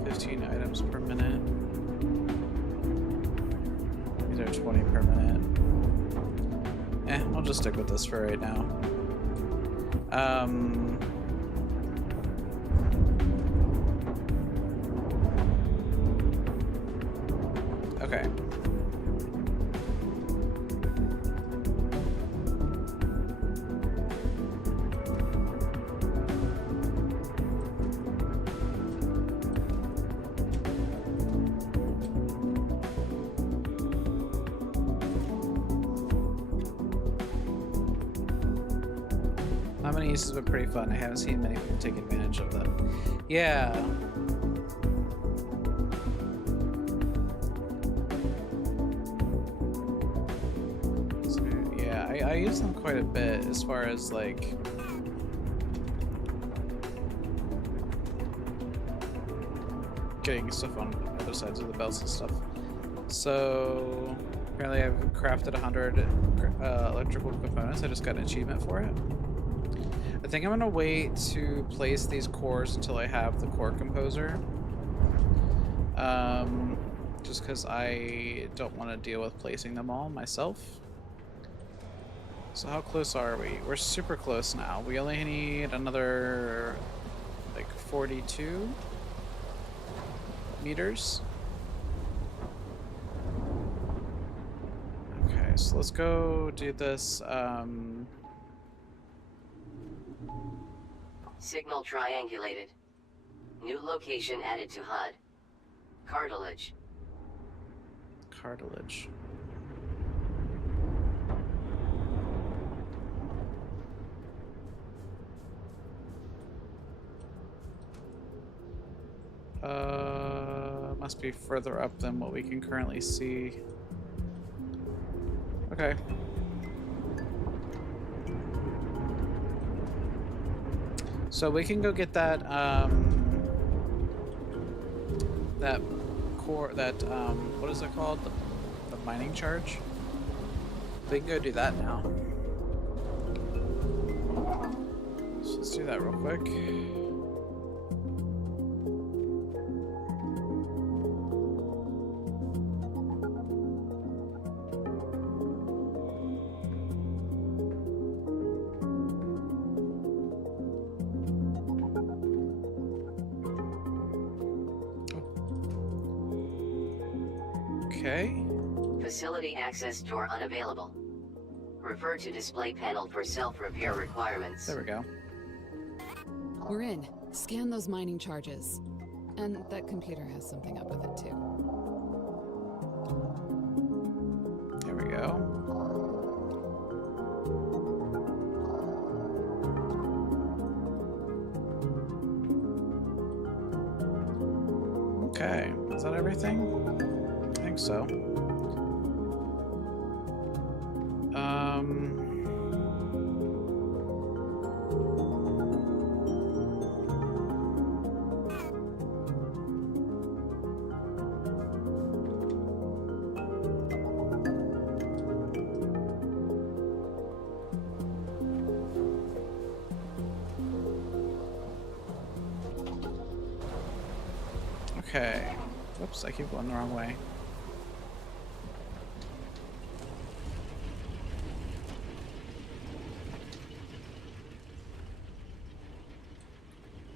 15 items per minute. These are 20 per minute. I'll just stick with this for right now. Okay. Not many uses, but pretty fun. I haven't seen many people take advantage of them. Yeah. So, yeah, I use them quite a bit as far as like getting stuff on other sides of the belts and stuff. So apparently I've crafted 100 electrical components. I just got an achievement for it. I think I'm gonna wait to place these cores until I have the core composer. Just because I don't want to deal with placing them all myself. So how close are we? We're super close now. We only need another like 42 meters. Okay, so let's go do this. Signal triangulated. New location added to HUD. Cartilage. Cartilage. Must be further up than what we can currently see. Okay. So we can go get that, that core, that, what is it called? The mining charge? We can go do that now. So let's do that real quick. Okay. Facility access door unavailable. Refer to display panel for self-repair requirements. There we go. We're in. Scan those mining charges. And that computer has something up with it too. There we go. Okay, is that everything? I think so. Okay. Whoops, I keep going the wrong way.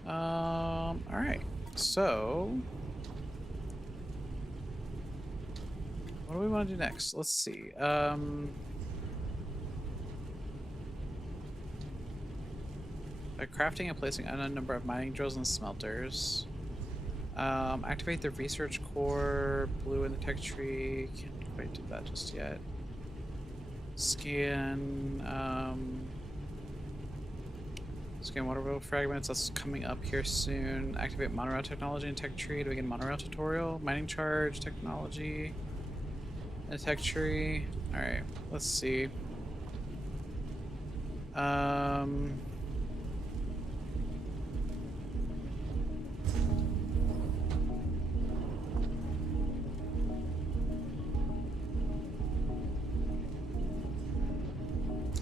Alright. So what do we want to do next? Let's see. By crafting and placing an unknown number of mining drills and smelters. Activate the research core, blue in the tech tree. Can't quite do that just yet. Scan, scan water wheel fragments. That's coming up here soon. Activate monorail technology and tech tree to begin monorail tutorial. Mining charge technology. And tech tree. All right, let's see.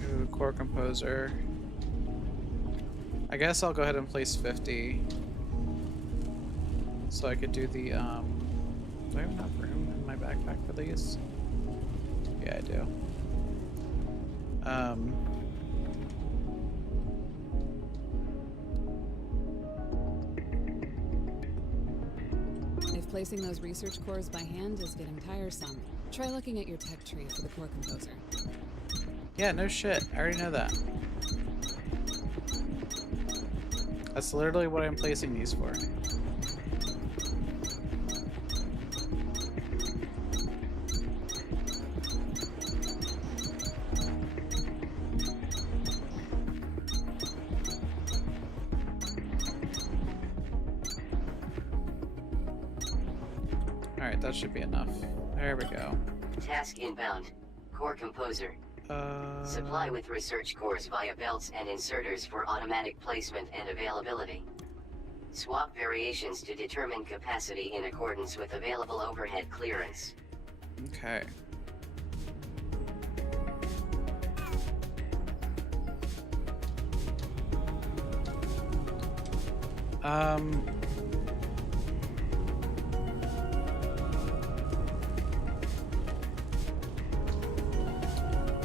Ooh, core composer. I guess I'll go ahead and place 50. So I could do the, do I have enough room in my backpack for these? Yeah, I do. If placing those research cores by hand is getting tiresome, try looking at your tech tree for the core composer. Yeah, no shit. I already know that. That's literally what I'm placing these for. Alright, that should be enough. There we go. Task inbound. Core composer. Supply with research cores via belts and inserters for automatic placement and availability. Swap variations to determine capacity in accordance with available overhead clearance. Okay.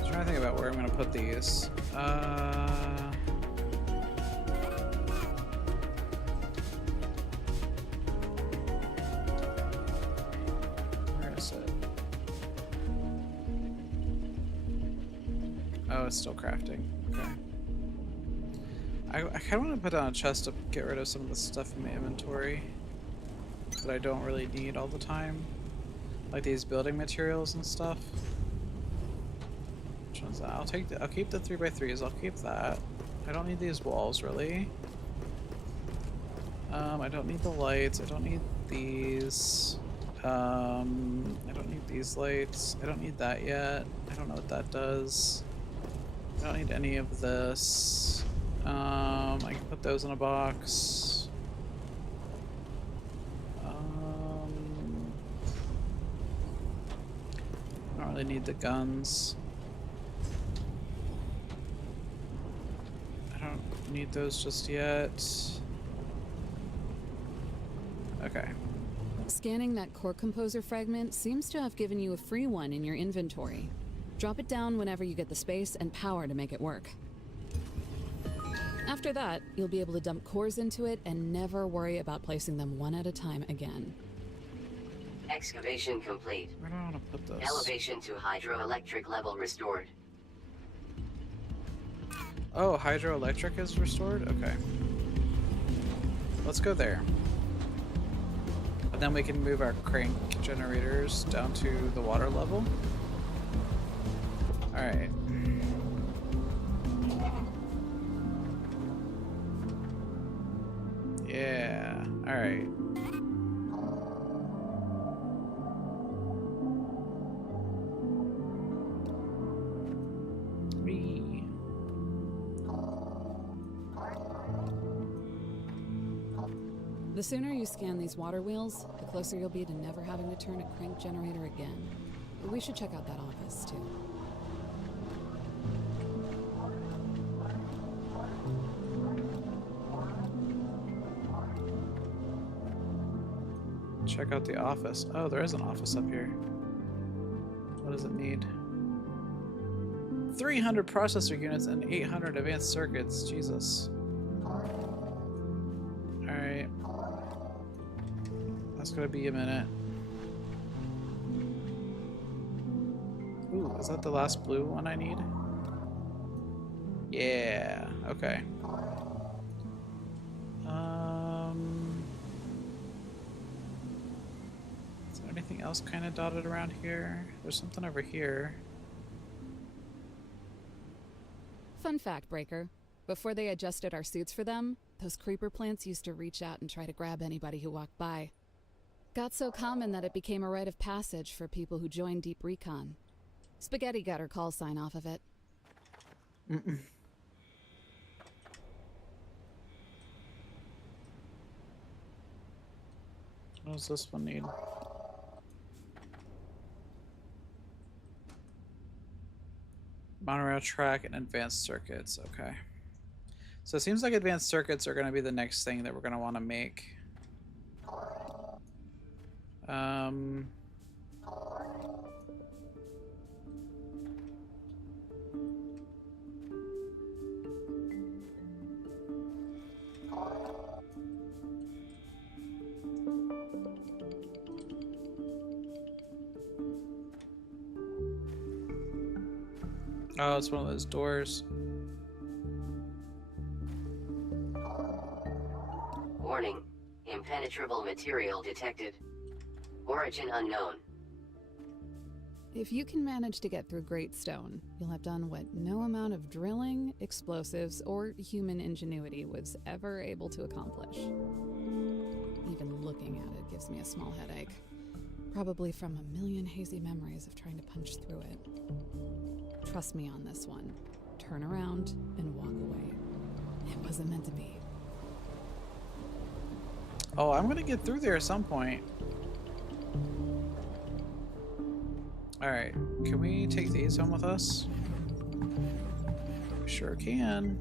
Trying to think about where I'm gonna put these. Where is it? Oh, it's still crafting. Okay. I kind of want to put down a chest to get rid of some of the stuff in my inventory that I don't really need all the time, like these building materials and stuff. Which one's that? I'll keep the 3x3s. I'll keep that. I don't need these walls really. I don't need the lights. I don't need these. I don't need these lights. I don't need that yet. I don't know what that does. I don't need any of this. I can put those in a box. I don't really need the guns. I don't need those just yet. Okay. Scanning that core composer fragment seems to have given you a free one in your inventory. Drop it down whenever you get the space and power to make it work. After that, you'll be able to dump cores into it and never worry about placing them one at a time again. Excavation complete. Where do I want to put this? Elevation to hydroelectric level restored. Oh, hydroelectric is restored? Okay. Let's go there. And then we can move our crank generators down to the water level. Alright. Yeah. Alright. The sooner you scan these water wheels, the closer you'll be to never having to turn a crank generator again. We should check out that office, too. Check out the office. Oh, there is an office up here. What does it need? 300 processor units and 800 advanced circuits. Jesus. Alright. That's gonna be a minute. Ooh, is that the last blue one I need? Yeah, okay. Is there anything else kind of dotted around here? There's something over here. Fun fact, Breaker. Before they adjusted our suits for them, those creeper plants used to reach out and try to grab anybody who walked by. Got so common that it became a rite of passage for people who joined Deep Recon. Spaghetti got her call sign off of it. What does this one need? Monorail track and advanced circuits. Okay. So it seems like advanced circuits are going to be the next thing that we're going to want to make. Oh, it's one of those doors. Warning. Impenetrable material detected. Origin unknown. If you can manage to get through Great Stone, you'll have done what no amount of drilling, explosives, or human ingenuity was ever able to accomplish. Even looking at it gives me a small headache. Probably from a million hazy memories of trying to punch through it. Trust me on this one. Turn around and walk away. It wasn't meant to be. Oh, I'm gonna get through there at some point. Alright, can we take these home with us? Sure can.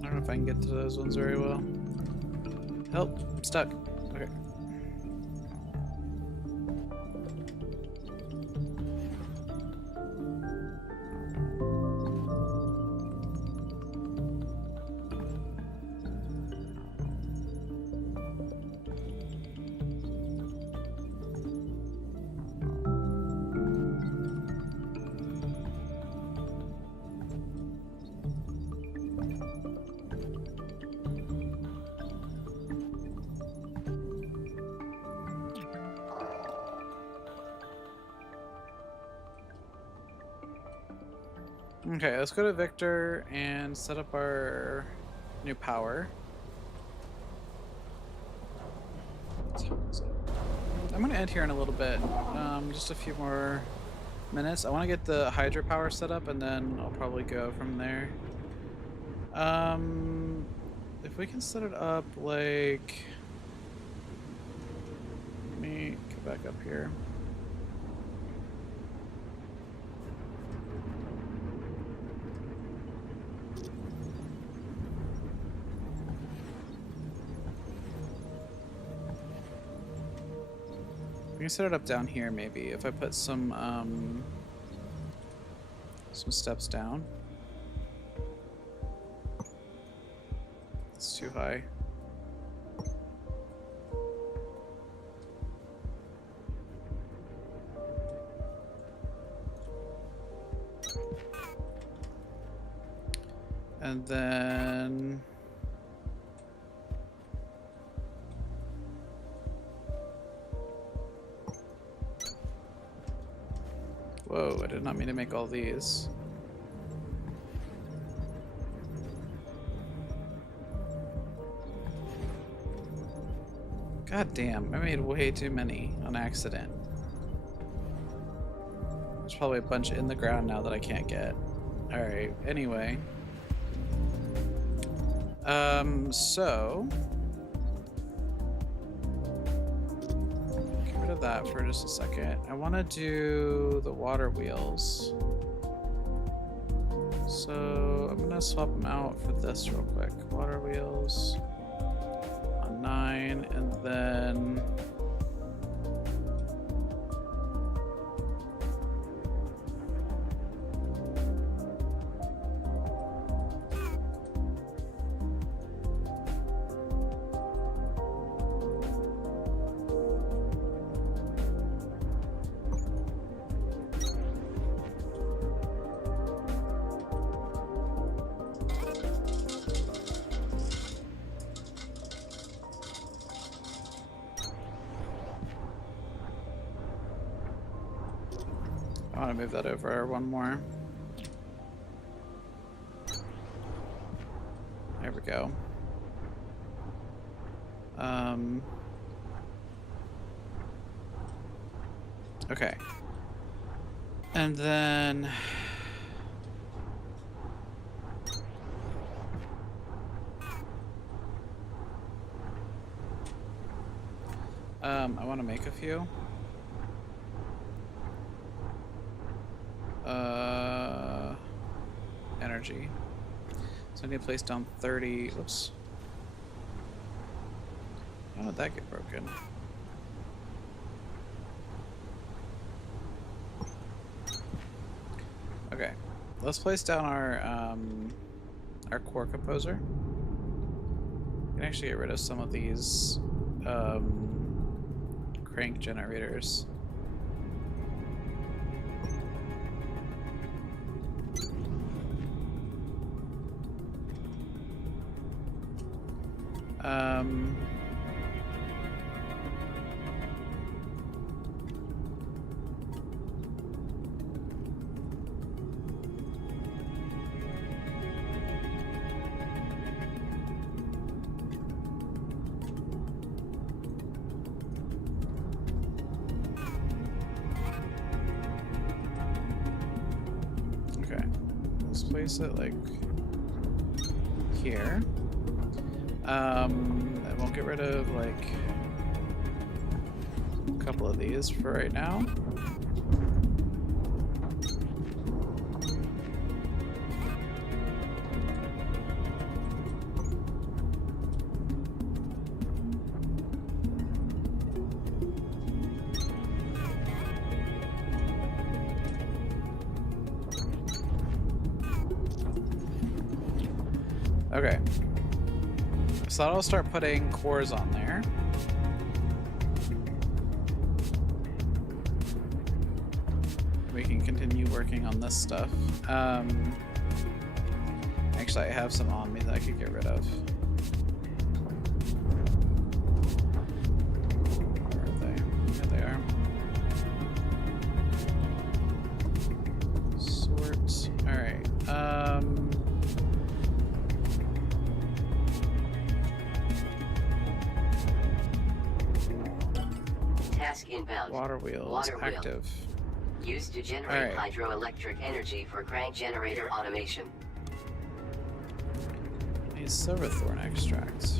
I don't know if I can get to those ones very well. Help, I'm stuck. Okay. Okay, let's go to Victor and set up our new power. I'm gonna end here in a little bit. Just a few more minutes. I want to get the hydropower set up, and then I'll probably go from there. If we can set it up like, let me get back up here. We can set it up down here maybe if I put some steps down. It's too high. And then... Whoa, I did not mean to make all these. God damn, I made way too many on accident. There's probably a bunch in the ground now that I can't get. Alright, anyway. So... Get rid of that for just a second. I want to do the water wheels. So, I'm going to swap them out for this real quick. Water wheels on 9, and then... I want to move that over one more. There we go. Okay. And then... I want to make a few. Energy. So I need to place down 30. Oops. How did that get broken? Okay. Let's place down our core composer. We can actually get rid of some of these crank generators. Okay, let's place it like here. I won't get rid of like a couple of these for right now. Okay. So I'll start putting cores on there. We can continue working on this stuff. Actually, I have some on me that I could get rid of. Where are they? There they are. Sort. Alright. Task inbound. Water wheels Water wheel. active. Used to generate Alright. hydroelectric energy for crank generator automation. Need silverthorn extract.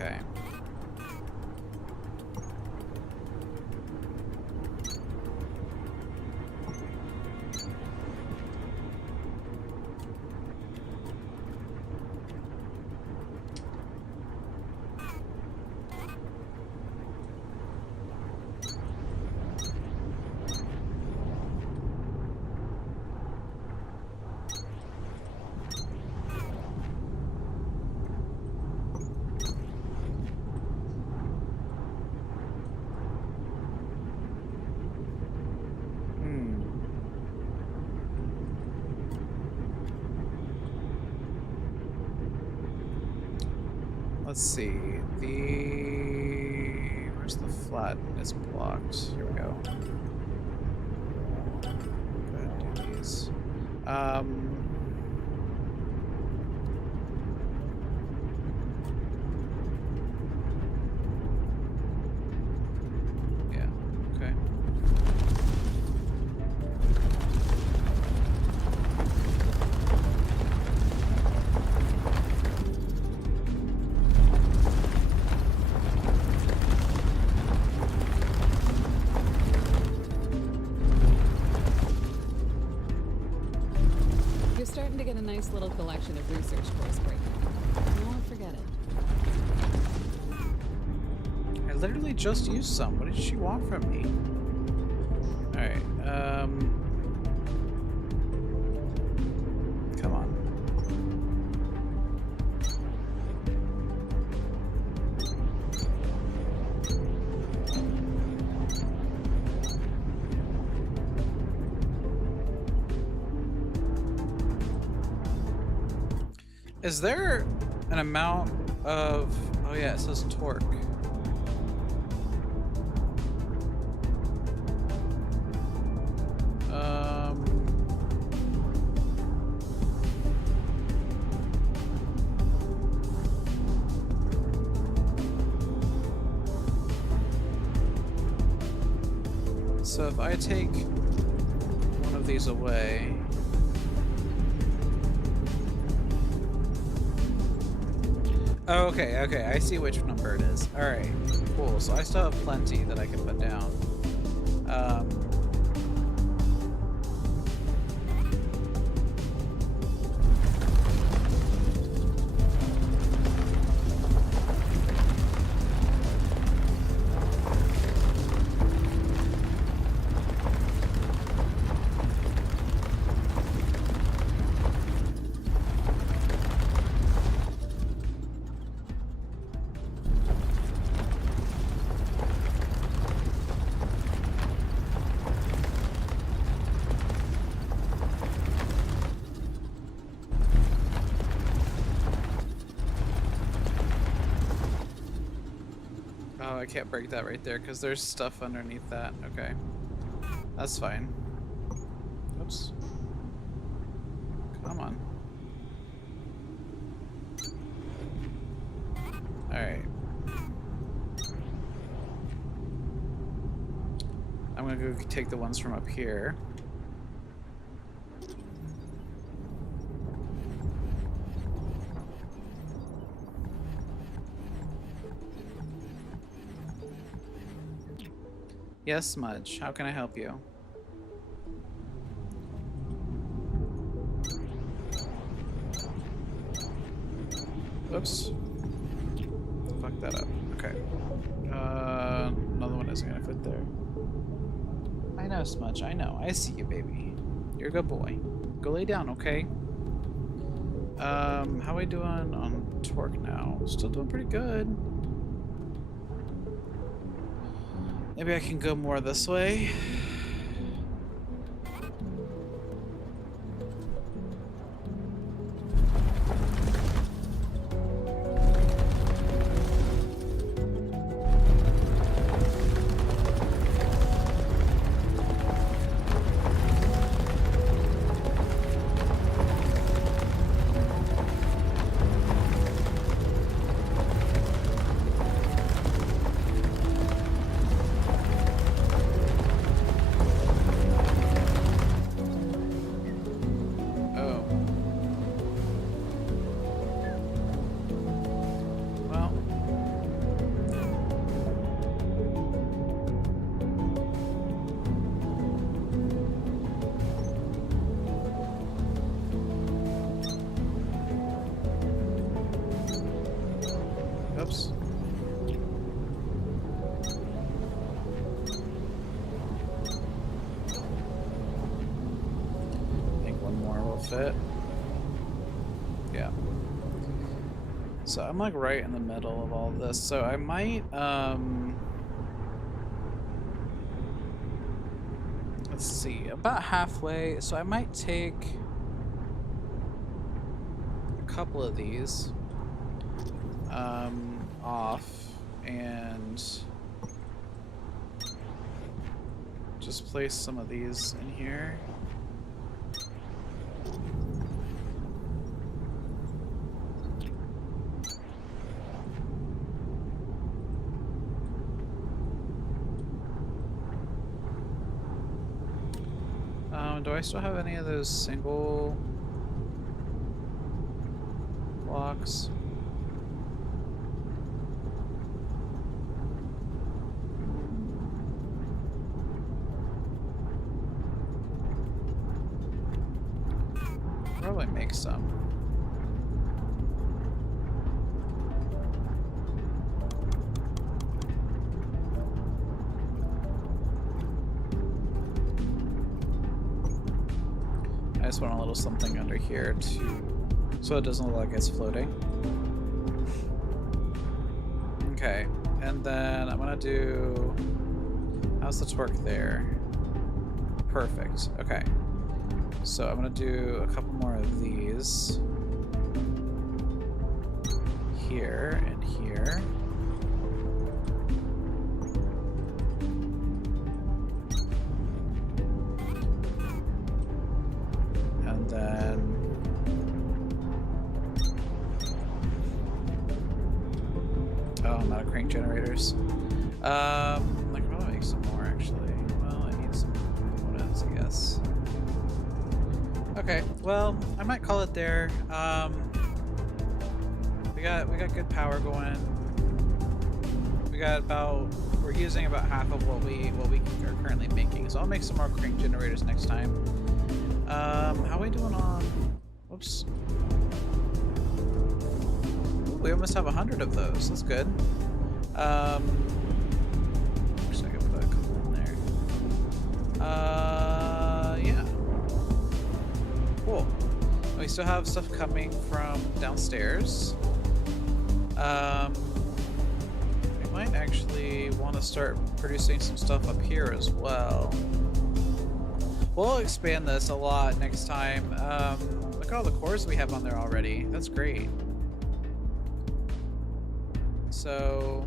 Okay. Let's see. Where's the flat? It's blocked. Here we go. Go ahead and do these. Yeah, okay. You're starting to get a nice little collection of research course breakdown. You won't forget it. I literally just used some. What did she want from me? Alright, come on. Is there an amount of... Oh yeah, it says torque. So if I take one of these away... Oh, okay, I see which number it is. Alright, cool. So I still have plenty that I can put down. Oh, I can't break that right there because there's stuff underneath that. Okay. That's fine. Oops. Come on. Alright. I'm gonna go take the ones from up here. Yes, Smudge. How can I help you? Oops. Fuck that up. Okay. Another one isn't gonna fit there. I know, Smudge. I know. I see you, baby. You're a good boy. Go lay down, okay? How are we doing on torque now? Still doing pretty good. Maybe I can go more this way. Oops. I think one more will fit. Yeah. So I'm like right in the middle of all this. So I might let's see, about halfway. So I might take a couple of these off and just place some of these in here. Do I still have any of those single blocks? Probably make some. I just want a little something under here so it doesn't look like it's floating. Okay, and then I'm gonna do, how's the torque there? Perfect. Okay, so I'm gonna do a couple more of these here and here. Generators. I can probably make some more actually. Well, I need some components, I guess. Okay, well, I might call it there. We got good power going. We're using about half of what we are currently making. So I'll make some more crank generators next time. How are we doing on? Whoops. Ooh, we almost have 100 of those. That's good. Wish I could put a couple in there. Yeah. Cool. We still have stuff coming from downstairs. We might actually want to start producing some stuff up here as well. We'll expand this a lot next time. Look at all the cores we have on there already. That's great. So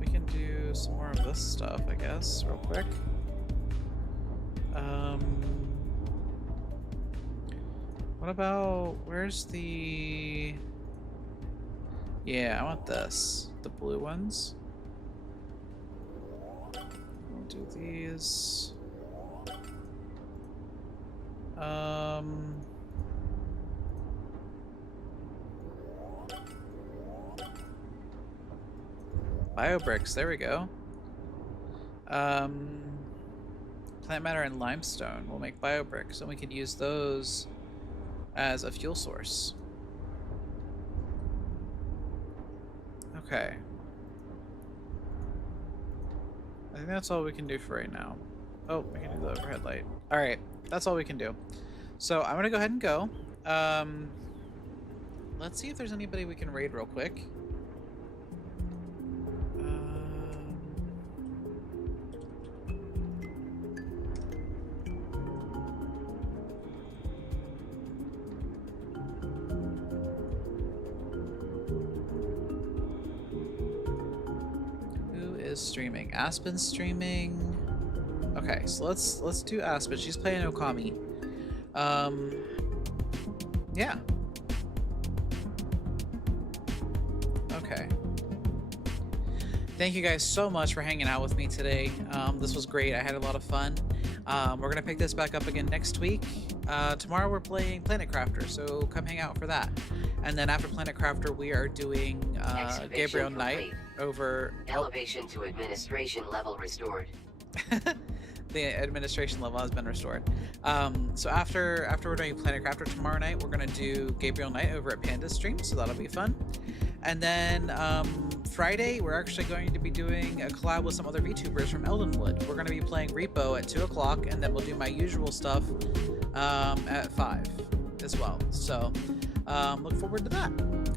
we can do some more of this stuff, I guess, real quick. What about, where's the... Yeah, I want this. The blue ones. We'll do these. Biobricks, there we go. Plant matter and limestone. We'll make biobricks, and we could use those as a fuel source. Okay. I think that's all we can do for right now. Oh, we can do the overhead light. Alright, that's all we can do. So I'm gonna go ahead and go. Let's see if there's anybody we can raid real quick. Streaming. Aspen's streaming. Okay, so let's do Aspen. She's playing Okami. Yeah. Okay. Thank you guys so much for hanging out with me today. This was great. I had a lot of fun. We're gonna pick this back up again next week. Tomorrow we're playing Planet Crafter, so come hang out for that. And then after Planet Crafter, we are doing Gabriel Knight over elevation to administration level restored. the administration level has been restored. So after we're doing Planet Crafter tomorrow night, we're gonna do Gabriel Knight over at Panda's stream, so that'll be fun. And then Friday, we're actually going to be doing a collab with some other VTubers from Eldenwood. We're going to be playing Repo at 2 o'clock, and then we'll do my usual stuff at 5 as well. So look forward to that.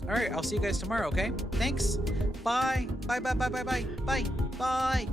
All right, I'll see you guys tomorrow, okay? Thanks. Bye. Bye, bye, bye, bye, bye, bye, bye.